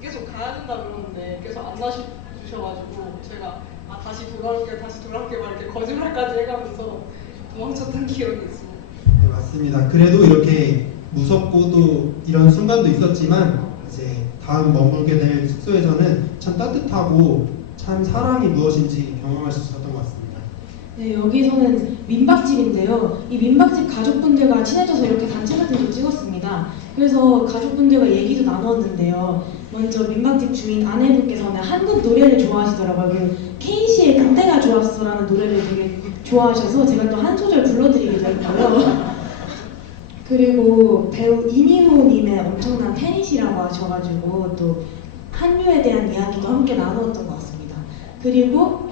계속 가야 된다 그러는데 계속 안 놔주셔가지고 저희가 다시 돌아올게 막 이렇게 거짓말까지 해가면서 도망쳤던 기억이 있습니다. 네, 맞습니다. 그래도 이렇게 무섭고 또 이런 순간도 있었지만 이제 다음 머물게 될 숙소에서는 참 따뜻하고 참 사랑이 무엇인지 경험할 수 있었던 것 같습니다. 네, 여기서는 민박집인데요. 이 민박집 가족분들과 친해져서 이렇게 단체 사진도 찍었습니다. 그래서 가족분들과 얘기도 나누었는데요. 먼저 민박집 주인 아내분께서는 한국 노래를 좋아하시더라고요. 그 케이씨의 그때가 좋았어라는 노래를 되게 좋아하셔서 제가 또 한 소절 불러드리기도 했고요. 그리고 배우 이민호님의 엄청난 팬이시라고 하셔가지고 또 한류에 대한 이야기도 함께 나누었던 것 같습니다. 그리고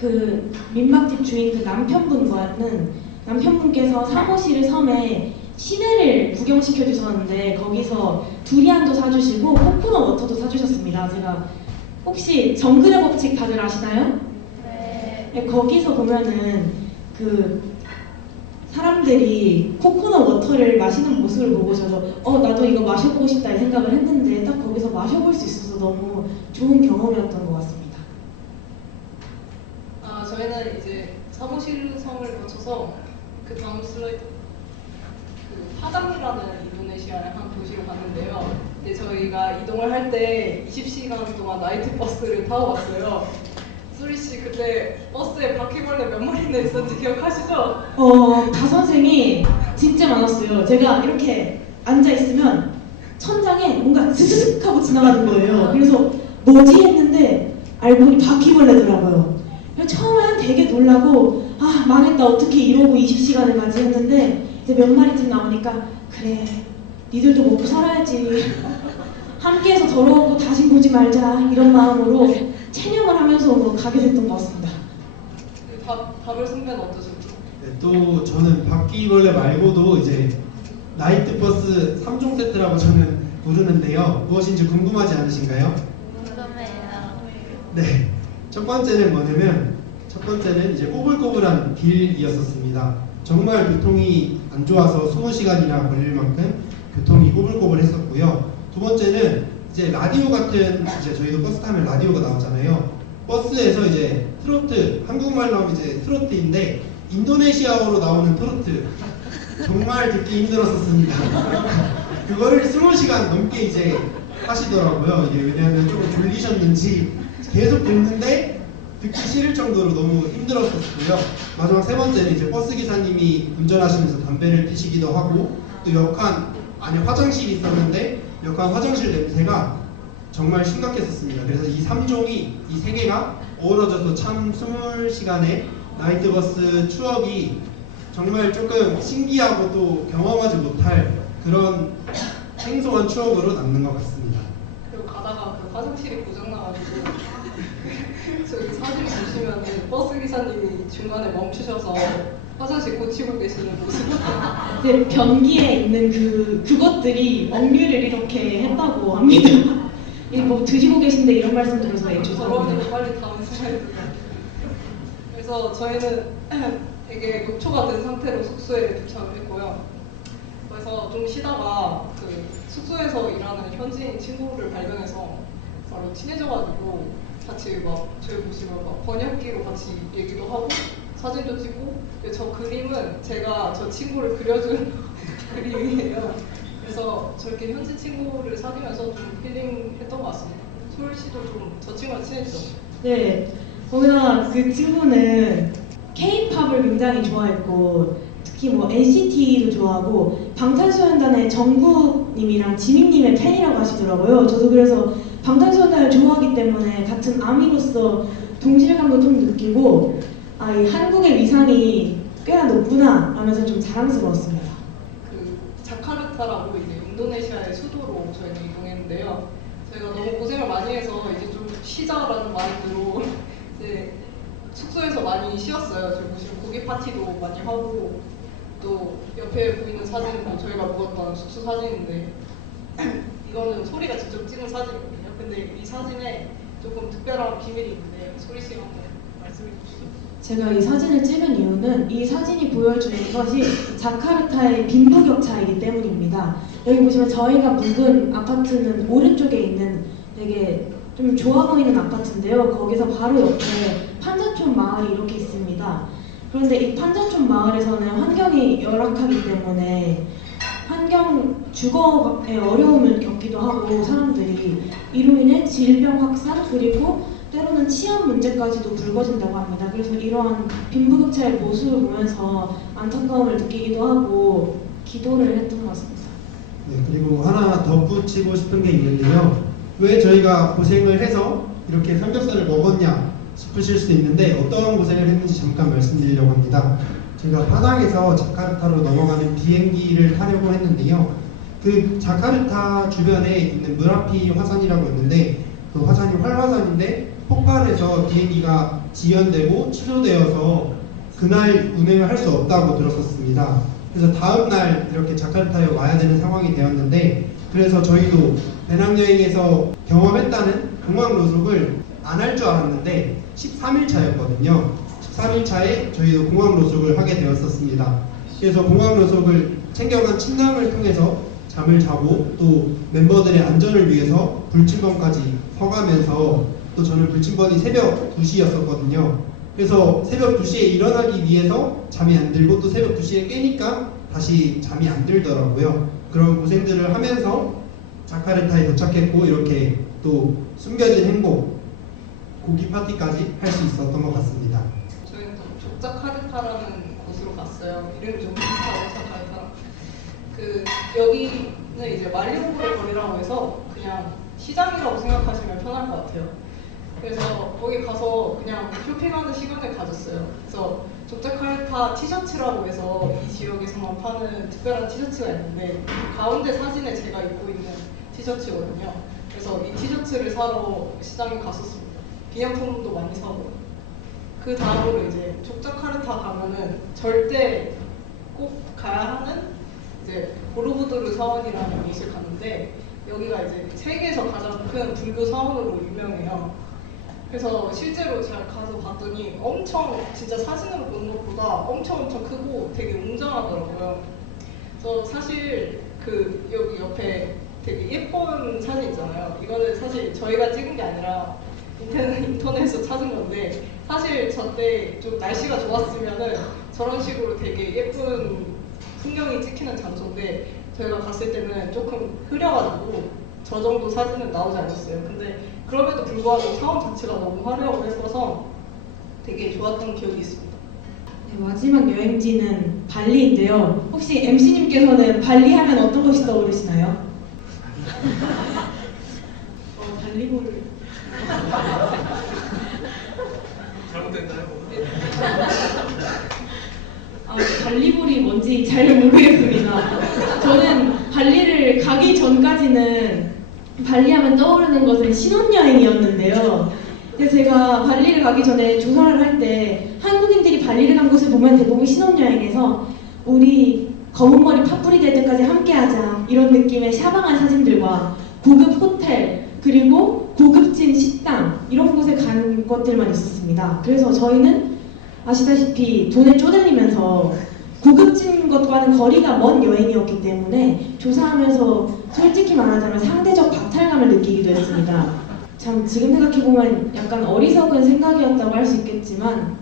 그 민박집 주인 그 남편분께서 사모시르 섬에 시내를 구경시켜 주셨는데 거기서 두리안도 사주시고 코코넛 워터도 사주셨습니다. 제가 혹시 정글의 법칙 다들 아시나요? 네. 거기서 보면은 그 사람들이 코코넛 워터를 마시는 모습을 보고 저도 나도 이거 마셔보고 싶다 이 생각을 했는데 딱 거기서 마셔볼 수 있어서 너무 좋은 경험이었던 것 같습니다. 저희는 이제 사모시르 섬을 거쳐서 그 다음 슬라이드 파담이라는 인도네시아의 한 도시로 갔는데요. 근데 저희가 이동을 할 때 20시간 동안 나이트 버스를 타고 왔어요. 수리 씨 그때 버스에 바퀴벌레 몇 마리나 있었는지 기억하시죠? 다선생이 진짜 많았어요. 제가 이렇게 앉아 있으면 천장에 뭔가 스스슥 하고 지나가는 거예요. 그래서 뭐지 했는데 알고 보니 바퀴벌레더라고요. 처음엔 되게 놀라고 망했다 어떻게 이러고 20시간을 가지 했는데 이제 몇 마리쯤 나오니까 그래 니들도 먹고 살아야지 함께해서 더러우고 다시 보지 말자 이런 마음으로 체념을 하면서 가게 됐던 것 같습니다. 다벨 선배는 어떠셨죠? 네, 또 저는 바퀴벌레 말고도 이제 나이트 버스 3종 세트라고 저는 부르는데요. 무엇인지 궁금하지 않으신가요? 궁금해요. 네. 첫 번째는 뭐냐면 첫 번째는 이제 꼬불꼬불한 빌이었었습니다. 정말 교통이 안 좋아서 20시간이나 걸릴 만큼 교통이 꼬불꼬불했었고요. 두 번째는 이제 라디오 같은, 이제 저희도 버스 타면 라디오가 나오잖아요. 버스에서 이제 트로트, 한국말로 하면 이제 트로트인데 인도네시아어로 나오는 트로트, 정말 듣기 힘들었었습니다. 그거를 20시간 넘게 이제 하시더라고요. 이게 왜냐하면 조금 졸리셨는지 계속 듣는데 듣기 싫을 정도로 너무 힘들었었고요. 마지막 세 번째는 이제 버스 기사님이 운전하시면서 담배를 피시기도 하고, 또 역한 안에 화장실이 있었는데 역한 화장실 냄새가 정말 심각했었습니다. 그래서 이 3종이, 이 3개가 어우러져서 참 20시간의 나이트버스 추억이 정말 조금 신기하고 또 경험하지 못할 그런 생소한 추억으로 남는 것 같습니다. 그리고 가다가 그 화장실이 고장나가지고 저기 사진 보시면 버스 기사님이 중간에 멈추셔서 화장실 고치고 계시는 모습. 이제 변기에 있는 그것들이 억류를 이렇게 했다고 합니다. 뭐 드시고 계신데 이런 말씀 드려서 죄송합니다. 저러니 빨리 다음 슬라이드. 그래서 저희는 되게 녹초가 된 상태로 숙소에 도착을 했고요. 그래서 좀 쉬다가 그 숙소에서 일하는 현지인 친구를 발견해서 바로 친해져가지고 같이 막 저희 보시면 막 번역기로 같이 얘기도 하고 사진도 찍고, 저 그림은 제가 저 친구를 그려준 그림이에요. 그래서 저렇게 현지 친구를 사귀면서 좀 힐링했던 것 같습니다. 소율 씨도 좀 저 친구랑 친해지죠? 네, 거기다가 그 친구는 K-팝을 굉장히 좋아했고 특히 뭐 NCT도 좋아하고 방탄소년단의 정국님이랑 지민님의 팬이라고 하시더라고요. 저도 그래서 방탄소년단을 좋아하기 때문에 같은 아미로서 동질감도 좀 느끼고, 아, 이 한국의 위상이 꽤나 높구나 하면서 좀 자랑스러웠습니다. 그 자카르타라고 이제 인도네시아의 수도로 저희는 이동했는데요. 저희가 너무 고생을 많이 해서 이제 좀 쉬자라는 마인드로 이제 숙소에서 많이 쉬었어요. 저희 보시면 고기 파티도 많이 하고, 또 옆에 보이는 사진은 저희가 묵었던 숙소 사진인데 이거는 소리가 직접 찍은 사진이거든요. 근데 이 사진에 조금 특별한 비밀이 있는데 소리 씨가 한번 말씀해 주시죠. 제가 이 사진을 찍은 이유는 이 사진이 보여주는 것이 자카르타의 빈부격차이기 때문입니다. 여기 보시면 저희가 묵은 아파트는 오른쪽에 있는 되게 좀 좋아 보이는 아파트인데요. 거기서 바로 옆에 판자촌 마을이 이렇게 있습니다. 그런데 이 판자촌 마을에서는 환경이 열악하기 때문에 주거에 어려움을 겪기도 하고 사람들이 이로 인해 질병 확산 그리고 때로는 치안 문제까지도 불거진다고 합니다. 그래서 이러한 빈부격차의 모습을 보면서 안타까움을 느끼기도 하고 기도를 했던 것 같습니다. 네, 그리고 하나 덧붙이고 싶은 게 있는데요. 왜 저희가 고생을 해서 이렇게 삼겹살을 먹었냐 싶으실 수도 있는데 어떠한 고생을 했는지 잠깐 말씀드리려고 합니다. 제가 파당에서 자카르타로 넘어가는 비행기를 타려고 했는데요. 그 자카르타 주변에 있는 무라피 화산이라고 있는데 그 화산이 활화산인데 폭발해서 비행기가 지연되고 취소되어서 그날 운행을 할 수 없다고 들었었습니다. 그래서 다음날 이렇게 자카르타에 와야 되는 상황이 되었는데, 그래서 저희도 배낭여행에서 경험했다는 공항 노숙을 안 할 줄 알았는데 13일 차였거든요. 13일 차에 저희도 공항 노숙을 하게 되었었습니다. 그래서 공항 노숙을 챙겨간 침낭을 통해서 잠을 자고, 또 멤버들의 안전을 위해서 불침번까지 서가면서, 또 저는 불침번이 새벽 2시였었거든요. 그래서 새벽 2시에 일어나기 위해서 잠이 안 들고, 또 새벽 2시에 깨니까 다시 잠이 안 들더라고요. 그런 고생들을 하면서 자카르타에 도착했고, 이렇게 또 숨겨진 행복, 고기 파티까지 할 수 있었던 것 같습니다. 저희는 또 족자카르타라는 곳으로 갔어요. 이름이 좀 비슷하고 자카르타. 그 여기는 이제 말리오브의 거리라고 해서 그냥 시장이라고 생각하시면 편할 것 같아요. 그래서 거기 가서 그냥 쇼핑하는 시간을 가졌어요. 그래서 족자카르타 티셔츠라고 해서 이 지역에서만 파는 특별한 티셔츠가 있는데 가운데 사진에 제가 입고 있는 티셔츠거든요. 그래서 이 티셔츠를 사러 시장에 갔었습니다. 기념품도 많이 사고. 그 다음으로 이제 족자카르타 가면은 절대 꼭 가야 하는 이제 보로부두르 사원이라는 곳을 갔는데, 여기가 이제 세계에서 가장 큰 불교 사원으로 유명해요. 그래서 실제로 제가 가서 봤더니 엄청 진짜 사진으로 보는 것보다 엄청 크고 되게 웅장하더라고요. 그래서 사실 그 여기 옆에 되게 예쁜 사진 있잖아요. 이거는 사실 저희가 찍은 게 아니라 인터넷에서 찾은 건데 사실 저 때 좀 날씨가 좋았으면은 저런 식으로 되게 예쁜 풍경이 찍히는 장소인데 저희가 갔을 때는 조금 흐려가지고 저 정도 사진은 나오지 않았어요. 근데 그럼에도 불구하고 사원 자체가 너무 화려하고 예뻐서 되게 좋았던 기억이 있습니다. 네, 마지막 여행지는 발리인데요. 혹시 MC님께서는 발리 하면 어떤 것이 떠오르시나요? 발리볼을 잘못됐나요? 발리볼이 뭔지 잘 모르겠습니다. 저는 발리를 가기 전까지는 발리하면 떠오르는 것은 신혼여행이었는데요. 그래서 제가 발리를 가기 전에 조사를 할 때 한국인들이 발리를 간 곳을 보면 대부분 신혼여행에서 우리 검은머리 팥불이 될 때까지 함께하자 이런 느낌의 샤방한 사진들과 고급 호텔 그리고 고급진 식당 이런 곳에 간 것들만 있었습니다. 그래서 저희는 아시다시피 돈에 쪼들리면서 고급진 것과는 거리가 먼 여행이었기 때문에 조사하면서 솔직히 말하자면 상대적 박탈감을 느끼기도 했습니다. 참 지금 생각해보면 약간 어리석은 생각이었다고 할 수 있겠지만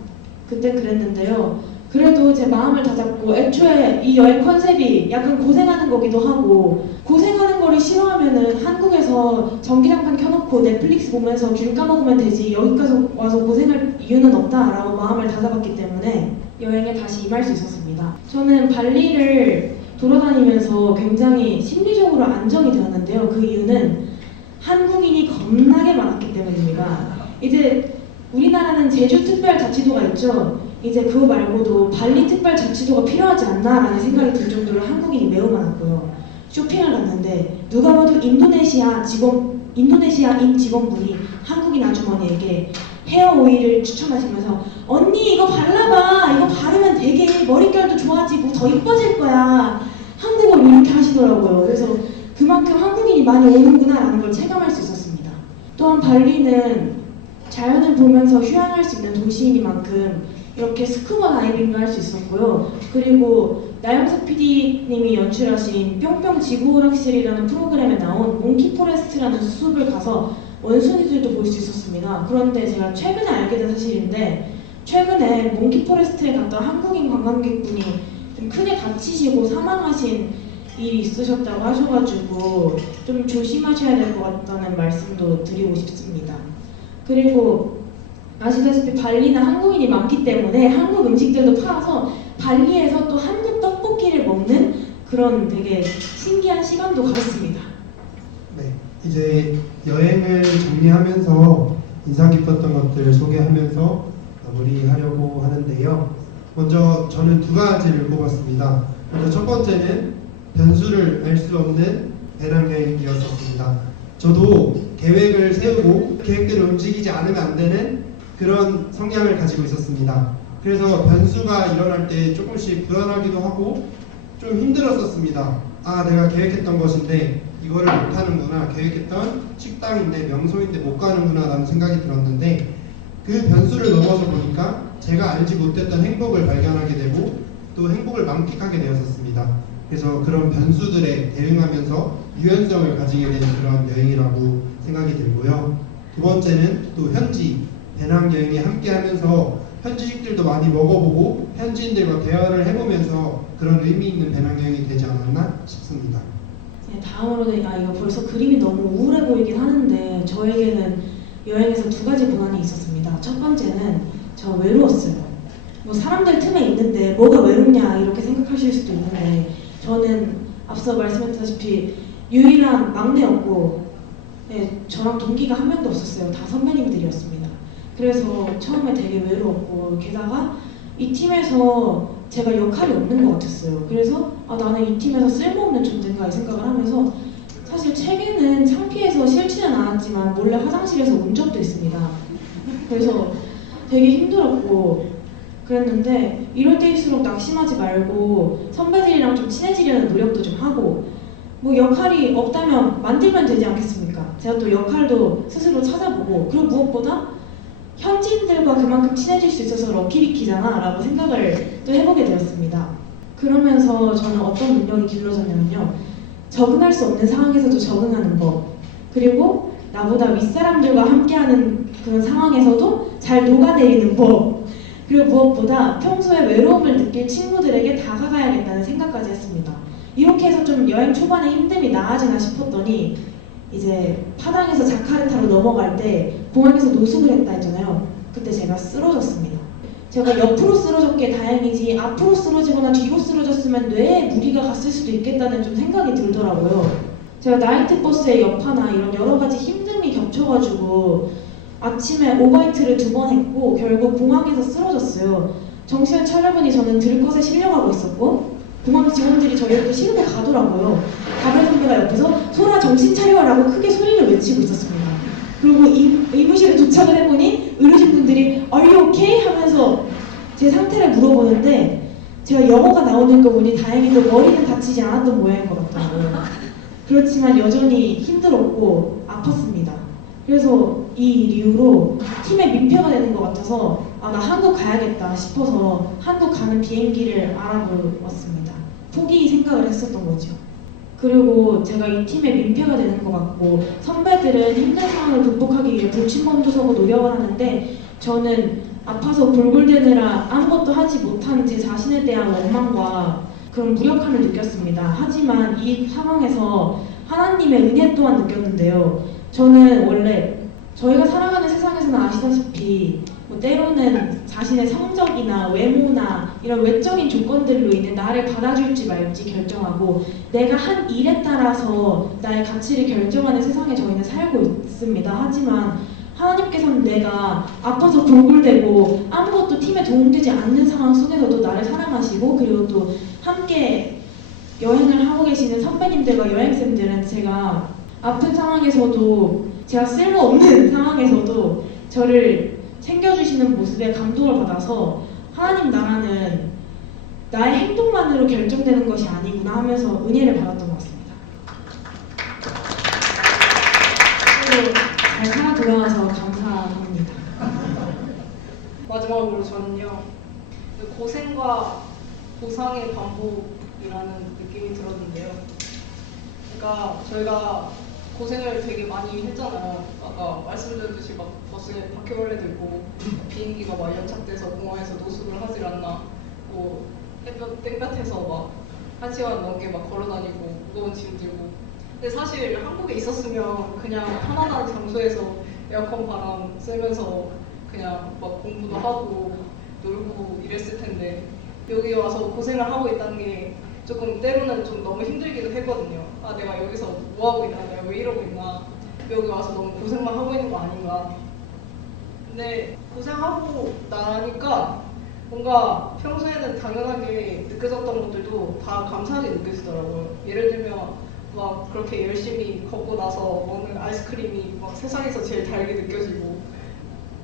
그때 그랬는데요. 그래도 제 마음을 다잡고 애초에 이 여행 컨셉이 약간 고생하는 거기도 하고 고생하는 거를 싫어하면은 한국에서 전기장판 켜놓고 넷플릭스 보면서 귤 까먹으면 되지 여기까지 와서 고생할 이유는 없다라고 마음을 다잡았기 때문에 여행에 다시 임할 수 있었습니다. 저는 발리를 돌아다니면서 굉장히 심리적으로 안정이 되었는데요. 그 이유는 한국인이 겁나게 많았기 때문입니다. 이제 우리나라는 제주특별자치도가 있죠. 이제 그거 말고도 발리 특별자치도가 필요하지 않나라는 생각이 들 정도로 한국인이 매우 많았고요. 쇼핑을 갔는데 누가 봐도 인도네시아인 직원분이 한국인 아주머니에게 헤어 오일을 추천하시면서 언니 이거 발라봐. 이거 바르면 되게 머릿결도 좋아지고 더 이뻐질 거야. 한국어로 이렇게 하시더라고요. 그래서 그만큼 한국인이 많이 오는구나라는 걸 체감할 수 있었습니다. 또한 발리는 자연을 보면서 휴양할 수 있는 도시이니만큼 이렇게 스쿠버 다이빙을 할 수 있었고요. 그리고 나영석 PD님이 연출하신 뿅뿅 지구오락실이라는 프로그램에 나온 몽키 포레스트라는 숲을 가서 원숭이들도 볼 수 있었습니다. 그런데 제가 최근에 알게 된 사실인데 최근에 몽키 포레스트에 갔던 한국인 관광객분이 좀 크게 다치시고 사망하신 일이 있으셨다고 하셔가지고 좀 조심하셔야 될 것 같다는 말씀도 드리고 싶습니다. 그리고 아시다시피 발리는 한국인이 많기 때문에 한국 음식들도 팔아서 발리에서 또 한국 떡볶이를 먹는 그런 되게 신기한 시간도 가졌습니다. 네, 이제 여행을 정리하면서 인상 깊었던 것들 소개하면서 마무리하려고 하는데요. 먼저 저는 두 가지를 꼽았습니다. 먼저 첫 번째는 변수를 알 수 없는 배낭여행이었습니다. 저도 계획을 세우고 계획대로 움직이지 않으면 안 되는 그런 성향을 가지고 있었습니다. 그래서 변수가 일어날 때 조금씩 불안하기도 하고 좀 힘들었었습니다. 아, 내가 계획했던 것인데 이거를 못하는구나. 계획했던 식당인데 명소인데 못 가는구나 라는 생각이 들었는데 그 변수를 넘어서 보니까 제가 알지 못했던 행복을 발견하게 되고 또 행복을 만끽하게 되었었습니다. 그래서 그런 변수들에 대응하면서 유연성을 가지게 되는 그런 여행이라고 생각이 들고요. 두 번째는 또 현지 배낭여행에 함께하면서 현지식들도 많이 먹어보고 현지인들과 대화를 해보면서 그런 의미 있는 배낭여행이 되지 않았나 싶습니다. 네, 다음으로는 이거 벌써 그림이 너무 우울해 보이긴 하는데 저에게는 여행에서 두 가지 고난이 있었습니다. 첫 번째는 저 외로웠어요. 뭐 사람들 틈에 있는데 뭐가 외롭냐 이렇게 생각하실 수도 있는데 저는 앞서 말씀했다시피 유일한 막내였고 네, 저랑 동기가 한 명도 없었어요. 다 선배님들이었습니다. 그래서 처음에 되게 외로웠고 게다가 이 팀에서 제가 역할이 없는 것 같았어요. 그래서 나는 이 팀에서 쓸모없는 존재인가 이 생각을 하면서 사실 책에는 창피해서 싫지는 않았지만 몰래 화장실에서 운 적도 있습니다. 그래서 되게 힘들었고 그랬는데 이럴 때일수록 낙심하지 말고 선배들이랑 좀 친해지려는 노력도 좀 하고 뭐 역할이 없다면 만들면 되지 않겠습니까? 제가 또 역할도 스스로 찾아보고 그리고 무엇보다 현지인들과 그만큼 친해질 수 있어서 럭키비키잖아 라고 생각을 또 해보게 되었습니다. 그러면서 저는 어떤 능력이 길러졌냐면요. 적응할 수 없는 상황에서도 적응하는 법, 그리고 나보다 윗사람들과 함께하는 그런 상황에서도 잘 녹아내리는 법, 그리고 무엇보다 평소에 외로움을 느낄 친구들에게 다가가야겠다는 생각까지 했습니다. 이렇게 해서 좀 여행 초반에 힘듦이 나아지나 싶었더니 이제 파당에서 자카르타로 넘어갈 때 공항에서 노숙을 했다 했잖아요. 그때 제가 쓰러졌습니다. 제가 옆으로 쓰러졌기에 다행이지 앞으로 쓰러지거나 뒤로 쓰러졌으면 뇌에 무리가 갔을 수도 있겠다는 좀 생각이 들더라고요. 제가 나이트버스의 여파나 이런 여러 가지 힘듦이 겹쳐가지고 아침에 오바이트를 2번 했고 결국 공항에서 쓰러졌어요. 정신을 차려보니 저는 들것에 실려가고 있었고 공항 직원들이 저희를 또 싫은데 가더라고요. 가발 선배가 옆에서 소라 정신 차려라고 크게 소리를 외치고 있었습니다. 그리고 의무실에 도착을 해보니 의료진분들이 Are you okay? 하면서 제 상태를 물어보는데 제가 영어가 나오는 거 보니 다행히도 머리는 다치지 않았던 모양인 것 같더라고요. 그렇지만 여전히 힘들었고 아팠습니다. 그래서 이 이후로 팀에 민폐가 되는 것 같아서 나 한국 가야겠다 싶어서 한국 가는 비행기를 알아보았습니다. 포기 생각을 했었던 거죠. 그리고 제가 이 팀에 민폐가 되는 것 같고 선배들은 힘든 상황을 극복하기 위해 불침범도 서고 노력을 하는데 저는 아파서 골골대느라 아무것도 하지 못한 제 자신에 대한 원망과 그런 무력함을 느꼈습니다. 하지만 이 상황에서 하나님의 은혜 또한 느꼈는데요. 저는 원래 저희가 살아가는 세상에서는 아시다시피 때로는 자신의 성적이나 외모나 이런 외적인 조건들로 인해 나를 받아줄지 말지 결정하고 내가 한 일에 따라서 나의 가치를 결정하는 세상에 저희는 살고 있습니다. 하지만 하나님께서는 내가 아파서 골골대고 아무것도 팀에 도움되지 않는 상황 속에서도 나를 사랑하시고 그리고 또 함께 여행을 하고 계시는 선배님들과 여행쌤들은 제가 아픈 상황에서도 제가 쓸모없는 상황에서도 저를 챙겨주시는 모습에 감동을 받아서 하나님 나라는 나의 행동만으로 결정되는 것이 아니구나 하면서 은혜를 받았던 것 같습니다. 그리고 잘 살아 돌아와서 감사합니다. 마지막으로 저는요, 고생과 보상의 반복이라는 느낌이 들었는데요. 그러니까 저희가 고생을 되게 많이 했잖아요. 아까 말씀드렸듯이 막 버스에 바퀴벌레도 있고 비행기가 막 연착돼서 공항에서 노숙을 하질 않나, 뭐 햇볕 땡볕에서 막 1시간 넘게 막 걸어다니고 무거운 짐 들고. 근데 사실 한국에 있었으면 그냥 편안한 장소에서 에어컨 바람 쐬면서 그냥 막 공부도 하고 놀고 이랬을 텐데 여기 와서 고생을 하고 있다는 게 조금 때로는 좀 너무 힘들기도 했거든요. 아, 내가 여기서 뭐 하고 있나, 내가 왜 이러고 있나, 여기 와서 너무 고생만 하고 있는 거 아닌가. 근데 고생하고 나니까 뭔가 평소에는 당연하게 느껴졌던 것들도 다 감사하게 느껴지더라고요. 예를 들면 막 그렇게 열심히 걷고 나서 먹는 아이스크림이 막 세상에서 제일 달게 느껴지고,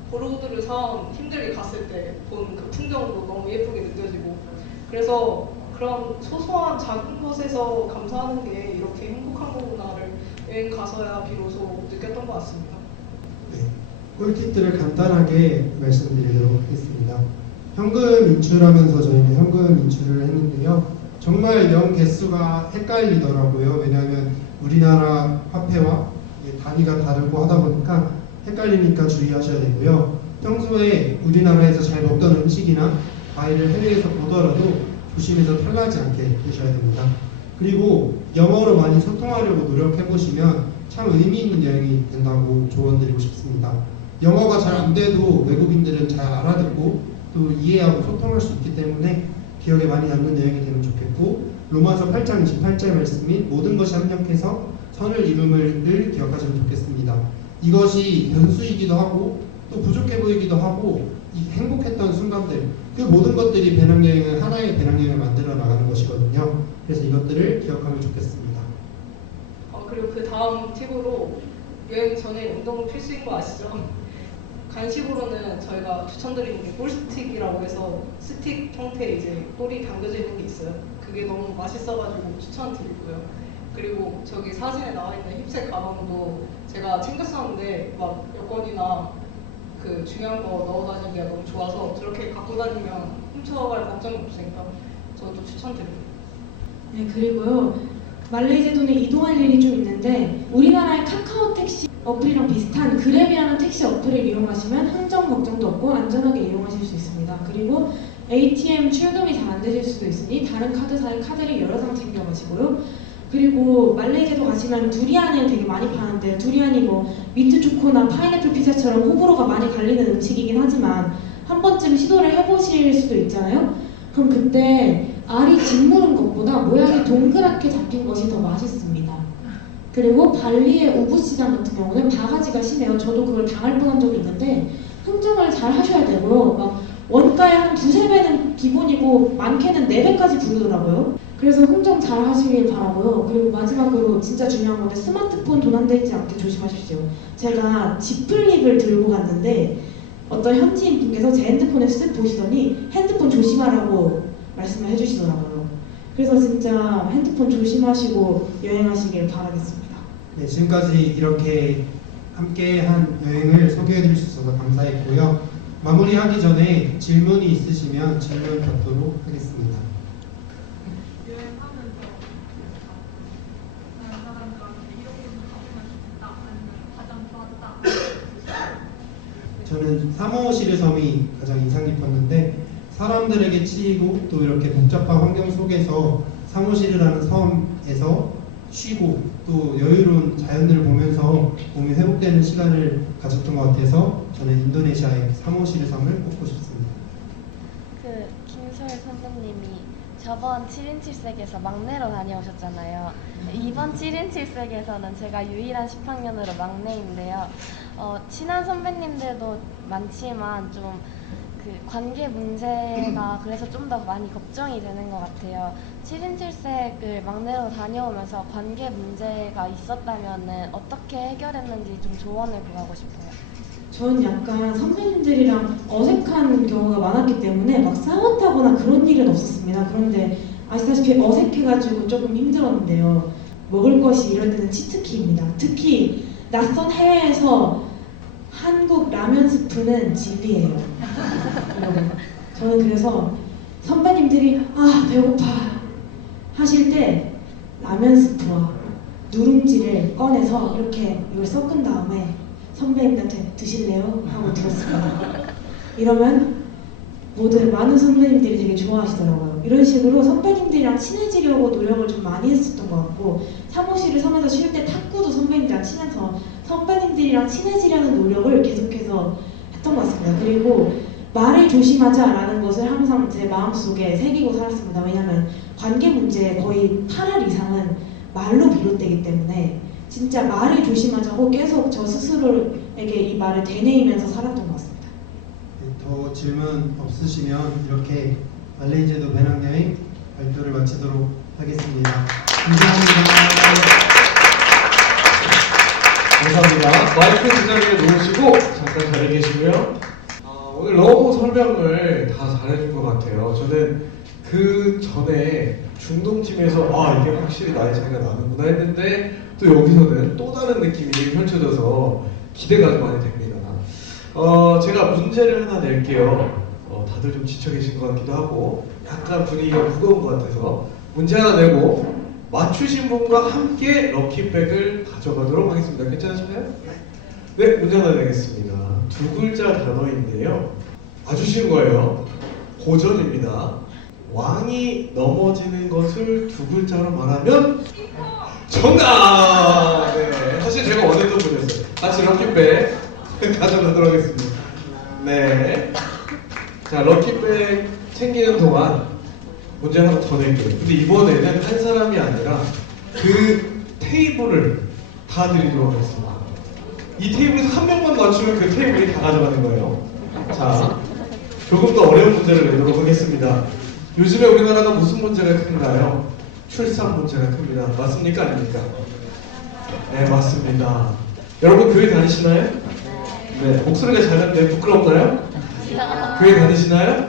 보로우드를 사원 힘들게 갔을 때 본 그 풍경도 너무 예쁘게 느껴지고, 그래서 그런 소소한 작은 것에서 감사하는 게 이렇게 행복한 거구나를 여행 가서야 비로소 느꼈던 것 같습니다. 네, 꿀팁들을 간단하게 말씀드리도록 하겠습니다. 현금 인출하면서 저희는 현금 인출을 했는데요. 정말 영 개수가 헷갈리더라고요. 왜냐하면 우리나라 화폐와 단위가 다르고 하다 보니까 헷갈리니까 주의하셔야 되고요. 평소에 우리나라에서 잘 먹던 음식이나 과일을 해외에서 보더라도 조심해서 탈나지 않게 되셔야 됩니다. 그리고 영어로 많이 소통하려고 노력해보시면 참 의미 있는 여행이 된다고 조언드리고 싶습니다. 영어가 잘 안 돼도 외국인들은 잘 알아듣고 또 이해하고 소통할 수 있기 때문에 기억에 많이 남는 여행이 되면 좋겠고, 로마서 8장 28절 말씀인 모든 것이 합력해서 선을 이룸을 기억하시면 좋겠습니다. 이것이 변수이기도 하고 또 부족해 보이기도 하고 행복했던 순간들, 그 모든 것들이 배낭여행은 하나의 배낭여행을 만들어 나가는 것이거든요. 그래서 이것들을 기억하면 좋겠습니다. 그리고 그 다음 팁으로 여행 전에 운동 필수인 거 아시죠? 간식으로는 저희가 추천드리는 게 꿀스틱이라고 해서 스틱 형태의 이제 꿀이 담겨져 있는 게 있어요. 그게 너무 맛있어가지고 추천드리고요. 그리고 저기 사진에 나와 있는 힙색 가방도 제가 챙겼었는데 막 여권이나 그 중요한 거 넣어 다니기가 너무 좋아서 저렇게 갖고 다니면 훔쳐갈 걱정이 없으니까 저도 추천드립니다. 네, 그리고요. 말레이제도는 이동할 일이 좀 있는데 우리나라의 카카오 택시 어플이랑 비슷한 그랩이라는 택시 어플을 이용하시면 흥정 걱정도 없고 안전하게 이용하실 수 있습니다. 그리고 ATM 출금이 잘 안 되실 수도 있으니 다른 카드사의 카드를 여러 장 챙겨가시고요. 그리고 말레이제도 가시면 두리안을 되게 많이 파는데 두리안이 뭐 민트 초코나 파인애플 피자처럼 호불호가 많이 갈리는 음식이긴 하지만 한 번쯤 시도를 해보실 수도 있잖아요. 그럼 그때 알이 짓무른 것보다 모양이 동그랗게 잡힌 것이 더 맛있습니다. 그리고 발리의 우붓시장 같은 경우는 바가지가 심해요. 저도 그걸 당할 뻔한 적이 있는데 흥정을 잘 하셔야 되고요. 막 원가의 한 2~3배는 기본이고 많게는 4배까지 부르더라고요. 그래서 흥정 잘 하시길 바라고요. 그리고 마지막으로 진짜 중요한 건데 스마트폰 도난되지 않게 조심하십시오. 제가 지플립을 들고 갔는데 어떤 현지인 분께서 제 핸드폰을 쓱 보시더니 핸드폰 조심하라고 말씀을 해주시더라고요. 그래서 진짜 핸드폰 조심하시고 여행하시길 바라겠습니다. 네, 지금까지 이렇게 함께한 여행을 소개해드릴 수 있어서 감사했고요. 마무리하기 전에 질문이 있으시면 질문 받도록 하겠습니다. 저는 사모실의 섬이 가장 인상 깊었는데 사람들에게 치이고 또 이렇게 복잡한 환경 속에서 사모실이라는 섬에서 쉬고 또 여유로운 자연을 보면서 몸이 회복되는 시간을 가졌던 것 같아서 저는 인도네시아의 사모실의 섬을 꼽고 싶습니다. 그 김소율 선배님이 저번 7인 7색에서 막내로 다녀오셨잖아요. 이번 7인 7색에서는 제가 유일한 10학년으로 막내인데요. 친한 선배님들도 많지만 좀 그 관계 문제가 그래서 좀 더 많이 걱정이 되는 것 같아요. 7인 7색을 막내로 다녀오면서 관계 문제가 있었다면 어떻게 해결했는지 좀 조언을 구하고 싶어요. 저는 약간 선배님들이랑 어색한 경우가 많았기 때문에 막 싸웠다거나 그런 일은 없었습니다. 그런데 아시다시피 어색해가지고 조금 힘들었는데요. 먹을 것이 이럴 때는 치트키입니다. 특히 낯선 해외에서 한국 라면 스프는 진리예요. 여러분, 저는 그래서 선배님들이 아 배고파 하실 때 라면 스프와 누룽지를 꺼내서 이렇게 이걸 섞은 다음에 선배님한테 드실래요? 하고 드렸습니다. 이러면 많은 선배님들이 되게 좋아하시더라고요. 이런 식으로 선배님들이랑 친해지려고 노력을 좀 많이 했었던 것 같고 사무실을 섬에서 쉴 때 탁구도 선배님들이랑 친해서 선배님들이랑 친해지려는 노력을 계속해서 했던 것 같습니다. 그리고 말을 조심하자라는 것을 항상 제 마음속에 새기고 살았습니다. 왜냐하면 관계 문제의 거의 8할 이상은 말로 비롯되기 때문에 진짜 말을 조심하자고 계속 저 스스로에게 이 말을 되뇌이면서 살았던 것 같습니다. 네, 더 질문 없으시면 이렇게 말레이제도 배낭여행 발표를 마치도록 하겠습니다. 감사합니다. 감사합니다. 마이크 제자리에 놓으시고 잠깐 자리에 계시고요. 오늘 너무 설명을 다 잘해준 것 같아요. 저는 그 전에 중동팀에서 이게 확실히 나이 차이가 나는구나 했는데 또 여기서는 또 다른 느낌이 펼쳐져서 기대가 좀 많이 됩니다. 제가 문제를 하나 낼게요. 다들 좀 지쳐 계신 것 같기도 하고 약간 분위기가 무거운 것 같아서 문제 하나 내고 맞추신 분과 함께 럭키백을 가져가도록 하겠습니다. 괜찮으신가요? 네, 문제 하나 내겠습니다. 2글자 단어인데요. 아주 쉬운 거예요. 고전입니다. 왕이 넘어지는 것을 2글자로 말하면 정답! 네, 사실 제가 원했던 분이었어요. 같이 럭키백 가져가도록 하겠습니다. 네. 자, 럭키백 챙기는 동안 문제 하나 더 낼게요. 근데 이번에는 한 사람이 아니라 그 테이블을 다 드리도록 하겠습니다. 이 테이블에서 한 명만 맞추면 그 테이블이 다 가져가는 거예요. 자, 조금 더 어려운 문제를 내도록 하겠습니다. 요즘에 우리나라가 무슨 문제가 큰가요? 출산 문제가 큽니다. 맞습니까? 아닙니까? 네, 맞습니다. 여러분 교회 다니시나요? 네, 목소리가 작은데 부끄럽나요? 교회 다니시나요?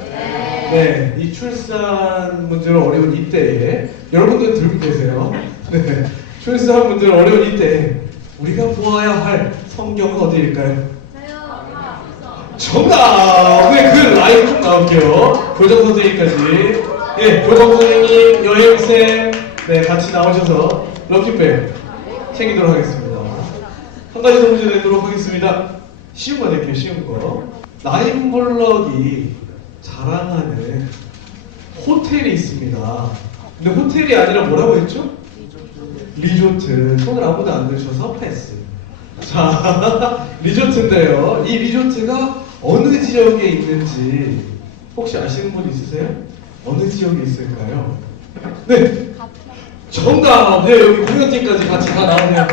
네, 이 출산 문제로 어려운 이때에 여러분들 들고 계세요. 네, 출산 문제로 어려운 이때 우리가 보아야 할 성경은 어디일까요? 정답! 네, 그 라인 좀 나올게요. 교장 선생님까지. 예, 교장 선생님, 여행쌤, 네, 같이 나오셔서 럭키백 챙기도록 하겠습니다. 한 가지 더 문제 내도록 하겠습니다. 쉬운 거 낼게요, 쉬운 거. 라인블럭이 자랑하는 호텔이 있습니다. 근데 호텔이 아니라 뭐라고 했죠? 리조트. 손을 아무도 안 드셔서 패스. 자, 리조트인데요. 이 리조트가 어느 지역에 있는지 혹시 아시는 분 있으세요? 어느 지역에 있을까요? 네, 정답. 네, 여기 공연팀까지 같이 다 나오네요.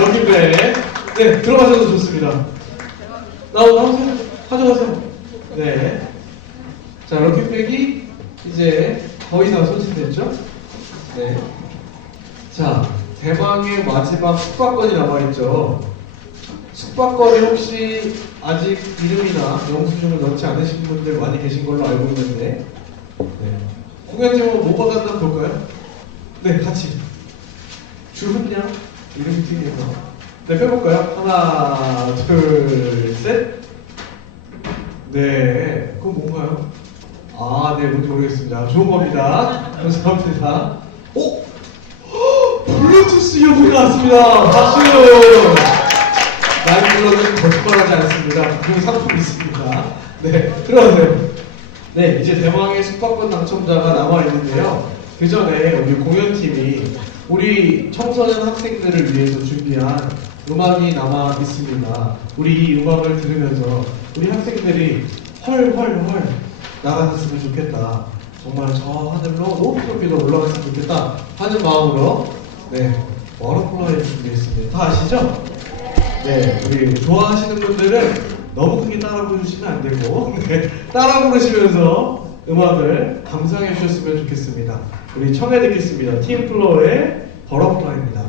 여기인데, 네, 들어가셔도 좋습니다. 나오세요. 가져가세요. 네. 자, 럭키백이 이제 거의 다 소진됐죠? 네. 자, 대망의 마지막 숙박권이 남아있죠. 숙박권에 혹시 아직 이름이나 영수증을 넣지 않으신 분들 많이 계신 걸로 알고 있는데, 네. 공연팀은 뭐 받았나 볼까요? 네, 같이. 주훈양 이름 팀에서. 네, 펴볼까요? 하나, 둘, 셋. 네, 그건 뭔가요? 아, 네, 뭔지 모르겠습니다. 좋은 겁니다. 감사합니다. 오! 블루투스 이어폰이 나왔습니다. 박수! 라이브로는 거짓말하지 않습니다. 그런 상품이 있습니다. 네, 들어가세요. 네, 이제 대망의 숙박권 당첨자가 남아있는데요. 그 전에 우리 공연팀이 우리 청소년 학생들을 위해서 준비한 음악이 남아 있습니다. 우리 이 음악을 들으면서 우리 학생들이 헐헐헐 날아갔으면 좋겠다. 정말 저 하늘로 높이도 올라갔으면 좋겠다 하는 마음으로 네, 워터플라이 준비했습니다. 다 아시죠? 네, 우리 좋아하시는 분들은 너무 크게 따라 부르시면 안 되고 네, 따라 부르시면서 음악을 감상해 주셨으면 좋겠습니다. 우리 청해 듣겠습니다. 팀플로어의 버터플라이입니다.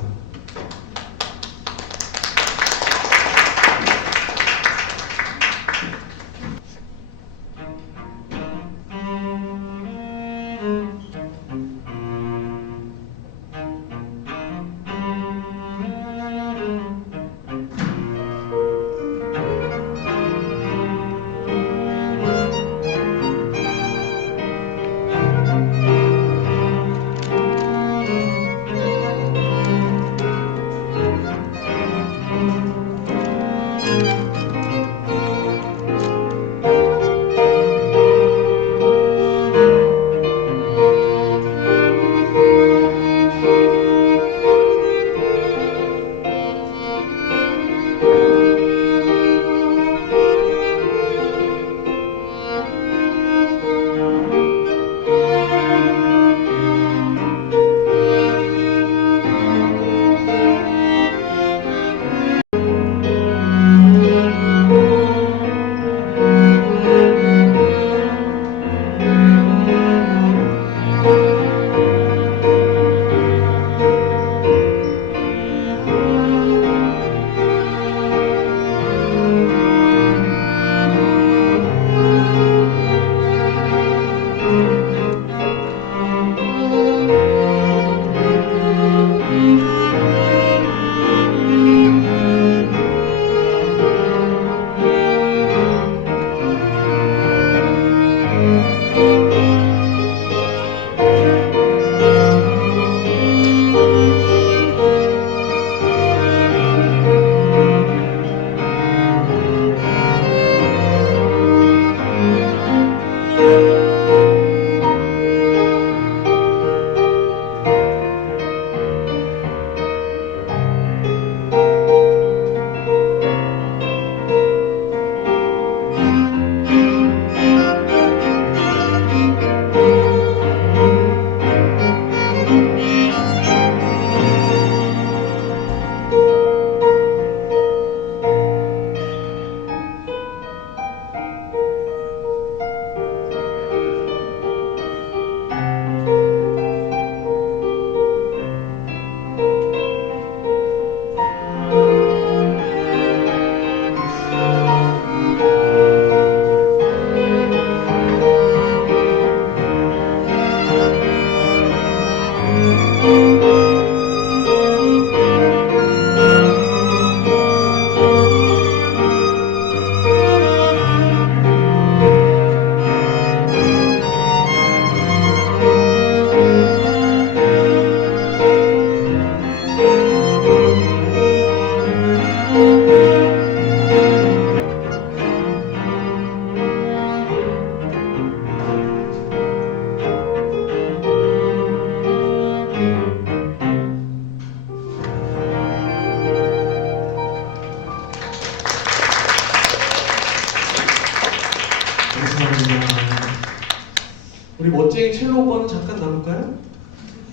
우리 멋쟁이 첼로 오빠는 잠깐 나올까요?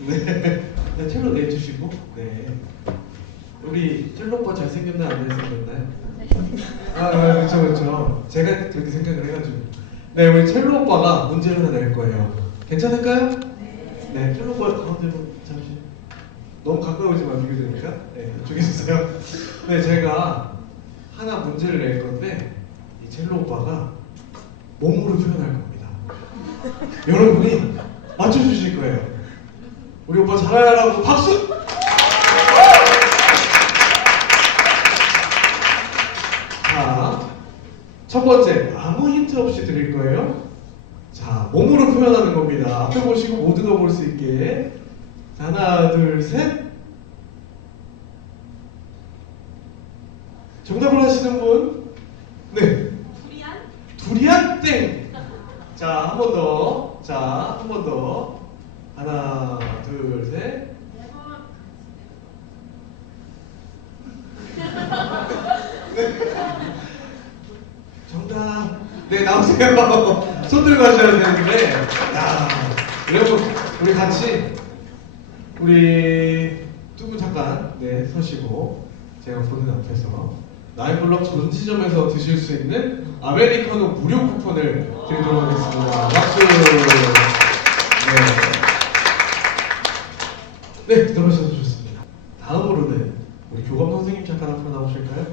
네. 네, 첼로 내주시고. 네. 우리 첼로 오빠 잘생겼나요? 안 잘생겼나요? 그렇죠, 그렇죠. 제가 그렇게 생각을 해가지고. 네, 우리 첼로 오빠가 문제를 하나 낼 거예요. 괜찮을까요? 네, 첼로 오빠 가운데로 잠시. 너무 가까우지 마, 비교되니까. 네, 이쪽에 있으세요. 네, 제가 하나 문제를 낼 건데 이 첼로 오빠가 몸으로 표현할 겁니다. 여러분이 맞춰주실 거예요. 우리 오빠 잘하라고 박수! 자, 첫 번째 아무 힌트 없이 드릴 거예요. 자, 몸으로 표현하는 겁니다. 앞에 보시고 모두가 볼 수 있게. 자, 하나, 둘, 셋. 정답을 하시는 분? 네. 두리안 땡. 자, 한 번 더. 자, 한 번 더. 하나, 둘, 셋. 네. 정답. 네, 나오세요. 손 들고 하셔야 되는데. 야, 여러분, 우리 같이 우리 두 분 잠깐 서시고 제가 보는 앞에서 나이블럭 전 지점에서 드실 수 있는 아메리카노 무료 쿠폰을 드리도록 하겠습니다. 박수. 네, 들어오셔서 좋습니다. 다음으로는 우리 교감 선생님 잠깐 앞으로 나오실까요?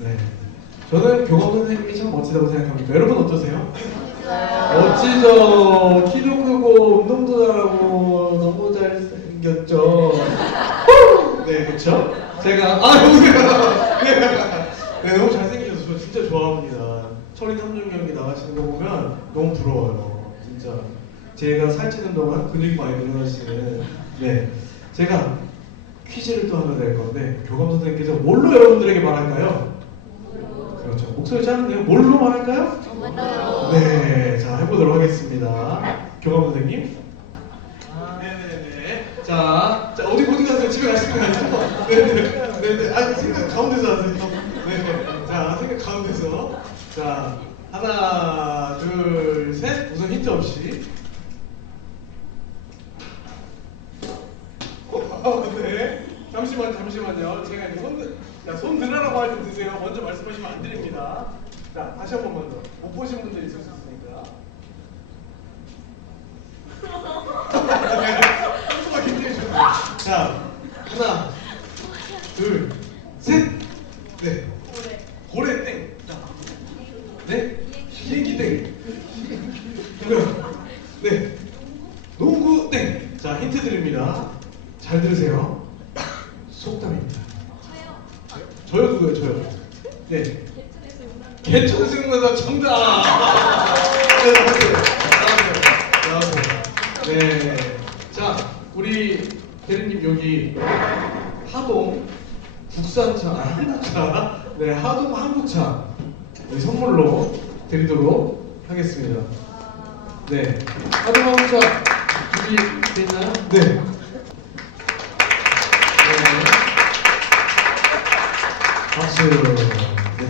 네, 저는 교감 선생님이 참 멋지다고 생각합니다. 여러분 어떠세요? 멋지죠? 키도 크고 운동도 잘하고 너무 잘생겼죠? 네, 그렇죠? 제가 여보세요. 네, 너무 잘생기셔서 저 진짜 좋아합니다. 철인 함정 경기 나가시는 거 보면 너무 부러워요. 진짜 제가 살찌는 동안 근육이 많이 늘어나시는. 네, 제가 퀴즈를 또 하나 낼 건데 교감 선생님께서 뭘로 여러분들에게 말할까요? 그렇죠. 목소리 작은데요. 뭘로 말할까요? 네, 자 해보도록 하겠습니다. 교감 선생님. 네네네. 자 어디 가세요? 집에 가시는 거 아니죠? 네네. 아니 생각 가운데서 하세요. 네. 자 생각 가운데서. 자 하나, 둘, 셋. 우선 힌트 없이. 네. 잠시만요. 제가 이제 손 들으라고 할 때 드세요. 먼저 말씀하시면 안 드립니다. 자, 다시 한 번만 더. 못 보신 분들이 있을 수 있으니까. 한수가 굉장히 좋네요. 자, 하나, 둘, 셋. 네. 고래 땡. 자. 네. 비행기 땡. 누구요? 네. 농구 땡. 자, 힌트 드립니다. 잘 들으세요. 속담입니다. 저요 누구요? 저요. 네. 개천승문서 정답. 네. 자, 우리 대리님 여기 하동 국산차, 한국차. 네, 하동 한국차 우리 선물로 드리도록 하겠습니다. 네. 하동 한국차 준비돼 있나요? 네. 박수. 네.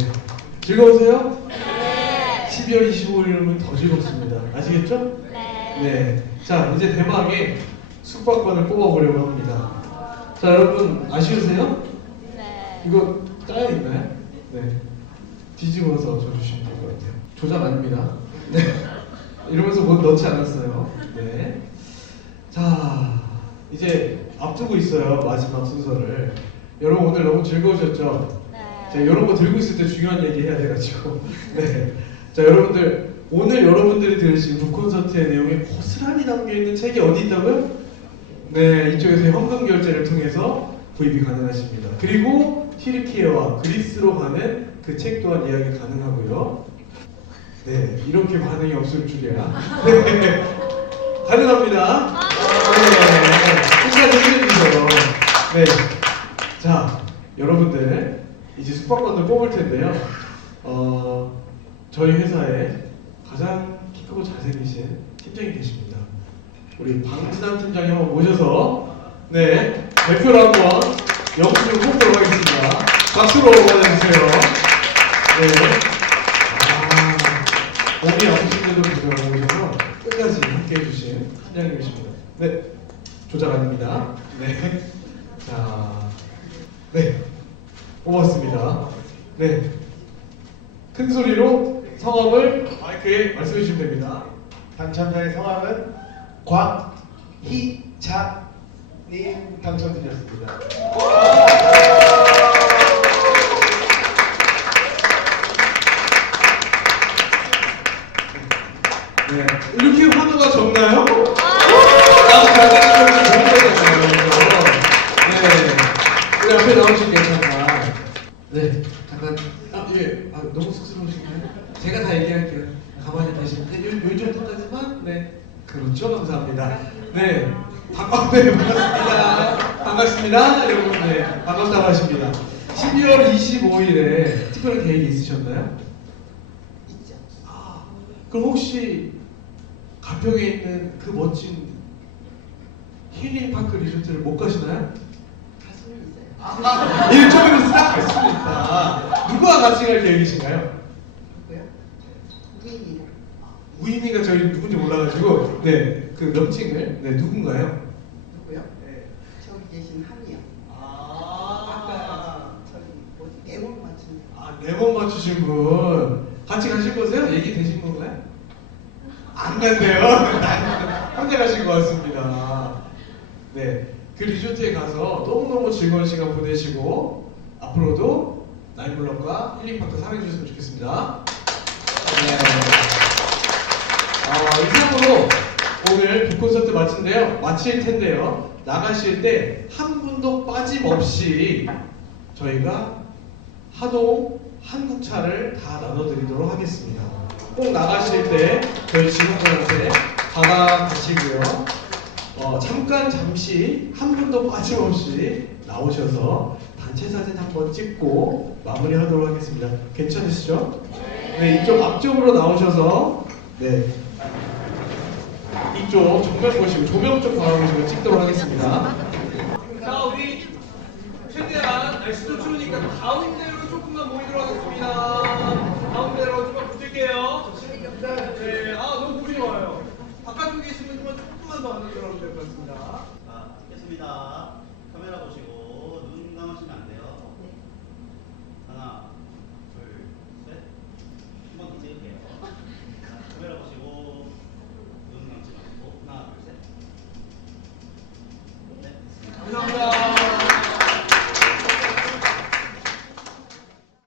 즐거우세요? 네. 12월 25일은 더 즐겁습니다. 아시겠죠? 네. 네. 자, 이제 대망의 숙박권을 뽑아보려고 합니다. 자, 여러분 아쉬우세요? 네. 이거 짜여 있나요? 네. 뒤집어서 줘주시면 될 것 같아요. 조작 아닙니다. 네. 이러면서 뭐 넣지 않았어요. 네. 자, 이제 앞두고 있어요. 마지막 순서를. 여러분 오늘 너무 즐거우셨죠? 자, 이런 거 들고 있을 때 중요한 얘기 해야 돼가지고. 네. 자, 여러분들 오늘 여러분들이 들으신 북콘서트의 내용이 고스란히 담겨있는 책이 어디 있다고요? 네, 이쪽에서 현금 결제를 통해서 구입이 가능하십니다. 그리고 튀르키예와 그리스로 가는 그 책 또한 예약이 가능하고요. 네, 이렇게 반응이 없을 줄이야. 네, 가능합니다. 네, 끝까지 해주세요. 네, 자, 여러분들 이제 숙박권을 뽑을 텐데요. 저희 회사에 가장 키 크고 잘생기신 팀장이 계십니다. 우리 방진환 팀장님 한번 모셔서 네 대표로 한번 영수증 뽑도록 하겠습니다. 박수로 맞아주세요. 네. 몸이 아프신데도 불구하고 오셔서 끝까지 팀장님이십니다. 네, 조작 아닙니다. 네, 자, 네, 고맙습니다. 네, 큰 소리로 성함을 마이크에 말씀해 주시면 됩니다. 당첨자의 성함은 곽희자님 당첨드렸습니다. 네, 이렇게 환호가 적나요? 네, 우리 앞에 나오신 괜찮나? 네, 잠깐, 예, 너무 쑥스러우신가요? 제가 다 얘기할게요. 가만히 계시면 요 정도까지만, 네, 그렇죠, 감사합니다. 네, 반갑습니다. 반갑습니다, 여러분. 네, 반갑다고 하십니다. 12월 25일에 특별한 계획이 있으셨나요? 그럼 혹시 가평에 있는 그 멋진 힐링파크 리조트를 못 가시나요? 일정으로 싹 갈 수는 있다. 누구와 같이 갈 계획이신가요? 우인이가 저희 누군지 몰라가지고 네, 그 명칭을 네, 누군가요? 누구요? 네. 저기 계신 한이요. 아, 아까 저기 뭐지 네번 맞춘. 아, 4번 맞추신 분 같이 가실 거세요? 얘기 되신 건가요? 안 간대요. 혼자 가신 것 같습니다. 네, 그 리조트에 가서 너무너무 즐거운 시간 보내시고 앞으로도 나이블럭과 힐링파크 사랑해 주셨으면 좋겠습니다. 네. 이상으로 오늘 북콘서트 마칠 텐데요. 나가실 때 한 분도 빠짐없이 저희가 하동 한국차를 다 나눠드리도록 하겠습니다. 꼭 나가실 때 저희 직원들한테 받아가시고요. 잠시 한 분도 빠짐없이 나오셔서 단체 사진 한번 찍고 마무리하도록 하겠습니다. 괜찮으시죠? 네, 이쪽 앞쪽으로 나오셔서 네, 이쪽 정면 보시고 조명 쪽 바라보시고 찍도록 하겠습니다. 자, 우리 최대한 날씨도 추우니까 가운데로 조금만 모이도록 하겠습니다. 가운데로 조금만 붙을게요. 네, 너무 보기 좋아요. 바깥쪽에 계신 분들만 조금만 더 안으로 들어가면 될 것 같습니다. 자, 찍겠습니다.